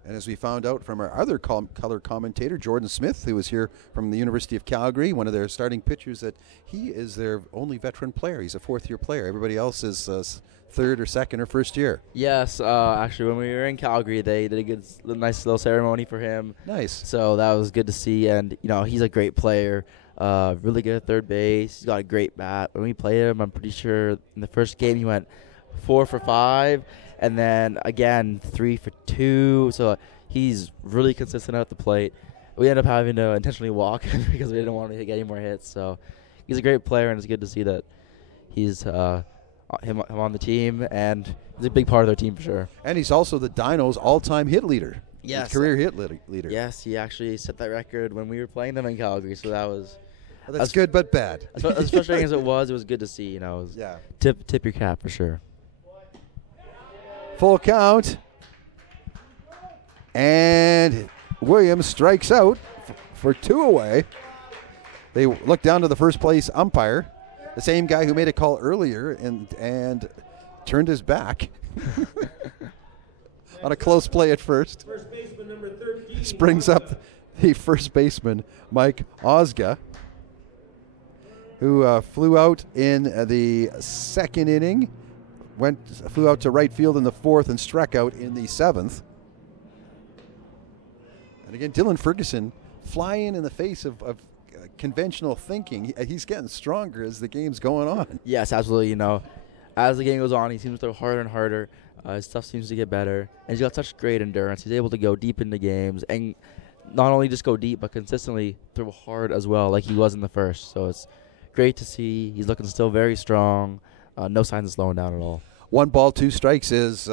And as we found out from our other color commentator, Jordan Smith, who was here from the University of Calgary, one of their starting pitchers, that he is their only veteran player. He's a 4th-year player. Everybody else is 3rd or 2nd or 1st year. Yes, actually, when we were in Calgary, they did a nice little ceremony for him. Nice. So that was good to see. And, he's a great player, really good at 3rd base. He's got a great bat. When we played him, I'm pretty sure in the first game he went 4 for 5. And then, again, 3 for 2. So he's really consistent at the plate. We ended up having to intentionally walk because we didn't want to get any more hits. So he's a great player, and it's good to see that he's him on the team. And he's a big part of their team for sure. And he's also the Dinos' all-time hit leader. Yes. Career hit leader. Yes, he actually set that record when we were playing them in Calgary. So that was Well, that's good but bad. As frustrating as it was good to see. It was tip your cap for sure. Full count. And Williams strikes out for 2 away. They look down to the first place umpire, the same guy who made a call earlier and turned his back on a close play at first. First baseman number 13. Springs up the first baseman, Mike Osga, who flew out in the second inning, flew out to right field in the fourth, and struck out in the seventh. And again, Dylan Ferguson flying in the face of conventional thinking. He's getting stronger as the game's going on. Yes, absolutely. As the game goes on, he seems to throw harder and harder. His stuff seems to get better. And he's got such great endurance. He's able to go deep into games and not only just go deep, but consistently throw hard as well, like he was in the first. So it's great to see. He's looking still very strong. No signs of slowing down at all. 1 ball, 2 strikes is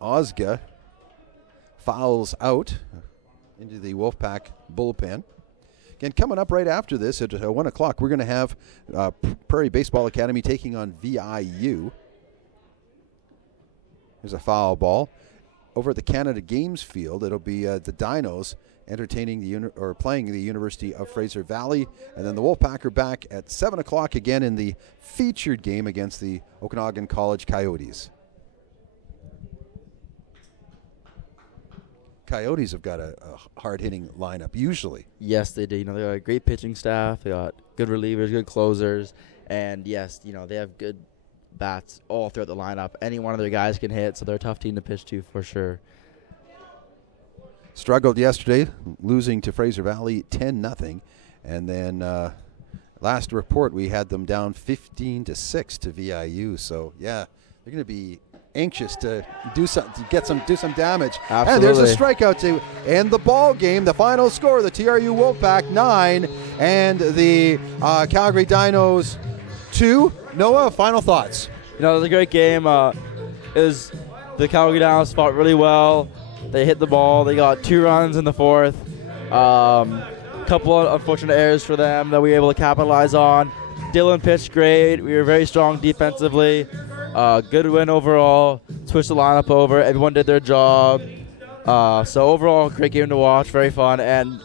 Osga fouls out into the Wolfpack bullpen. Again, coming up right after this at 1 o'clock, we're going to have Prairie Baseball Academy taking on VIU. There's a foul ball. Over at the Canada Games field, it'll be the Dinos entertaining playing the University of Fraser Valley, and then the Wolfpack are back at 7 o'clock again in the featured game against the Okanagan College Coyotes. Coyotes have got a hard-hitting lineup, usually. Yes, they do. They got a great pitching staff. They got good relievers, good closers, and yes, they have good bats all throughout the lineup. Any one of their guys can hit, so they're a tough team to pitch to for sure. Struggled yesterday, losing to Fraser Valley 10-0, and then last report we had them down 15-6 to VIU. So yeah, they're going to be anxious to do some damage. Absolutely. And there's a strikeout to end the ball game. The final score: the TRU WolfPack 9 and the Calgary Dinos 2. Noah, final thoughts? It was a great game. The Calgary Dinos fought really well. They hit the ball. They got 2 runs in the fourth. Couple of unfortunate errors for them that we were able to capitalize on. Dylan pitched great. We were very strong defensively. Good win overall. Switched the lineup over. Everyone did their job. So overall, great game to watch. Very fun. And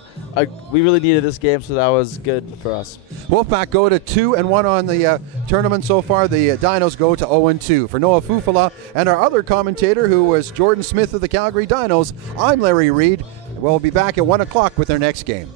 we really needed this game, so that was good for us. Wolfpack go to 2-1 on the tournament so far. The Dinos go to 0-2. For Noah Fufala and our other commentator, who was Jordan Smith of the Calgary Dinos, I'm Larry Reed. We'll be back at 1 o'clock with our next game.